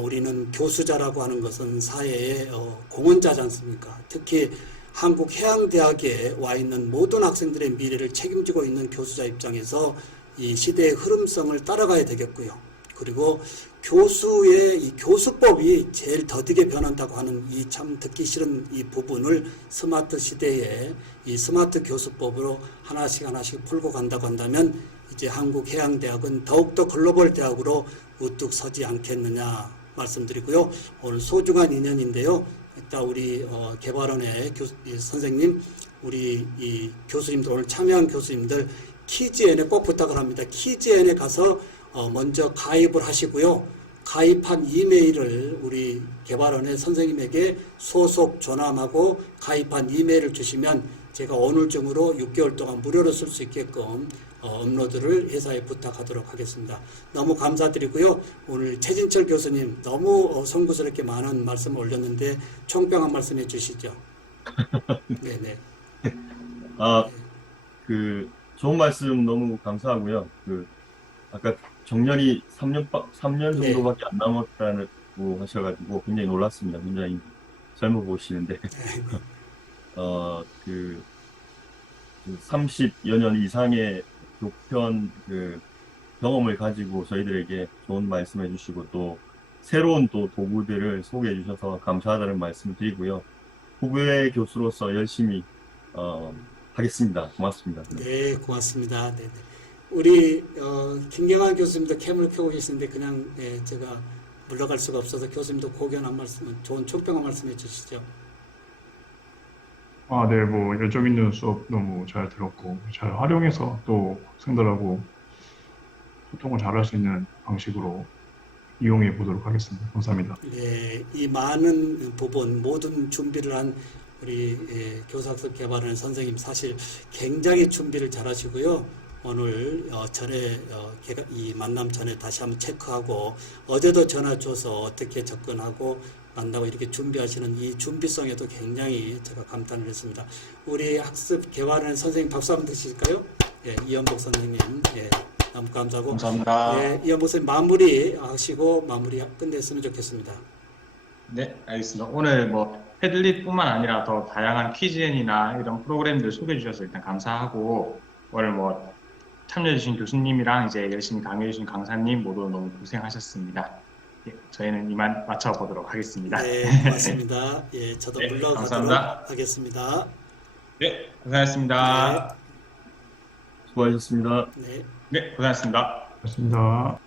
우리는 교수자라고 하는 것은 사회의 공헌자지 않습니까? 특히 한국해양대학에 와 있는 모든 학생들의 미래를 책임지고 있는 교수자 입장에서 이 시대의 흐름성을 따라가야 되겠고요. 그리고 교수의 이 교수법이 제일 더디게 변한다고 하는 이 참 듣기 싫은 이 부분을 스마트 시대에 이 스마트 교수법으로 하나씩 풀고 간다고 한다면 이제 한국해양대학은 더욱더 글로벌 대학으로 우뚝 서지 않겠느냐 말씀드리고요. 오늘 소중한 인연인데요. 이따 우리 개발원의 선생님, 우리 이 교수님들 오늘 참여한 교수님들 키즈엔에 꼭 부탁을 합니다. 키즈엔에 가서 먼저 가입을 하시고요. 가입한 이메일을 우리 개발원의 선생님에게 소속 전함하고 가입한 이메일을 주시면 제가 오늘 중으로 6개월 동안 무료로 쓸 수 있게끔 업로드를 회사에 부탁하도록 하겠습니다. 너무 감사드리고요. 오늘 최진철 교수님 너무 송구스럽게 많은 말씀을 올렸는데 총평 한 말씀 해주시죠. 네네. 좋은 말씀 너무 감사하고요. 아까 정년이 3년 정도밖에 안 남았다고 하셔가지고 굉장히 놀랐습니다. 굉장히 젊어 보시는데. 30여 년 이상의 교편 경험을 가지고 저희들에게 좋은 말씀 해주시고 또 새로운 또 도구들을 소개해 주셔서 감사하다는 말씀 드리고요. 후배 교수로서 열심히 하겠습니다. 고맙습니다. 네, 고맙습니다. 네네. 우리 김경환 교수님도 캠을 켜고 계시는데 그냥 제가 물러갈 수가 없어서 교수님도 고견 한 말씀, 좋은 총평 한 말씀 해주시죠. 네, 뭐 열정 있는 수업 너무 잘 들었고 잘 활용해서 또 학생들하고 소통을 잘할 수 있는 방식으로 이용해 보도록 하겠습니다. 감사합니다. 네, 이 많은 부분 모든 준비를 한 우리 교사학습 개발하는 선생님 사실 굉장히 준비를 잘하시고요. 오늘 전에 이 만남 전에 다시 한번 체크하고 어제도 전화 줘서 어떻게 접근하고 만나고 이렇게 준비하시는 이 준비성에도 굉장히 제가 감탄을 했습니다. 우리 학습 개발하는 선생님 박수 한번 드실까요? 예, 이현복 선생님, 예, 너무 감사하고. 감사합니다. 예, 이현복 선생님 마무리하시고 마무리 끝냈으면 좋겠습니다. 네, 알겠습니다. 오늘 뭐 패들릿뿐만 아니라 더 다양한 퀴즈앤이나 이런 프로그램들 소개해 주셔서 일단 감사하고 오늘 뭐 참여해 주신 교수님이랑 이제 열심히 강의해 주신 강사님 모두 너무 고생하셨습니다. 예, 저희는 이만 마쳐보도록 하겠습니다. 네, 고맙습니다. 예, 저도 네, 물러가도록 감사합니다. 하겠습니다. 네, 고생하셨습니다. 수고하셨습니다. 네. 네, 고생하셨습니다. 고맙습니다.